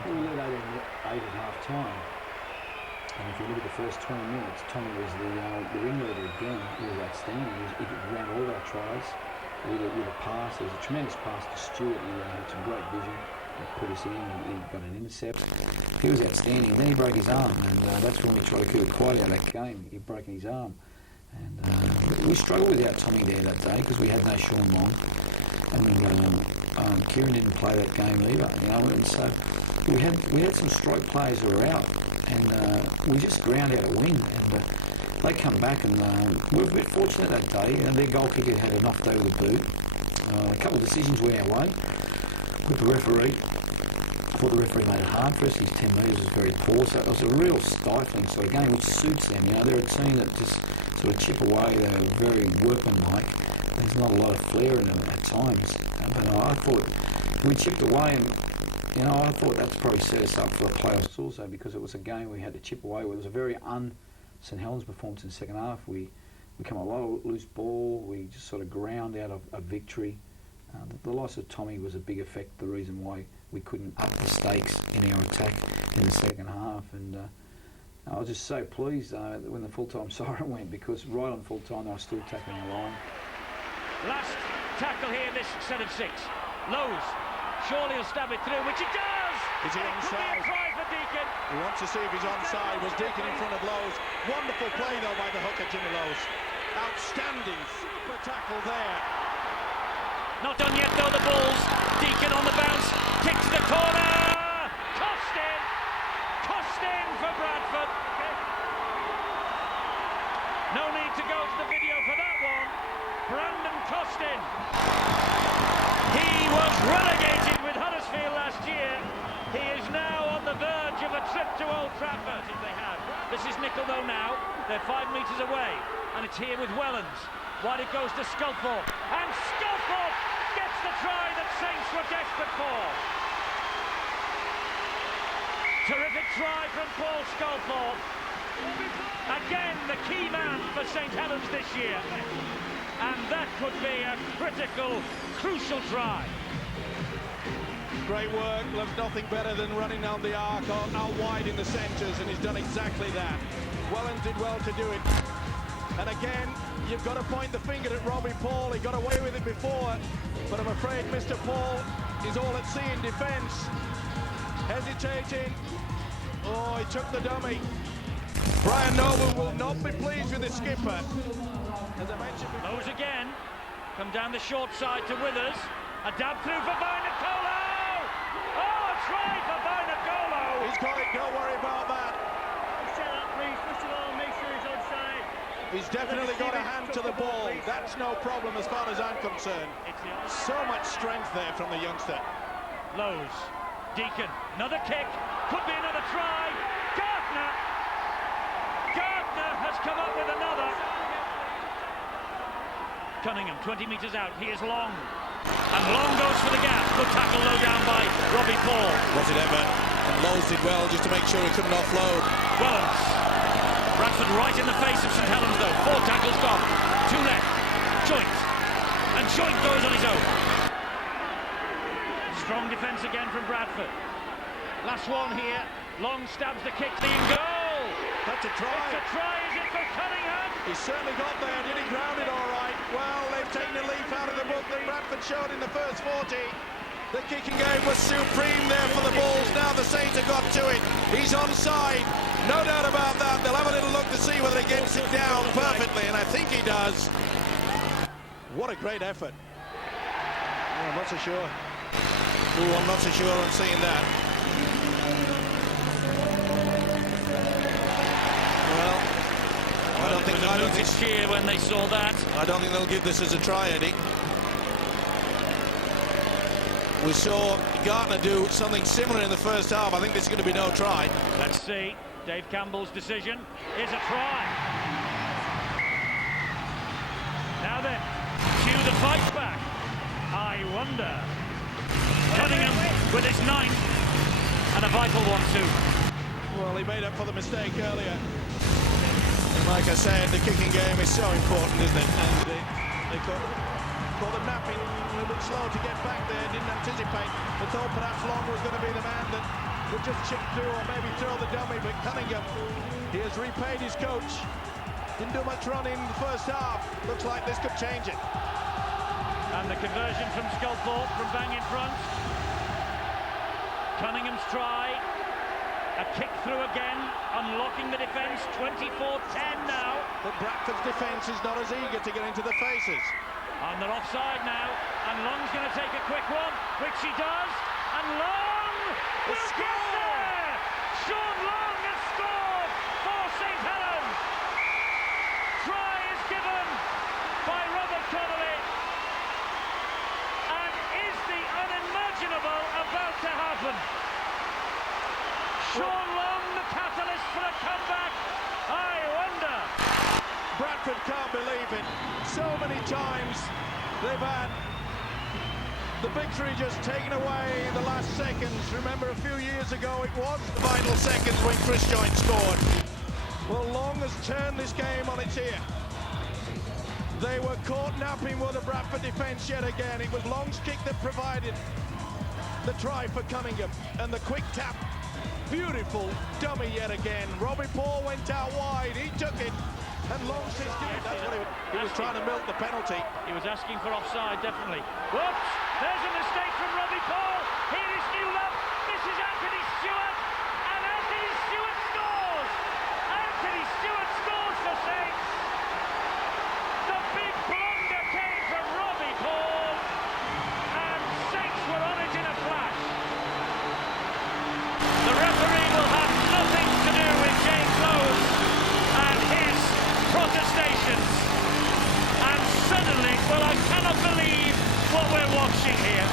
We led 8 at half-time, and if you look at the first 20 minutes, Tommy was the ringleader again. He was outstanding. He ran all of our tries with a pass. There was a tremendous pass to Stewart. He had some great vision. He put us in. He got an intercept. He was outstanding. And then he broke his arm, and that's when we tried to keep it quiet out of that game. He'd broken his arm. And we struggled without Tommy there that day because we had no Sean Long. And Kieran didn't play that game either, you know, and so we had some stroke players who were out, and we just ground out a win, and they come back, and we were a bit fortunate that day. You know, their goal kicker had a knocked over the boot. A couple of decisions went our way with the referee. I thought the referee made it hard for us. His 10 metres was very poor, so it was a real stifling sort of game, which suits them. You know, they're a team that just sort of chip away. They're very workmanlike. There's not a lot of flair in them at times. But I thought we chipped away, and you know, I thought that's probably set us up for a playoffs also, because it was a game we had to chip away with. It was a very St Helens performance in the second half. We come a lot of loose ball. We just sort of ground out of a victory. The loss of Tommy was a big effect, the reason why we couldn't up the stakes in our attack in the second half. And I was just so pleased when the full-time siren went, because right on full-time they were still tackling the line. Last tackle here, this set of 6. Lowe's, surely he'll stab it through, which he does! Is he onside? Could be a try for Deacon. He wants to see if he's onside. Was Deacon in front of Lowe's? Wonderful play though by the hooker, Jimmy Lowe's. Outstanding, super tackle there. Not done yet though, the Bulls. Deacon on the bounce, kick to the corner! Costin for Bradford. No need to go to the video for that one. Brandon Costin. He was relegated with Huddersfield last year. He is now on the verge of a trip to Old Trafford, if they had. This is Nickel though now. They're 5 metres away, and it's here with Wellens. Wide it goes to Sculthorpe, and Sculthorpe gets the try that Saints were desperate for. Terrific try from Paul Sculthorpe. Again, the key man for St Helens this year. And that could be a critical, crucial try. Great work, loves nothing better than running down the arc out wide in the centres, and he's done exactly that. Wellens did well to do it. And again, you've got to point the finger at Robbie Paul. He got away with it before, but I'm afraid Mr. Paul is all at sea in defence. Hesitating. Oh, he took the dummy. Brian Noble will not be pleased with the skipper. As I mentioned before. Lowe's again. Come down the short side to Withers. A dab through for Vainicolo! Oh, a try for Vainicolo! He's got it, don't worry about that. Set up, please. First of all, make sure he's onside. He's definitely got a hand to the ball. That's no problem as far as I'm concerned. So much strength there from the youngster. Lowe's. Deacon. Another kick. Could be another try. Gardner has come up with another. Cunningham, 20 metres out. He is Long. And Long goes for the gap. Good tackle low down by Robbie Paul. Was it ever? And Lowe's did well just to make sure he couldn't offload. Wellens. Bradford right in the face of St Helens though. 4 tackles gone. 2 left. Joint. And Joint goes on his own. Strong defence again from Bradford. Last one here. Long stabs the kick. In goal. That's a try. It's a try, is it for Cunningham? He certainly got there. Did he ground it all right? Well, they've taken a leaf out of the book that Bradford showed in the first 40. The kicking game was supreme there for the Bulls. Now the Saints have got to it. He's onside. No doubt about that. They'll have a little look to see whether he gets it down perfectly, and I think he does. What a great effort. Oh, I'm not so sure. Oh, I'm not so sure on seeing that. Well, I don't think cheer when they saw that. I don't think they'll give this as a try, Eddie. We saw Gardner do something similar in the first half. I think this is going to be no try. Let's see. Dave Campbell's decision is a try. Now then, cue the fight back. I wonder. Cunningham with his 9th and a vital one too. Well, he made up for the mistake earlier. Like I said, the kicking game is so important, isn't it? And they caught them napping, a little bit slow to get back there, didn't anticipate. They thought perhaps Long was going to be the man that would just chip through or maybe throw the dummy, but Cunningham, he has repaid his coach. Didn't do much running in the first half. Looks like this could change it. And the conversion from Sculthorpe from bang in front. Cunningham's try. A kick through again, unlocking the defence, 24-10 now. But Bradford's defence is not as eager to get into the faces. And they're offside now, and Long's going to take a quick one, which he does, and Long will get there! Sean Long has scored for St Helens. Try is given by Robert Connolly. And is the unimaginable about to happen? Sean Long, the catalyst for a comeback. I wonder. Bradford can't believe it. So many times they've had the victory just taken away the last seconds. Remember a few years ago it was the vital seconds when Chris Joint scored. Well, Long has turned this game on its ear. They were caught napping with the Bradford defence yet again. It was Long's kick that provided the try for Cunningham, and the quick tap. Beautiful dummy yet again. Robbie Paul went out wide. He took it. And Long says, that's what he was trying to milk the penalty. He was asking for offside, definitely. Whoops! There's a mistake from Robbie Paul. Here is Newlove. This is Anthony Stewart. And Anthony Stewart scores! Anthony Stewart scores for Saints. The big blunder came from Robbie Paul. And Saints were on it in a flash. The referee will have nothing to do with James Lowe's and his protestations. And suddenly, well, I cannot believe what we're watching here.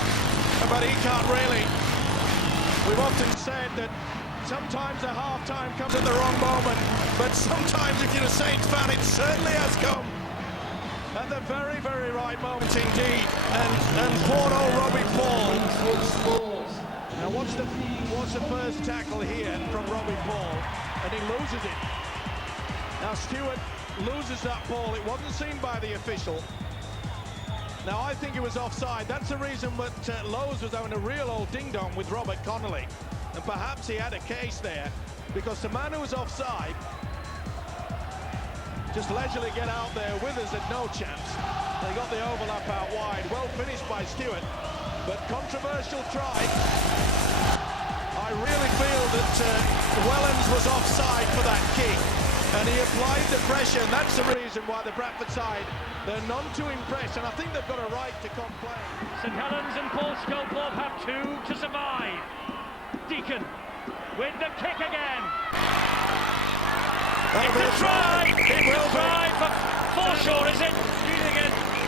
But he can't really. We've often said that sometimes a half-time comes at the wrong moment, but sometimes if you're a Saints fan, it certainly has come at the very, very right moment indeed. And poor old Robbie Paul. Now what's the first tackle here from Robbie Paul? And he loses it. Now Stewart loses that ball. It wasn't seen by the official. Now I think it was offside. That's the reason that Lowe's was having a real old ding-dong with Robert Connolly. And perhaps he had a case there, because the man who was offside just leisurely get out there. Withers had no chance. They got the overlap out wide. Well finished by Stewart, but controversial try. I really feel that Helens was offside for that kick, and he applied the pressure, and that's the reason why the Bradford side, they're none too impressed, and I think they've got a right to complain. St Helens and Paul Sculthorpe have two to survive. Deacon with the kick again. It's a try! It's a try for Foreshore, is it?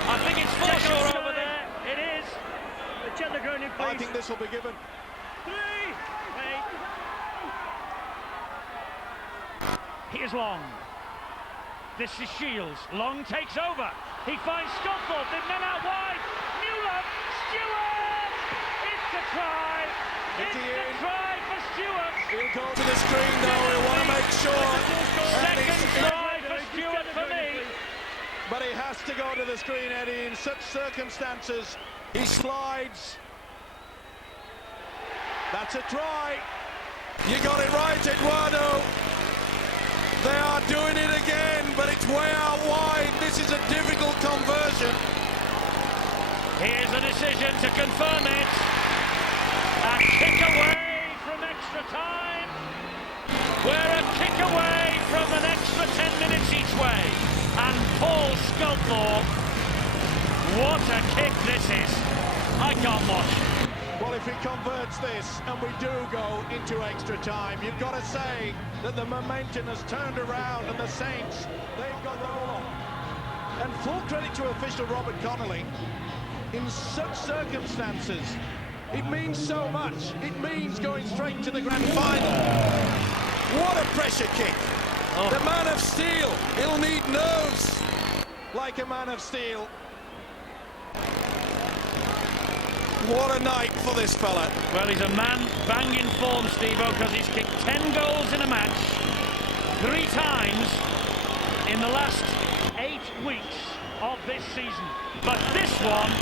I think it's Foreshore over there. It is. Check the ground in, please. I think this will be given. 3. Here's Long. This is Shields. Long takes over. He finds Sculthorpe. The men out wide. Mueller. Stewart. It's a try. It's a try for Stewart. He'll go to the screen though. He'll want to make sure. Second try for Stewart for me. But he has to go to the screen, Eddie, in such circumstances. He slides. That's a try. You got it right, Eduardo. They are doing it again, but it's way out wide. This is a difficult conversion. Here's a decision to confirm it. A kick away from extra time. We're a kick away from an extra 10 minutes each way. And Paul Sculthorpe, what a kick this is. I can't watch. Well, if he converts this and we do go into extra time, you've got to say that the momentum has turned around and the Saints, they've got the ball. And full credit to official Robert Connolly. In such circumstances, it means so much. It means going straight to the grand final. What a pressure kick. Oh. The man of steel. He'll need nerves like a man of steel. What a night for this fella. Well, he's a man banging form, Steve-O, because he's kicked 10 goals in a match 3 times in the last 8 weeks of this season. But this one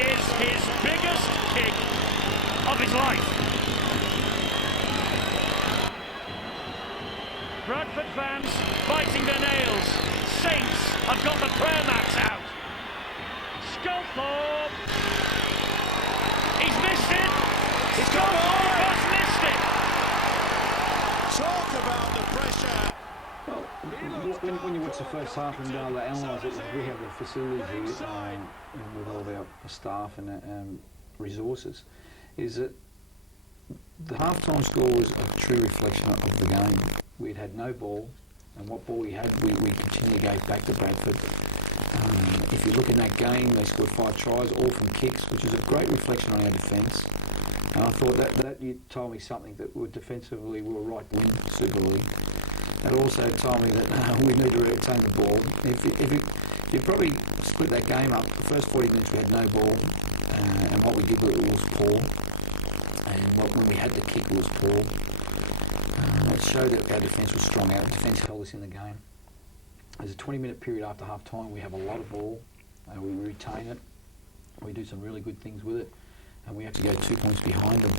is his biggest kick of his life. Bradford fans biting their nails. Saints have got the prayer mats out. Sculthorpe. He's missed it. He's got has missed Well, it. Talk about the pressure. when you watch the first half and analyse it, we have the facilities here with all our staff and resources, is that the half-time score was a true reflection of the game. We'd had no ball, and what ball we had, we continually gave back to Bradford. If you look in that game, they scored 5 tries, all from kicks, which is a great reflection on our defence. And I thought that you told me something, that we defensively we were right to win Super League. It also told me that we need to retain the ball. If you probably split that game up, the first 40 minutes we had no ball, and what we did was poor. And when we had the kick, it was poor. It showed that our defence was strong. Our defence held us in the game. There's a 20-minute period after half-time. We have a lot of ball. We retain it. We do some really good things with it. And we actually go 2 points behind them.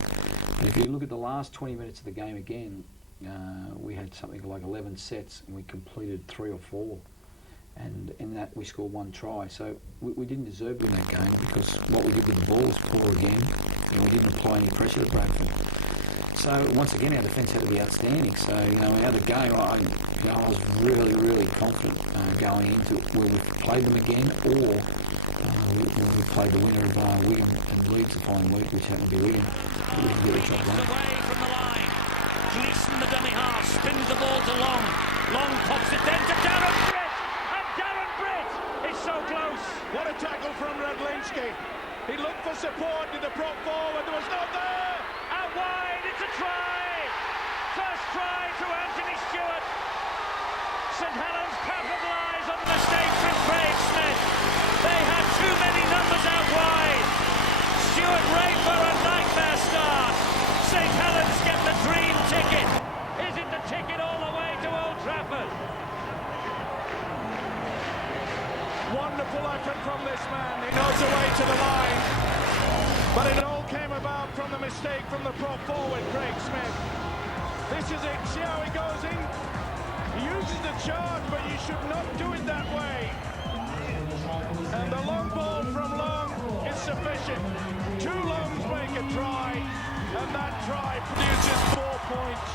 And if you look at the last 20 minutes of the game again, we had something like 11 sets and we completed 3 or 4. And in that we scored 1 try. So we didn't deserve to win that game because what we did with the ball was poor again. And we didn't apply any pressure to Bradford. So once again, our defence had to be outstanding. So out of the game, I was really, really confident going into it. Whether we played them again, or we played the winner of Wigan and Leeds the following week, which happened to be Wigan. We didn't get a job done. Away from the line. Gleeson, the dummy half, spins the ball to Long. Long pops it then to Darren Britt, and Darren Britt is so close. What a tackle from Redlinski. He looked for support, did the prop forward, there was no there. Out wide, it's a try! First try to Anthony Stewart. St Helens capitalised on the mistake from Craig Smith. They had too many numbers out wide. Stuart Raper, a nightmare start. St Helens get the dream ticket. Is it the ticket all the way to Old Trafford? Wonderful effort from this man. He knows the way to the line. But it all came about from the mistake from the prop forward, Craig Smith. This is it. See how he goes in? He uses the charge, but you should not do it that way. And the long ball from Long is sufficient. 2 longs make a try, and that try produces 4 points.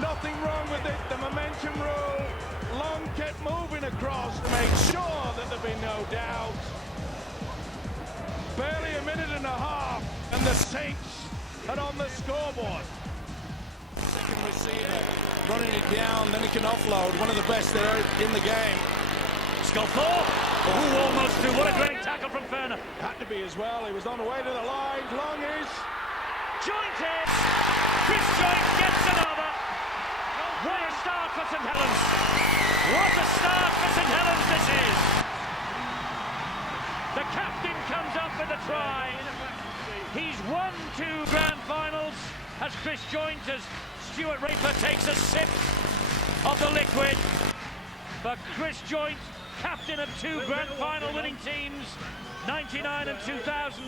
Nothing wrong with it, the momentum rule. Long kept moving across to make sure that there'd be no doubt. Barely a minute and a half, and the Saints are on the scoreboard. Second receiver, running it down, then he can offload. One of the best there in the game. Sculthorpe, who almost through. What a great tackle from Ferner. Had to be as well, he was on the way to the line. Long is Jointed. Chris Joint gets another. What a start for St Helens. What a start for St Helens this is. The captain comes up with a try. He's won 2 grand finals as Chris Joint, as Stuart Raper takes a sip of the liquid. But Chris Joint, captain of 2 grand final winning teams, 99 and 2000.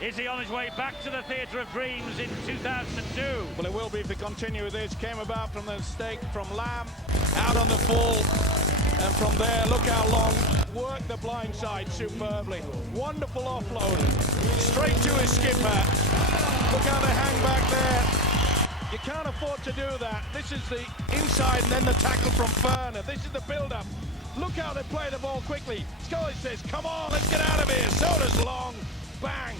Is he on his way back to the Theatre of Dreams in 2002? well, it will be if they continue with this. Came about from the mistake from Lamb, out on the full, and from there, look how Long worked the blind side superbly. Wonderful offload, straight to his skipper. Look how they hang back there. You can't afford to do that. This is the inside and then the tackle from Ferner. This is the build-up. Look how they play the ball quickly. Scully says, come on, let's get out of here. So does Long. Bang.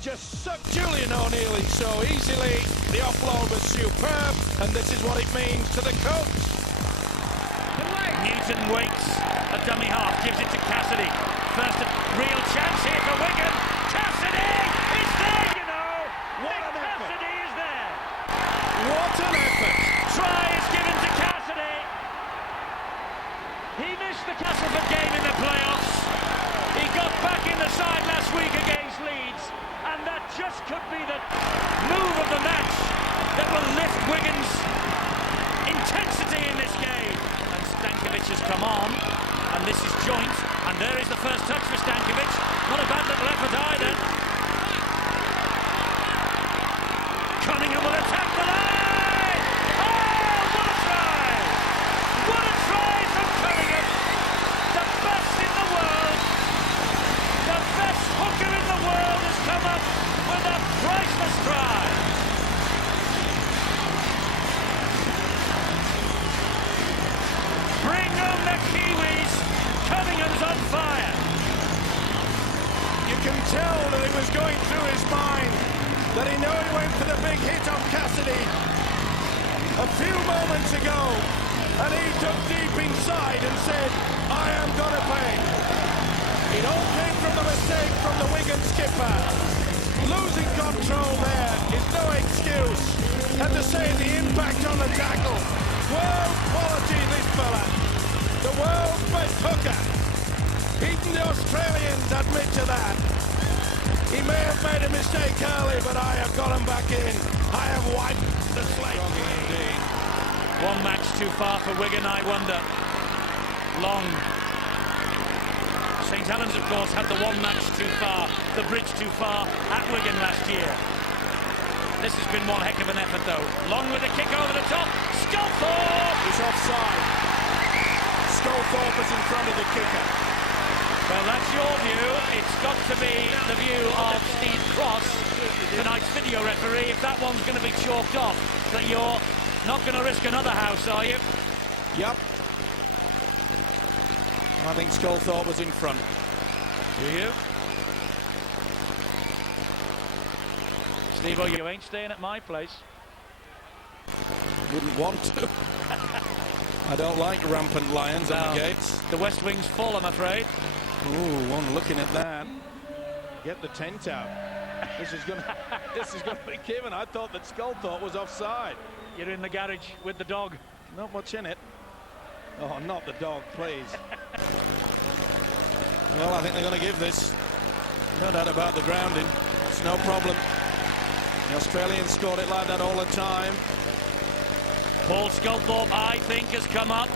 Just sucked Julian O'Neill so easily. The offload was superb, and this is what it means to the coach. Newton waits a dummy half, gives it to Cassidy. First real chance here for Wigan. Cassidy is there, you know. What an effort. Cassidy is there. What an effort. Try is given to Cassidy. He missed the Castleford game in the playoffs. He got back in the side last week against Leeds, and that just could be the move of the match that will lift Wigan's intensity in this game. And Stankovic has come on, and this is Joint, and there is the first touch for Stankovic. Not a bad little effort either. Cunningham will attack the line! Oh, what a try! What a try from Cunningham! The best in the world! The best hooker in the world has come up with a priceless try! Bring on the Kiwis! Cunningham's on fire! You can tell that it was going through his mind, that he knew he went for the big hit on Cassidy a few moments ago, and he took deep inside and said, I am gonna pay. It all came from the mistake from the Wigan skipper. Losing control there is no excuse. And to say the impact on the tackle, world quality this fella, the world's best hooker. Even the Australians admit to that. He may have made a mistake early, but I have got him back in. I have wiped the slate. One match too far for Wigan, I wonder. Long. St Helens, of course, had the one match too far, the bridge too far at Wigan last year. This has been one heck of an effort, though. Long with a kick over the top. Sculthorpe! He's offside. Sculthorpe is in front of the kicker. Well, that's your view. It's got to be the view of Steve Cross, tonight's video referee, if that one's going to be chalked off. That you're not going to risk another house, are you? Yep. I think Sculthorpe was in front. Do you? Steve, you ain't staying at my place. Wouldn't want to. I don't like rampant lions on the gates. The West Wing's full, I'm afraid. Ooh, one looking at that. Get the tent out. This is going to be given. I thought that Sculthorpe was offside. You're in the garage with the dog. Not much in it. Oh, not the dog, please. Well, I think they're going to give this. No doubt about the grounding. It's no problem. The Australians scored it like that all the time. Paul Sculthorpe, I think, has come up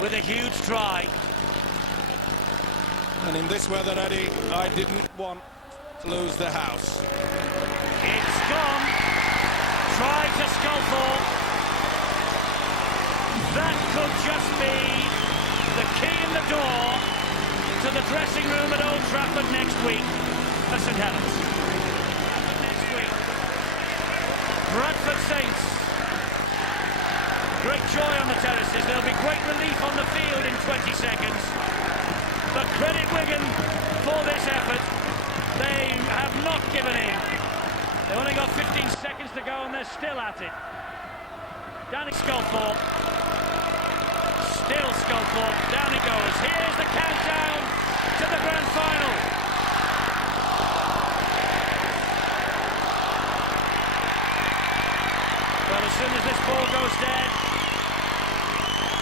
with a huge try. And in this weather, Eddie, I didn't want to lose the house. It's gone. Try to Sculthorpe. That could just be the key in the door to the dressing room at Old Trafford next week for St Helens. Next week, Bradford Saints. Great joy on the terraces. There'll be great relief on the field in 20 seconds. But credit Wigan for this effort. They have not given in. They've only got 15 seconds to go and they're still at it. Danny Sculthorpe. Still Sculthorpe. Down he goes. Here's the countdown to the grand final. Well, as soon as this ball goes dead,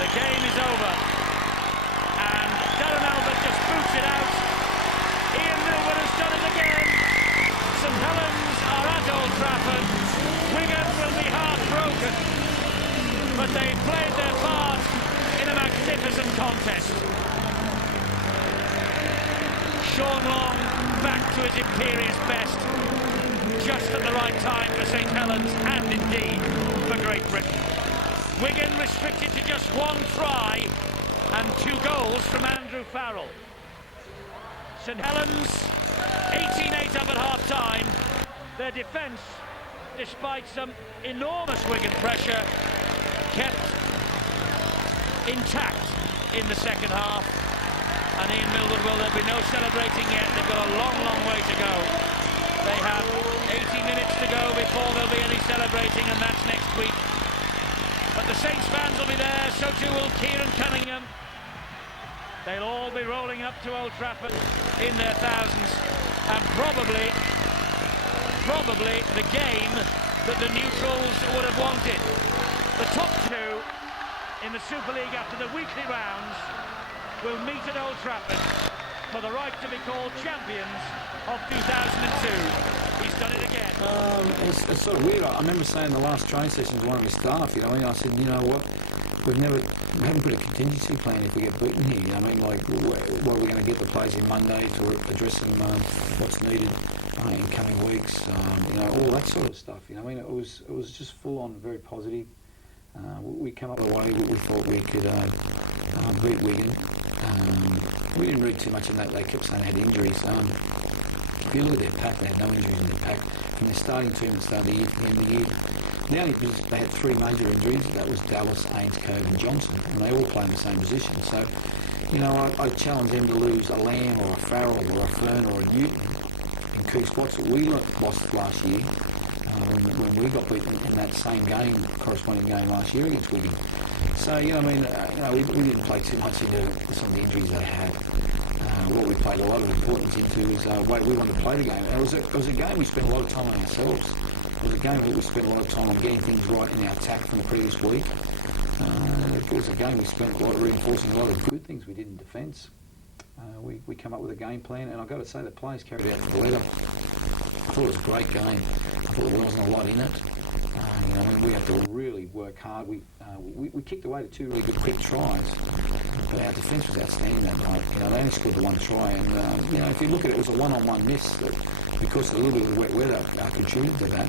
the game is over. And Darren Albert just boots it out. Ian Milward has done it again. St Helens are at Old Trafford. Wigan will be heartbroken. But they played their part in a magnificent contest. Sean Long back to his imperious best. Just at the right time for St Helens and indeed for Great Britain. Wigan restricted to just one try and 2 goals from Andrew Farrell. St Helens 18-8 up at half-time. Their defence, despite some enormous Wigan pressure, kept intact in the second half. And Ian Milward, well, there'll be no celebrating yet. They've got a long, long way to go. They have 80 minutes to go before there'll be any celebrating, and that's next week. But the Saints fans will be there, so too will Kieran Cunningham. They'll all be rolling up to Old Trafford in their thousands, and probably the game that the neutrals would have wanted. The top 2 in the Super League after the weekly rounds will meet at Old Trafford for the right to be called champions of 2002. He's done it again. It's sort of weird. I remember saying the last training session to one of my staff, you know, and I said, you know what, we haven't put a contingency plan if we get beaten here. You know, I mean, like, what are we going to get the players in Monday to address them, what's needed in coming weeks, you know, all that sort of stuff. You know, I mean, it was just full on, very positive. We came up with a way we thought we could beat Wigan. We didn't read too much in that. They kept saying they had injuries. If you look at their pack, they had no injuries in their pack. From their starting team at the start of the year to the end of the year, the only position they had 3 major injuries. That was Dallas, Ainscote and Johnson, and they all play in the same position. So, you know, I challenge them to lose a Lamb or a Farrell or a Fern or a Newton in key spots that we lost last year. When we got beaten in that same game, corresponding game last year against Wigan. So, you know, I mean, we didn't play too much into some of the injuries they had. What we played a lot of importance into is the way we wanted to play the game. It was a game we spent a lot of time on ourselves. It was a game that we spent a lot of time on getting things right in our attack from the previous week. It was a game we spent a lot of reinforcing a lot of good things we did in defence. We come up with a game plan, and I've got to say the players carried out to the letter. I thought it was a great game. I thought there wasn't a lot in it. You know, we had to really work hard. We kicked away to 2 really good quick tries, but our defence was outstanding that night. You know, they only scored the 1 try, and you know, if you look at it, it was a one-on-one miss that, because of a little bit of wet weather, contributed to that.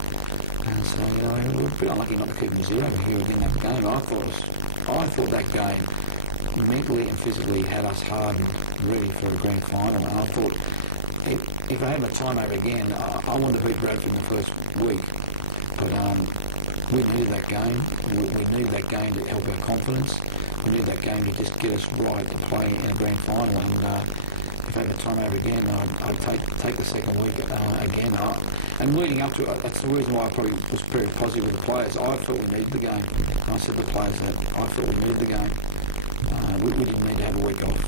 And so, you know, we were a bit unlucky not to keep New Zealand here within that game. I thought that game mentally and physically had us hard and ready for the grand final. And I thought, if I had my time over again, I wanted to beat Bradford in the first week. But we needed that game. We needed that game to help our confidence. We needed that game to just get us right to play in a grand final. And if I had the time over again, I'd take the second week again. And leading up to it, that's the reason why I probably was very positive with the players. I felt we needed the game. And I said to the players that I felt we needed the game. We didn't need to have a week off.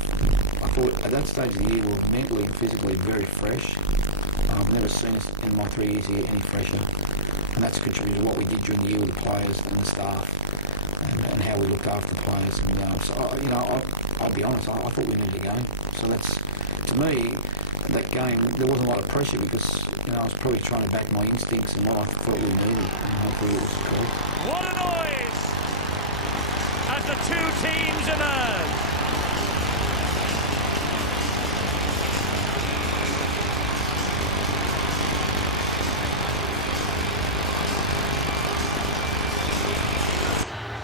I thought at that stage of the year we were mentally and physically very fresh. I've never seen us in my 3 years here any fresher. And that's contributed to what we did during the year with the players and the staff and how we looked after the players. And, so, you know, I'll be honest, I thought we needed the game. So that's, to me, that game, there wasn't a lot of pressure because, you know, I was probably trying to back my instincts and what I thought we needed. And hopefully it was correct. What a noise as the 2 teams emerge.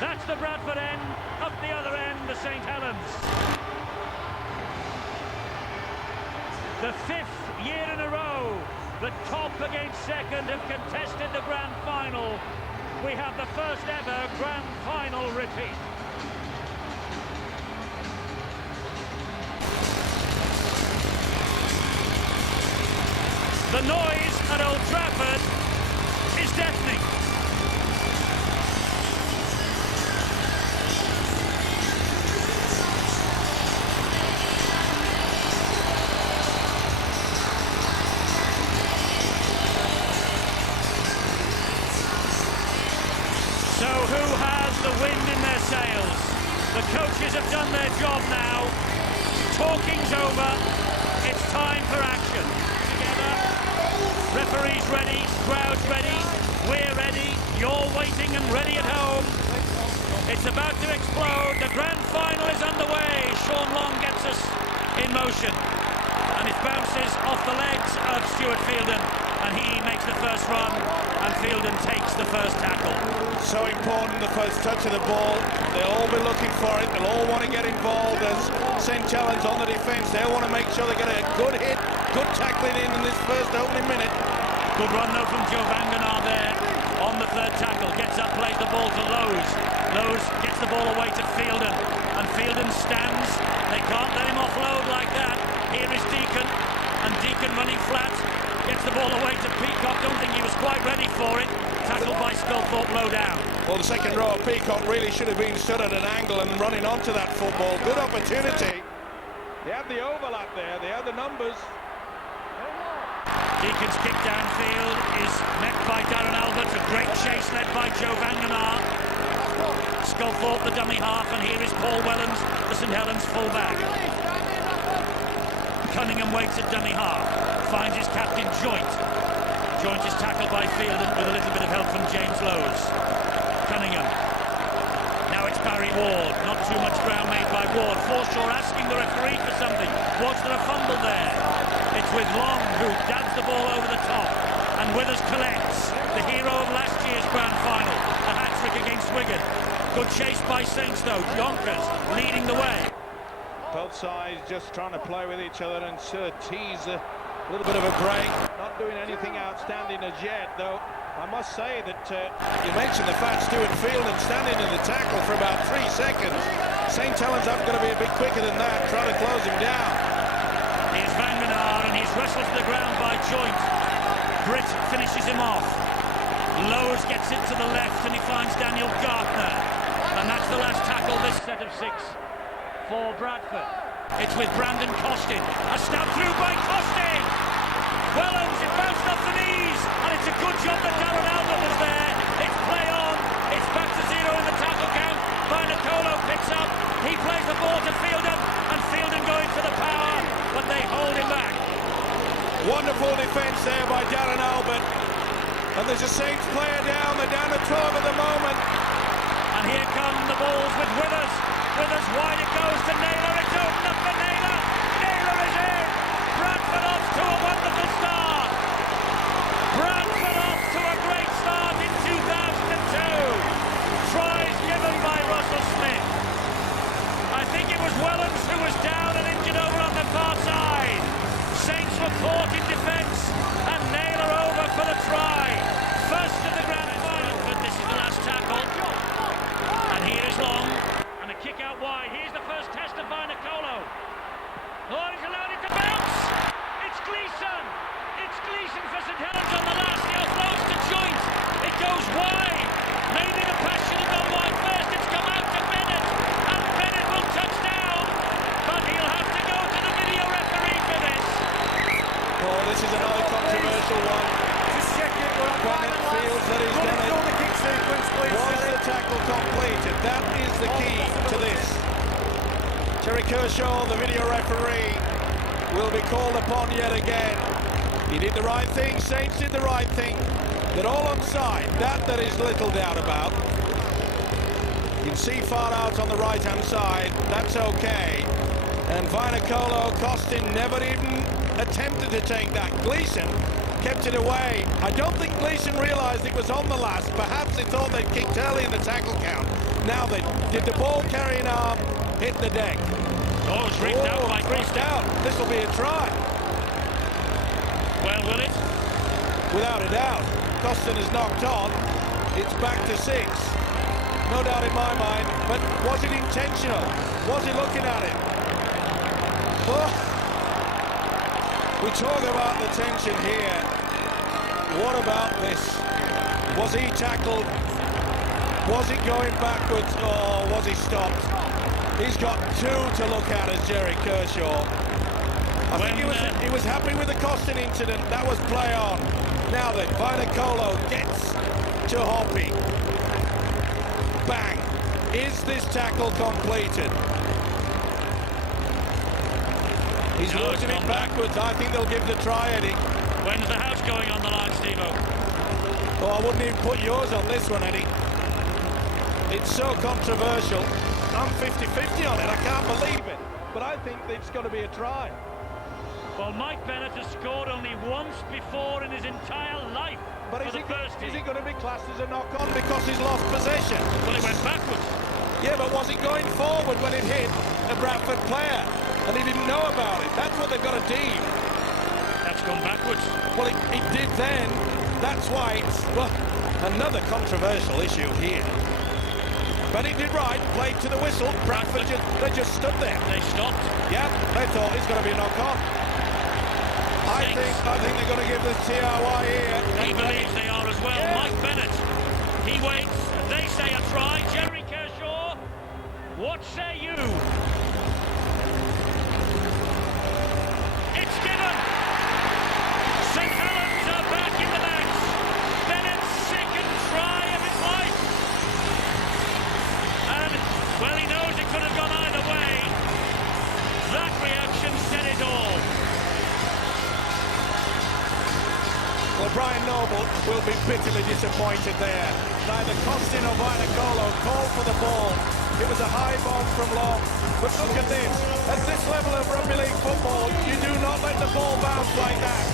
That's the Bradford end of The 5th year in a row that top against second have contested the grand final. We have the first ever grand final repeat. The noise at Old Trafford is deafening. So who has the wind in their sails? The coaches have done their job now. Talking's over. It's time for action. Together. Referees ready, crowd's ready, we're ready, you're waiting and ready at home. It's about to explode. The grand final is underway. Sean Long gets us in motion. And it bounces off the legs of Stuart Fielden. And he makes the first run, and Fielden takes the first tackle. So important, the first touch of the ball. They'll all be looking for it. They'll all want to get involved as St. Helens on the defence. They'll want to make sure they get a good hit, good tackling in this first opening minute. Good run, though, from Joe Vangenaar there on the third tackle. Gets up, plays the ball to Lowe's. Lowe's gets the ball away to Fielden. And Fielden stands. They can't let him offload like that. Here is Deacon. And Deacon running flat. Gets the ball away to Peacock. Don't think he was quite ready for it. Tackled by Sculthorpe low down. Well, the second row of Peacock really should have been stood at an angle and running onto that football. Good opportunity. They had the overlap there. They had the numbers. Deacon's kick downfield is met by Darren Albert. A great chase led by Joe Vangenaar. Sculthorpe the dummy half, and here is Paul Wellens, the St Helens fullback. Cunningham waits at dummy half, finds his captain Joint. Joint is tackled by Fielden with a little bit of help from James Lowe's. Cunningham. Now it's Barry Ward. Not too much ground made by Ward. Forshaw asking the referee for something. Was there a fumble there? It's with Long, who dabs the ball over the top. And Withers collects. The hero of last year's grand final. A hat-trick against Wigan. Good chase by Saints, though. Yonkers leading the way. Both sides just trying to play with each other and sort of tease a little bit of a break. Not doing anything outstanding as yet, though. I must say that you mentioned the fact Stuart Fielden standing in the tackle for about 3 seconds. St Helens aren't going to be a bit quicker than that, trying to close him down. Here's Vangenaar, and he's wrestled to the ground by Joint. Britt finishes him off. Lowe's gets it to the left, and he finds Daniel Gartner. And that's the last tackle this set of 6 for Bradford. It's with Brandon Costin. A snap through by Costin! Wellens, it bounced off the knees, and it's a good job that Darren Albert was there. It's play on. It's back to 0 in the tackle count. Vinacolo picks up. He plays the ball to Fielden, and Fielden going for the power, but they hold him back. Wonderful defence there by Darren Albert. And there's a Saints player down. They're down to 12 at the moment. And here come the balls with Withers. Withers wide, it goes to Naylor. It's open up for Naylor. Naylor is in. Bradford off to a wonderful start. Bradford off to a great start in 2002. Tries given by Russell Smith. I think it was Wellens who was down and injured over on the far side. Saints were caught in defence, and Naylor over for the try. First of the grand final, but this is the last tackle. And here is Long, and a kick out wide. Here's the first test of Vinacolo. Oh, he's allowed it to bounce. It's Gleeson. It's Gleeson for St Helens on the last. He offloads to Joint. It goes wide. Maybe the pass should have gone wide first. It's come out to Bennett, and Bennett will touch down, but he'll have to go to the video referee for this. Oh, this is another controversial one. Just check it. Bennett feels that he's done it. the kick sequence, please. Was the tackle completed? That is the key to this. Terry Kershaw, the video referee, will be called upon yet again. He did the right thing. Saints did the right thing. They're all onside. That there is little doubt about. You can see far out on the right-hand side. That's okay. And Vinacolo, Costin never even attempted to take that. Gleeson kept it away. I don't think Gleeson realised it was on the last. Perhaps they thought they'd kicked early in the tackle count. Now then, did the ball carrying arm hit the deck? Oh, it's ripped out by Gleeson. This will be a try. Well, will it? Without a doubt. Costin is knocked on. It's back to 6. No doubt in my mind. But was it intentional? Was he looking at it? Oh. We talk about the tension here. What about this? Was he tackled? Was it going backwards, or was he stopped? He's got 2 to look at as Jerry Kershaw. I think he was happy with the Costin incident. That was play on. Now then, Vainikolo gets to Hoppy. Bang! Is this tackle completed? He's looking it backwards. I think they'll give the try, Eddie. When's the house going on the line, Steve-O? Oh, I wouldn't even put yours on this one, Eddie. It's so controversial. I'm 50-50 on it. I can't believe it. But I think it's got to be a try. Well, Mike Bennett has scored only once before in his entire life. But is it going to be classed as a knock-on because he's lost possession? Well, it went backwards. Yeah, but was it going forward when it hit a Bradford player? And he didn't know about it. That's what they've got to deem. That's gone backwards. Well, it did then. That's why it's, well, another controversial issue here. But he did right, played to the whistle. Bradford they just stood there. They stopped. Yeah, they thought it's going to be a knock-on. I think they're going to give this TRY here. He believes they are as well. Yeah. Mike Bennett, he waits. They say a try. Jerry Kershaw, what say you? It's given. St. Helens are back in the match. Bennett's second try of his life. And, well, he knows it could have gone either way. That reaction said it all. Well, Brian Noble will be bitterly disappointed there. Neither Costin or Vainikolo called for the ball. It was a high bomb from long. But look at this. At this level of rugby league football, you do not let the ball bounce like that.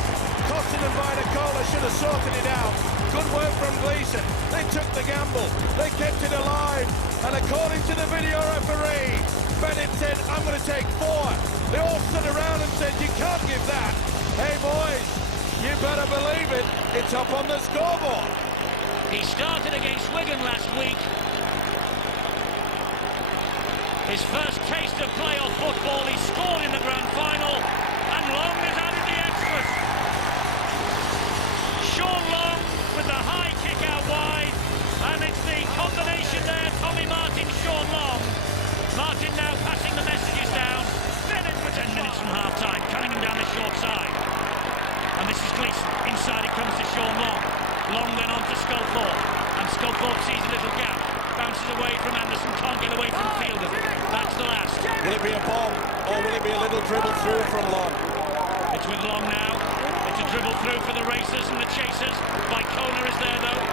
Costin and Vainikolo should have sorted it out. Good work from Gleeson. They took the gamble. They kept it alive. And according to the video referee, Bennett said, I'm going to take 4. They all stood around and said, you can't give that. Hey, boys. You better believe it, it's up on the scoreboard. He started against Wigan last week. His first taste of playoff football, he scored in the grand final, and Long has added the extras. Sean Long with the high kick out wide, and it's the combination there, Tommy Martin, Sean Long. Martin now passing the messages down. Bennett for 10 minutes from half-time, cutting him down the short side. And this is Gleeson. Inside it comes to Sean Long. Long then on to Sculthorpe. And Sculthorpe sees a little gap. Bounces away from Anderson. Can't get away from Fielder. That's the last. Will it be a bomb or will it be a little dribble through from Long? It's with Long now. It's a dribble through for the racers and the chasers. Vicona is there though.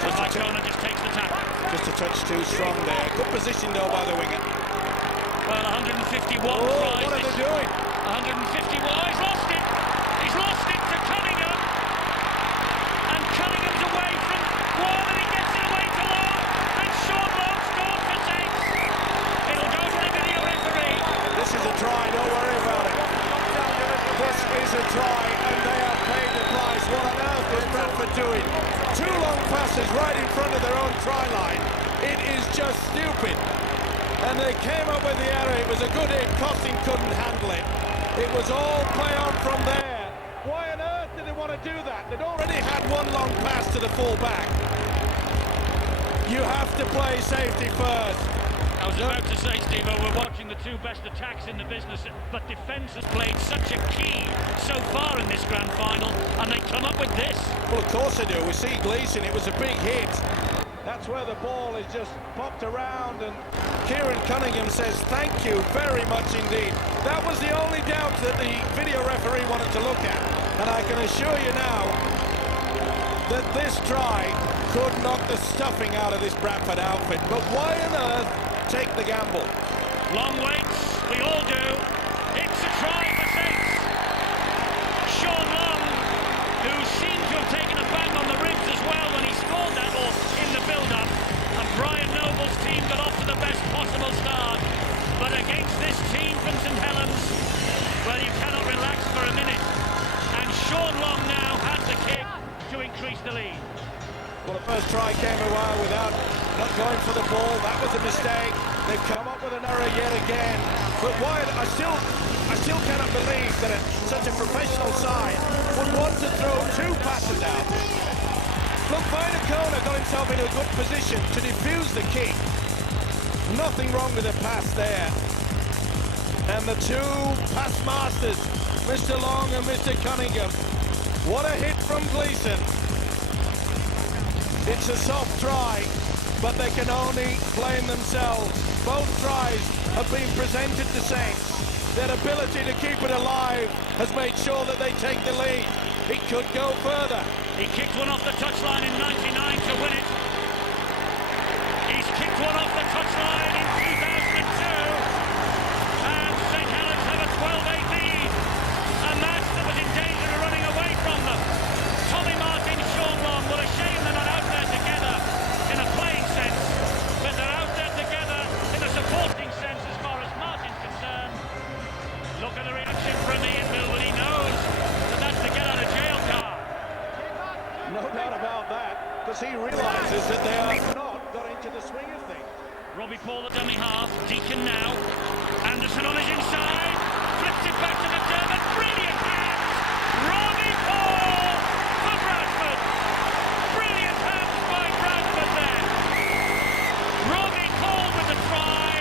So Vicona just takes the tackle. Just a touch too strong there. Good position though by the winger. Well, 151 Oh, tries. what are they doing? 151. He's lost it. He's lost it to Cunningham. And Cunningham's away from one and he gets it away to Long. And Sean Long scores for 6. It'll go to the video referee. This is a try, don't worry about it. This is a try and they have paid the price. What on earth was Bradford doing? 2 long passes right in front of their own try line. It is just stupid. And they came up with the error. It was a good hit. Costin couldn't handle it. It was all play on from there. Why on earth did they want to do that? They'd already had 1 long pass to the full-back. You have to play safety first. I was about to say, Steve, we're watching the 2 best attacks in the business, but defence has played such a key so far in this grand final, and they come up with this. Well, of course they do. We see Gleeson. It was a big hit. That's where the ball is just popped around, and Kieran Cunningham says thank you very much indeed. That was the only doubt that the video referee wanted to look at, and I can assure you now that this try could knock the stuffing out of this Bradford outfit. But why on earth take the gamble? Long waits, we all do. It's a try for Saints. Sean Long, who seemed to have taken a bang on the ribs as well when he scored that, or in the build-up, and Brian Noble's team got off to the best possible start. But against this team from St Helens, well, you cannot relax for a minute. And Sean Long now has the kick to increase the lead. Well, the first try came a while without not going for the ball. That was a mistake. They've come up with an error yet again. But Wyatt, I still cannot believe that such a professional side would want to throw two passes out. Look, Vainikona got himself into a good position to defuse the kick. Nothing wrong with the pass there. And the two pass masters, Mr. Long and Mr. Cunningham. What a hit from Gleeson. It's a soft try, but they can only blame themselves. Both tries have been presented to Saints. Their ability to keep it alive has made sure that they take the lead. It could go further. He kicked one off the touchline in '99 to win it. He's kicked one off the touchline in 2002. And St. Helens have a 12-8 lead. A match that was in danger of running away from them. Tommy Martin, Sean Long, what a shame they're not out there together in a playing sense. But they're out there together in a supporting sense as far as Martin's concerned. Look at the reaction from Ian Milward. He knows that that's the get-out-of-jail card. No doubt about that, because he realises that they are not got into the swing of things. Robbie Paul, the dummy half. Deacon now. Anderson on his inside. Flips it back to McDermott. Brilliant hands. Robbie Paul for Bradford. Brilliant hands by Bradford there. Robbie Paul with the try.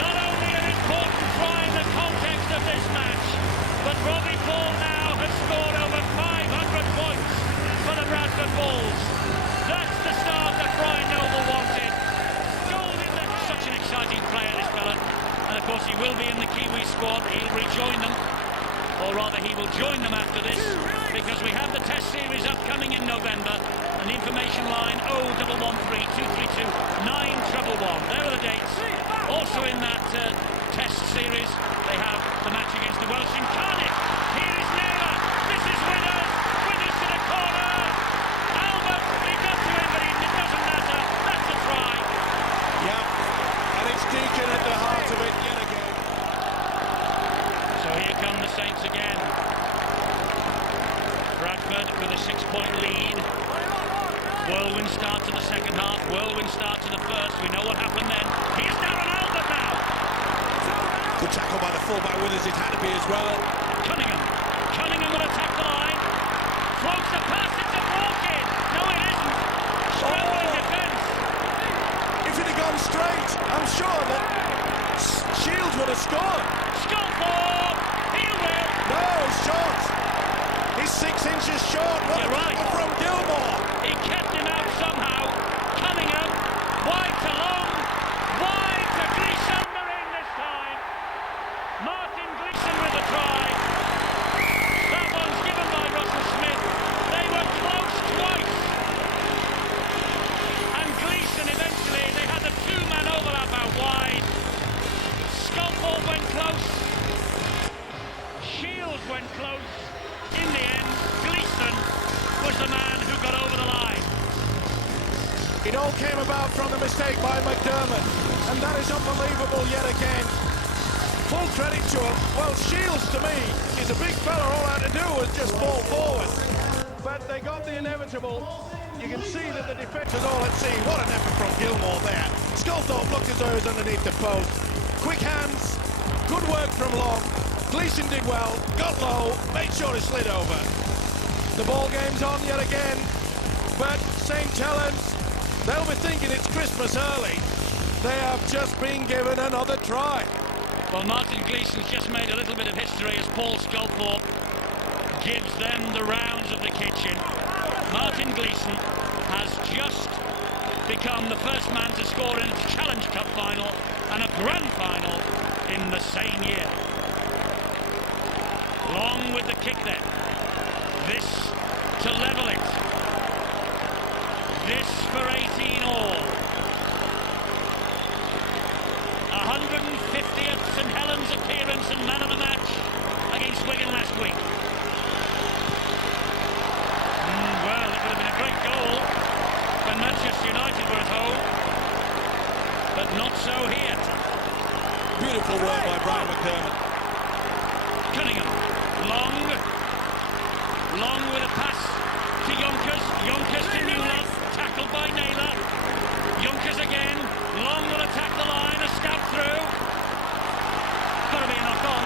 Not only an important try in the context of this match, but Robbie Paul now has scored over 500 points for the Bradford Bulls. That's the start that Brian Noble wanted. Such an exciting player, this fella. And of course he will be in the Kiwi squad. He'll rejoin them, or rather he will join them after this, because we have the Test Series upcoming in November. And the information line 0113 232 911. There are the dates. Also in that Test Series they have the match against the Welsh in Cardiff. Here is Naylor. This is Withers. Withers to the corner. Albert, he got to him, but it doesn't matter. That's a try. Yeah, and it's Deacon at the heart of it yet again. So here come the Saints again. Bradford with a 6-point lead. Whirlwind start to the second half. Whirlwind start to the first. We know what happened then. Here's Darren Albert now. Good tackle by the fullback Withers, it had to be as well. Cunningham. Cunningham will attack the line. Floats the pass. It's a walk-in. No, it isn't. Scrambling defence. If it had gone straight, I'm sure that Shields would have scored. Sculthorpe. He will. No, he's short. He's 6 inches short. What You're right. from Gilmore. He kept him out somehow. Cunningham. Wide to Long. Wide to Gleeson. They're in this time. Martin Gleeson with the try. That one's given by Russell Smith. They were close twice. And Gleeson eventually, they had the two-man overlap out wide. Sculthorpe went close. Shields went close. In the end, Gleeson was the man who got over the line. It all came about from the mistake by McDermott, and that is unbelievable yet again. Full credit to him. Well, Shields, to me, is a big fella. All I had to do was just fall forward. But they got the inevitable. You can see that the defence is all at sea. What an effort from Gilmore there. Sculthorpe looked as though he was underneath the post. Quick hands, good work from Long. Gleeson did well, got low, made sure he slid over. The ball game's on yet again, but St. Helens, they'll be thinking it's Christmas early. They have just been given another try. Well, Martin Gleeson's just made a little bit of history as Paul Sculthorpe gives them the rounds of the kitchen. Martin Gleeson has just become the first man to score in a Challenge Cup final and a grand final in the same year. Long with the kick there. This to level it. This for 18 all. 150th St. Helens appearance and man of the match against Wigan last week. Well, it would have been a great goal when Manchester United were at home, but not so here. Beautiful work by Brian McDermott. Cunningham, Long, Long with a pass to Yonkers. Yonkers to Newland. Tackled by Naylor. Yonkers again. Long will attack the line. A scout through. Got to be a knock on.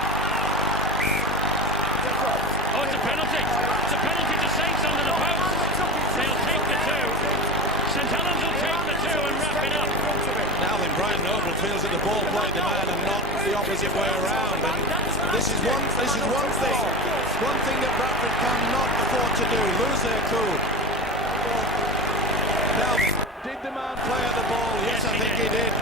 Oh, it's a penalty. It's a penalty to Saints under the post. They'll take the two. St Helens will take the two and wrap it up. Now then, Brian Noble feels that the ball played the man and not the opposite way around. And this is one thing that Bradford cannot afford to do, lose their cool. Now then, did the man play at the ball? Yes, I think he did.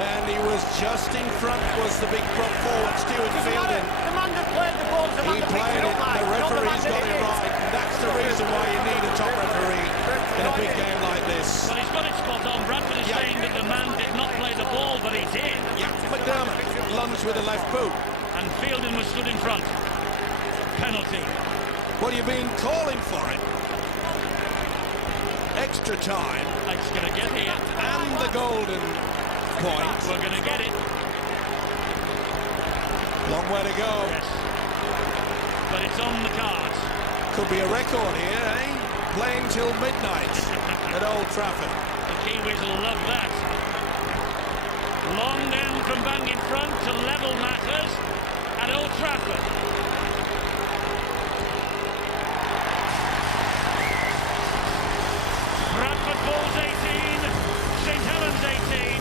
And he was just in front, was the big prop forward, Stuart Fielding. The man that played the ball, the man He that played it, the referee's got it right. That's the reason why you need a top referee in a big game like this. Well, he's got it spot on. Bradford is saying that the man did not play the ball, but he did. Yeah, McDermott lunged with the left boot. And Fielding was stood in front. Penalty. Well, you've been calling for it. Extra time. It's going to get here. And the golden point. We're going to get it. Long way to go. Yes. But it's on the cards. Could be a record here, eh? Playing till midnight at Old Trafford. The Kiwis will love that. Long down from bang in front to level matters at Old Trafford. Bradford balls 18, St Helens 18.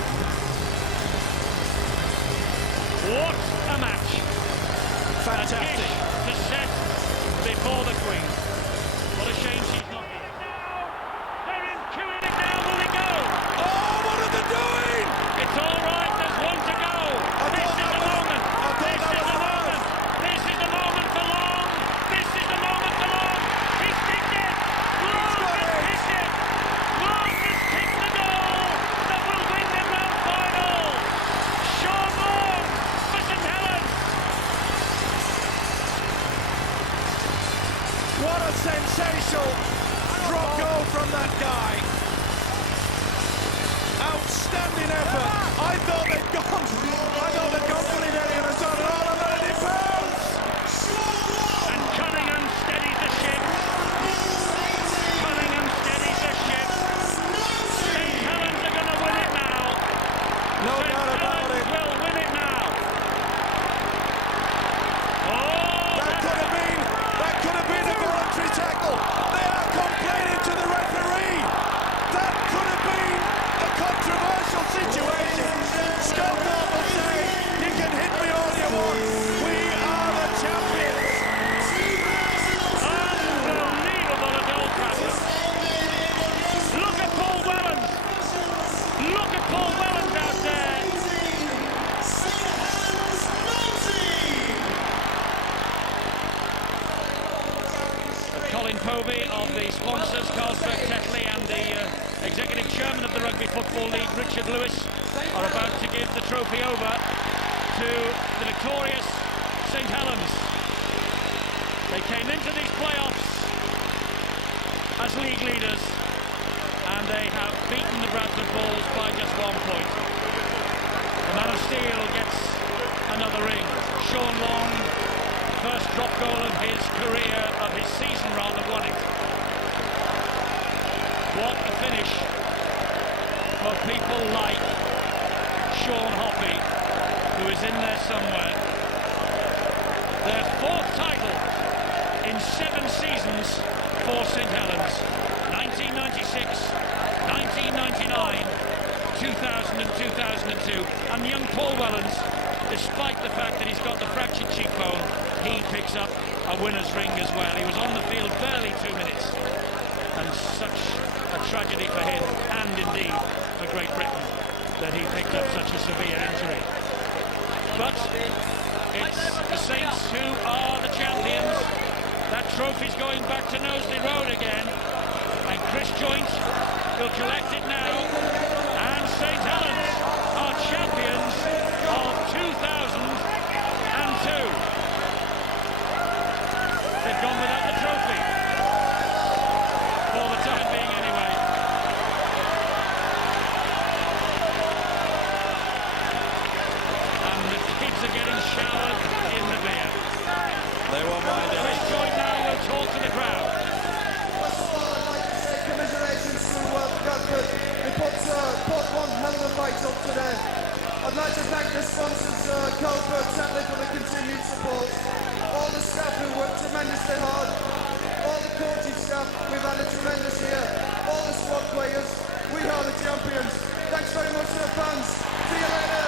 What a match. Fantastic. A dish to set before the Queen. What a shame she's not here. They're in queuing it now, will they go? Oh, what are they doing? It's all right, there's one to go. This is the moment. This is the moment. This is the moment for Long. This is the moment for Long. He's kicked it. Long has kicked it. Long has kicked the goal that will win the grand final. Sean Long for St Helens. What a sensational drop goal from that guy. Outstanding effort. I thought they'd gone for it, Elliot. I thought, oh, and then it bounced. And Cunningham steadies the ship. Cunningham steadies the ship. St Helens are going to win it now. No St doubt about Helens it. will win it now. Oh, That could have been a voluntary tackle. They are complaining to the referee. That could have been a controversial situation. Skelthorpe will say, you can hit me all you want. We are the champions. unbelievable at Old Trafford. Look at Paul Wellens. Look at Paul Wellens out there. Colin Povey of the sponsors, Carlsberg Tetley, and the executive chairman of the Rugby Football League, Richard Lewis, are about to give the trophy over to the victorious St Helens. They came into these playoffs as league leaders, and they have beaten the Bradford Bulls by just 1 point. The man of steel gets another ring. Sean Long, first drop goal of his career, of his season rather, won it. What a finish for people like Sean Hoppy, who is in there somewhere. Their 4th title in 7 seasons for St Helens. 1996, 1999, 2000 and 2002. And young Paul Wellens, despite the fact that he's got the fractured cheekbone, he picks up a winner's ring as well. He was on the field barely 2 minutes. And such a tragedy for him, and indeed for Great Britain, that he picked up such a severe injury. But it's the Saints who are the champions. That trophy's going back to Knowsley Road again. And Chris Joynt will collect it now. And St Helens are champions of 2002. They've gone without the trophy. For the time being anyway. And the kids are getting showered in the beer. They won't mind it. Chris Joynt now will talk to the crowd. like to thank the sponsors, Copa, Tetley, for the continued support. All the staff who worked tremendously hard. All the coaching staff, we've had a tremendous year. All the squad players, we are the champions. Thanks very much to the fans. See you later.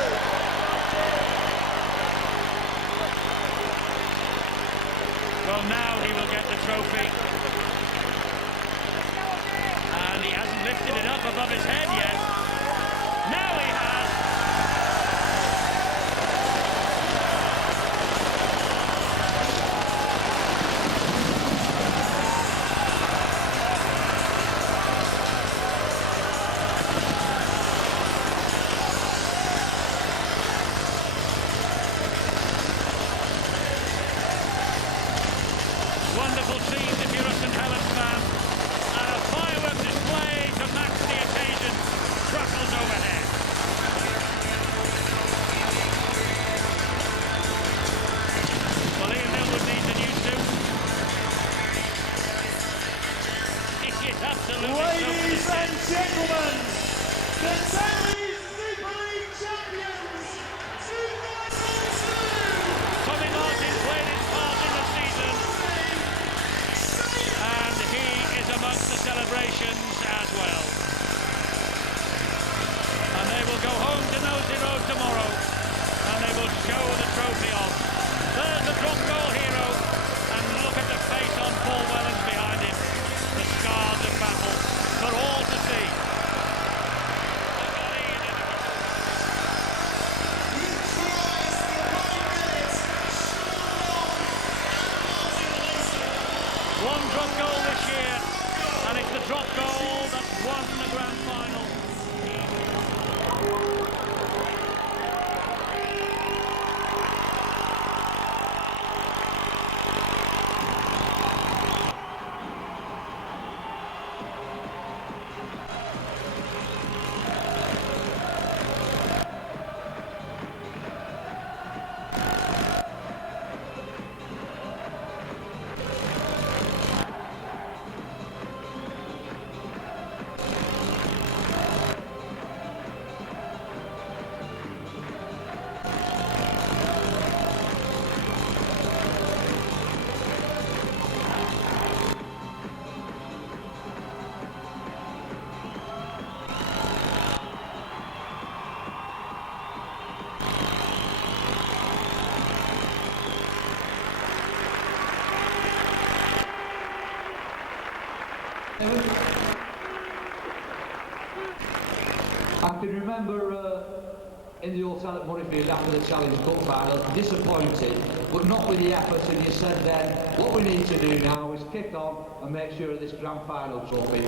Well, now he will get the trophy. And he hasn't lifted it up above his head yet. Now he has. Wonderful scenes if you're a St Helens fan, and a firework display to match the occasion crackles overhead. Well, Ian Millwood needs a new suit. It is absolutely Ladies and gentlemen, the Tetley Super League champions, 2002! Tommy Martin played his part in the season, and he is amongst the celebrations as well. And they will go home to Nosey Road tomorrow, and they will show the trophy off. There's the drop goal hero, and look at the face on Paul Wellens behind him. The scars of battle for all to see. One drop goal this year, and it's the drop goal that won the grand final. I can remember in the hotel at Murrayfield after the Challenge Cup final, disappointed, but not with the effort, and you said then, what we need to do now is kick on and make sure of this grand final trophy.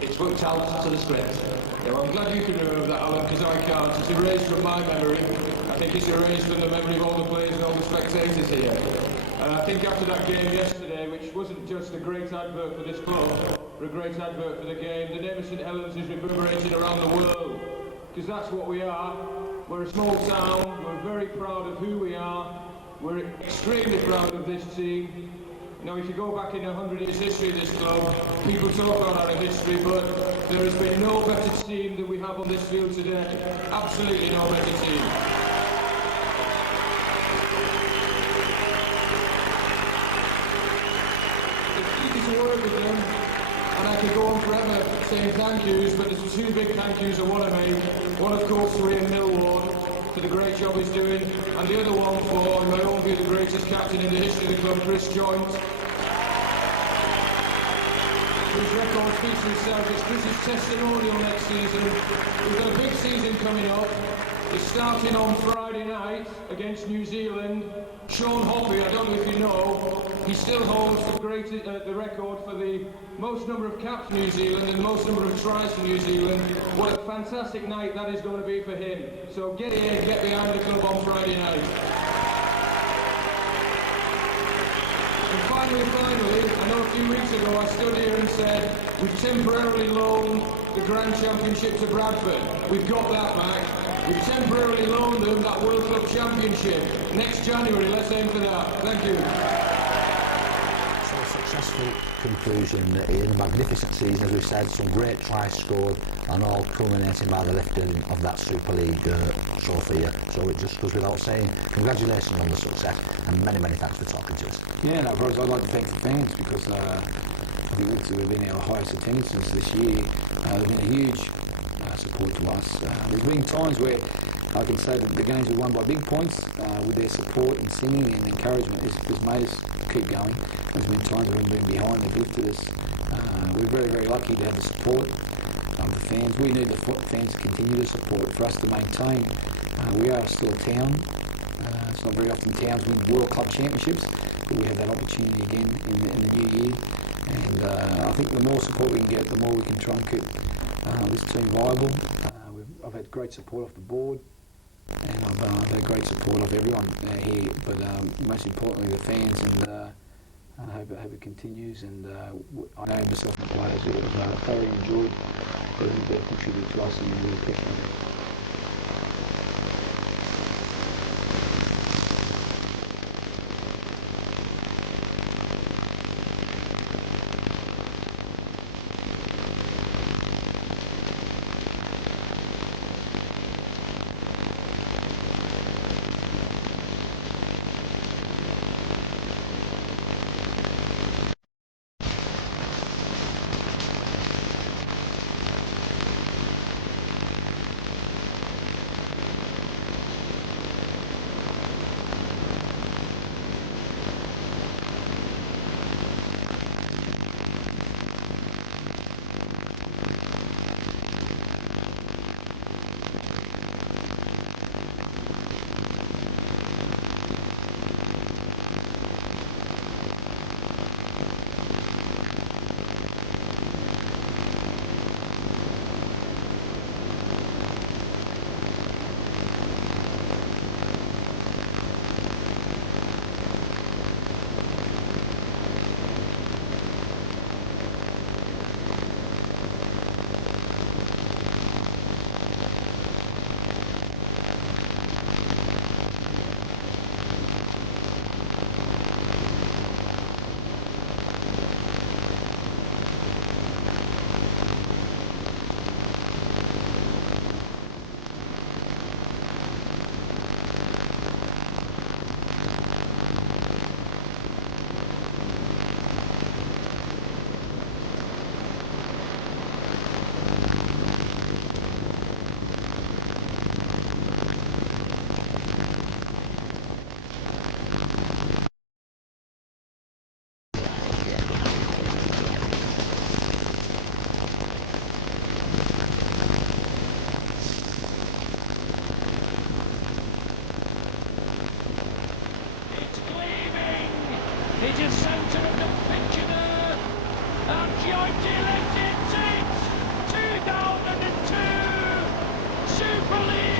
It's worked out to the script. Yeah, well, I'm glad you can remember that, Alan, because I can't. It's erased from my memory. I think it's erased from the memory of all the players and all the spectators here. And I think after that game yesterday, which wasn't just a great advert for this club, but a great advert for the game, the name of St Helens is reverberated around the world. Because that's what we are. We're a small town, we're very proud of who we are, we're extremely proud of this team. You know, if you go back in 100 years history of this club, people talk about our history, but there has been no better team than we have on this field today. Absolutely no better team. It's easy to work with them, and I could go on forever saying thank yous, but there's two big thank yous I want to make. One, of course, for Ian Millwood, for the great job he's doing, and the other one for, in my own view, the greatest captain in the history of the club, Chris Joint. His record speaks for itself. It's Chris's testimonial next season. We've got a big season coming up. It's starting on Friday night against New Zealand. Sean Hoppy, I don't know if you know, he still holds the record for the most number of caps for New Zealand and most number of tries for New Zealand. What a fantastic night that is going to be for him. So get in, get behind the club on Friday night. And finally, I know a few weeks ago I stood here and said we've temporarily loaned the Grand Championship to Bradford. We've got that back. We've temporarily loaned them that World Cup Championship. Next January, let's aim for that. Thank you. successful conclusion in a magnificent season, as we've said, some great tries scored, and all culminating by the lifting of that Super League trophy. So it just goes without saying, congratulations on the success, and many, many thanks for talking to us. Yeah, no, bros, I'd like to thank the fans, because I think we've been our highest attendances this year. They've been a huge support to us. There's been times where I can say that the games were won by big points, with their support and singing and encouragement has made us keep going. There's been times when we've been behind, they've lifted us. We're very, very lucky to have the support of the fans. We need the fans to continue to support for us to maintain. We are still a town. It's not very often towns win World Club Championships, but we have that opportunity again in the new year. And I think the more support we can get, the more we can try and keep this team viable. I've had great support off the board, and I've had great support of everyone here, but most importantly the fans, and I hope it continues. And I know myself and the players have thoroughly enjoyed their contribute to us, and we really appreciate it. It is centre of the pitch and earth, and jointly lifted since 2002 Super League.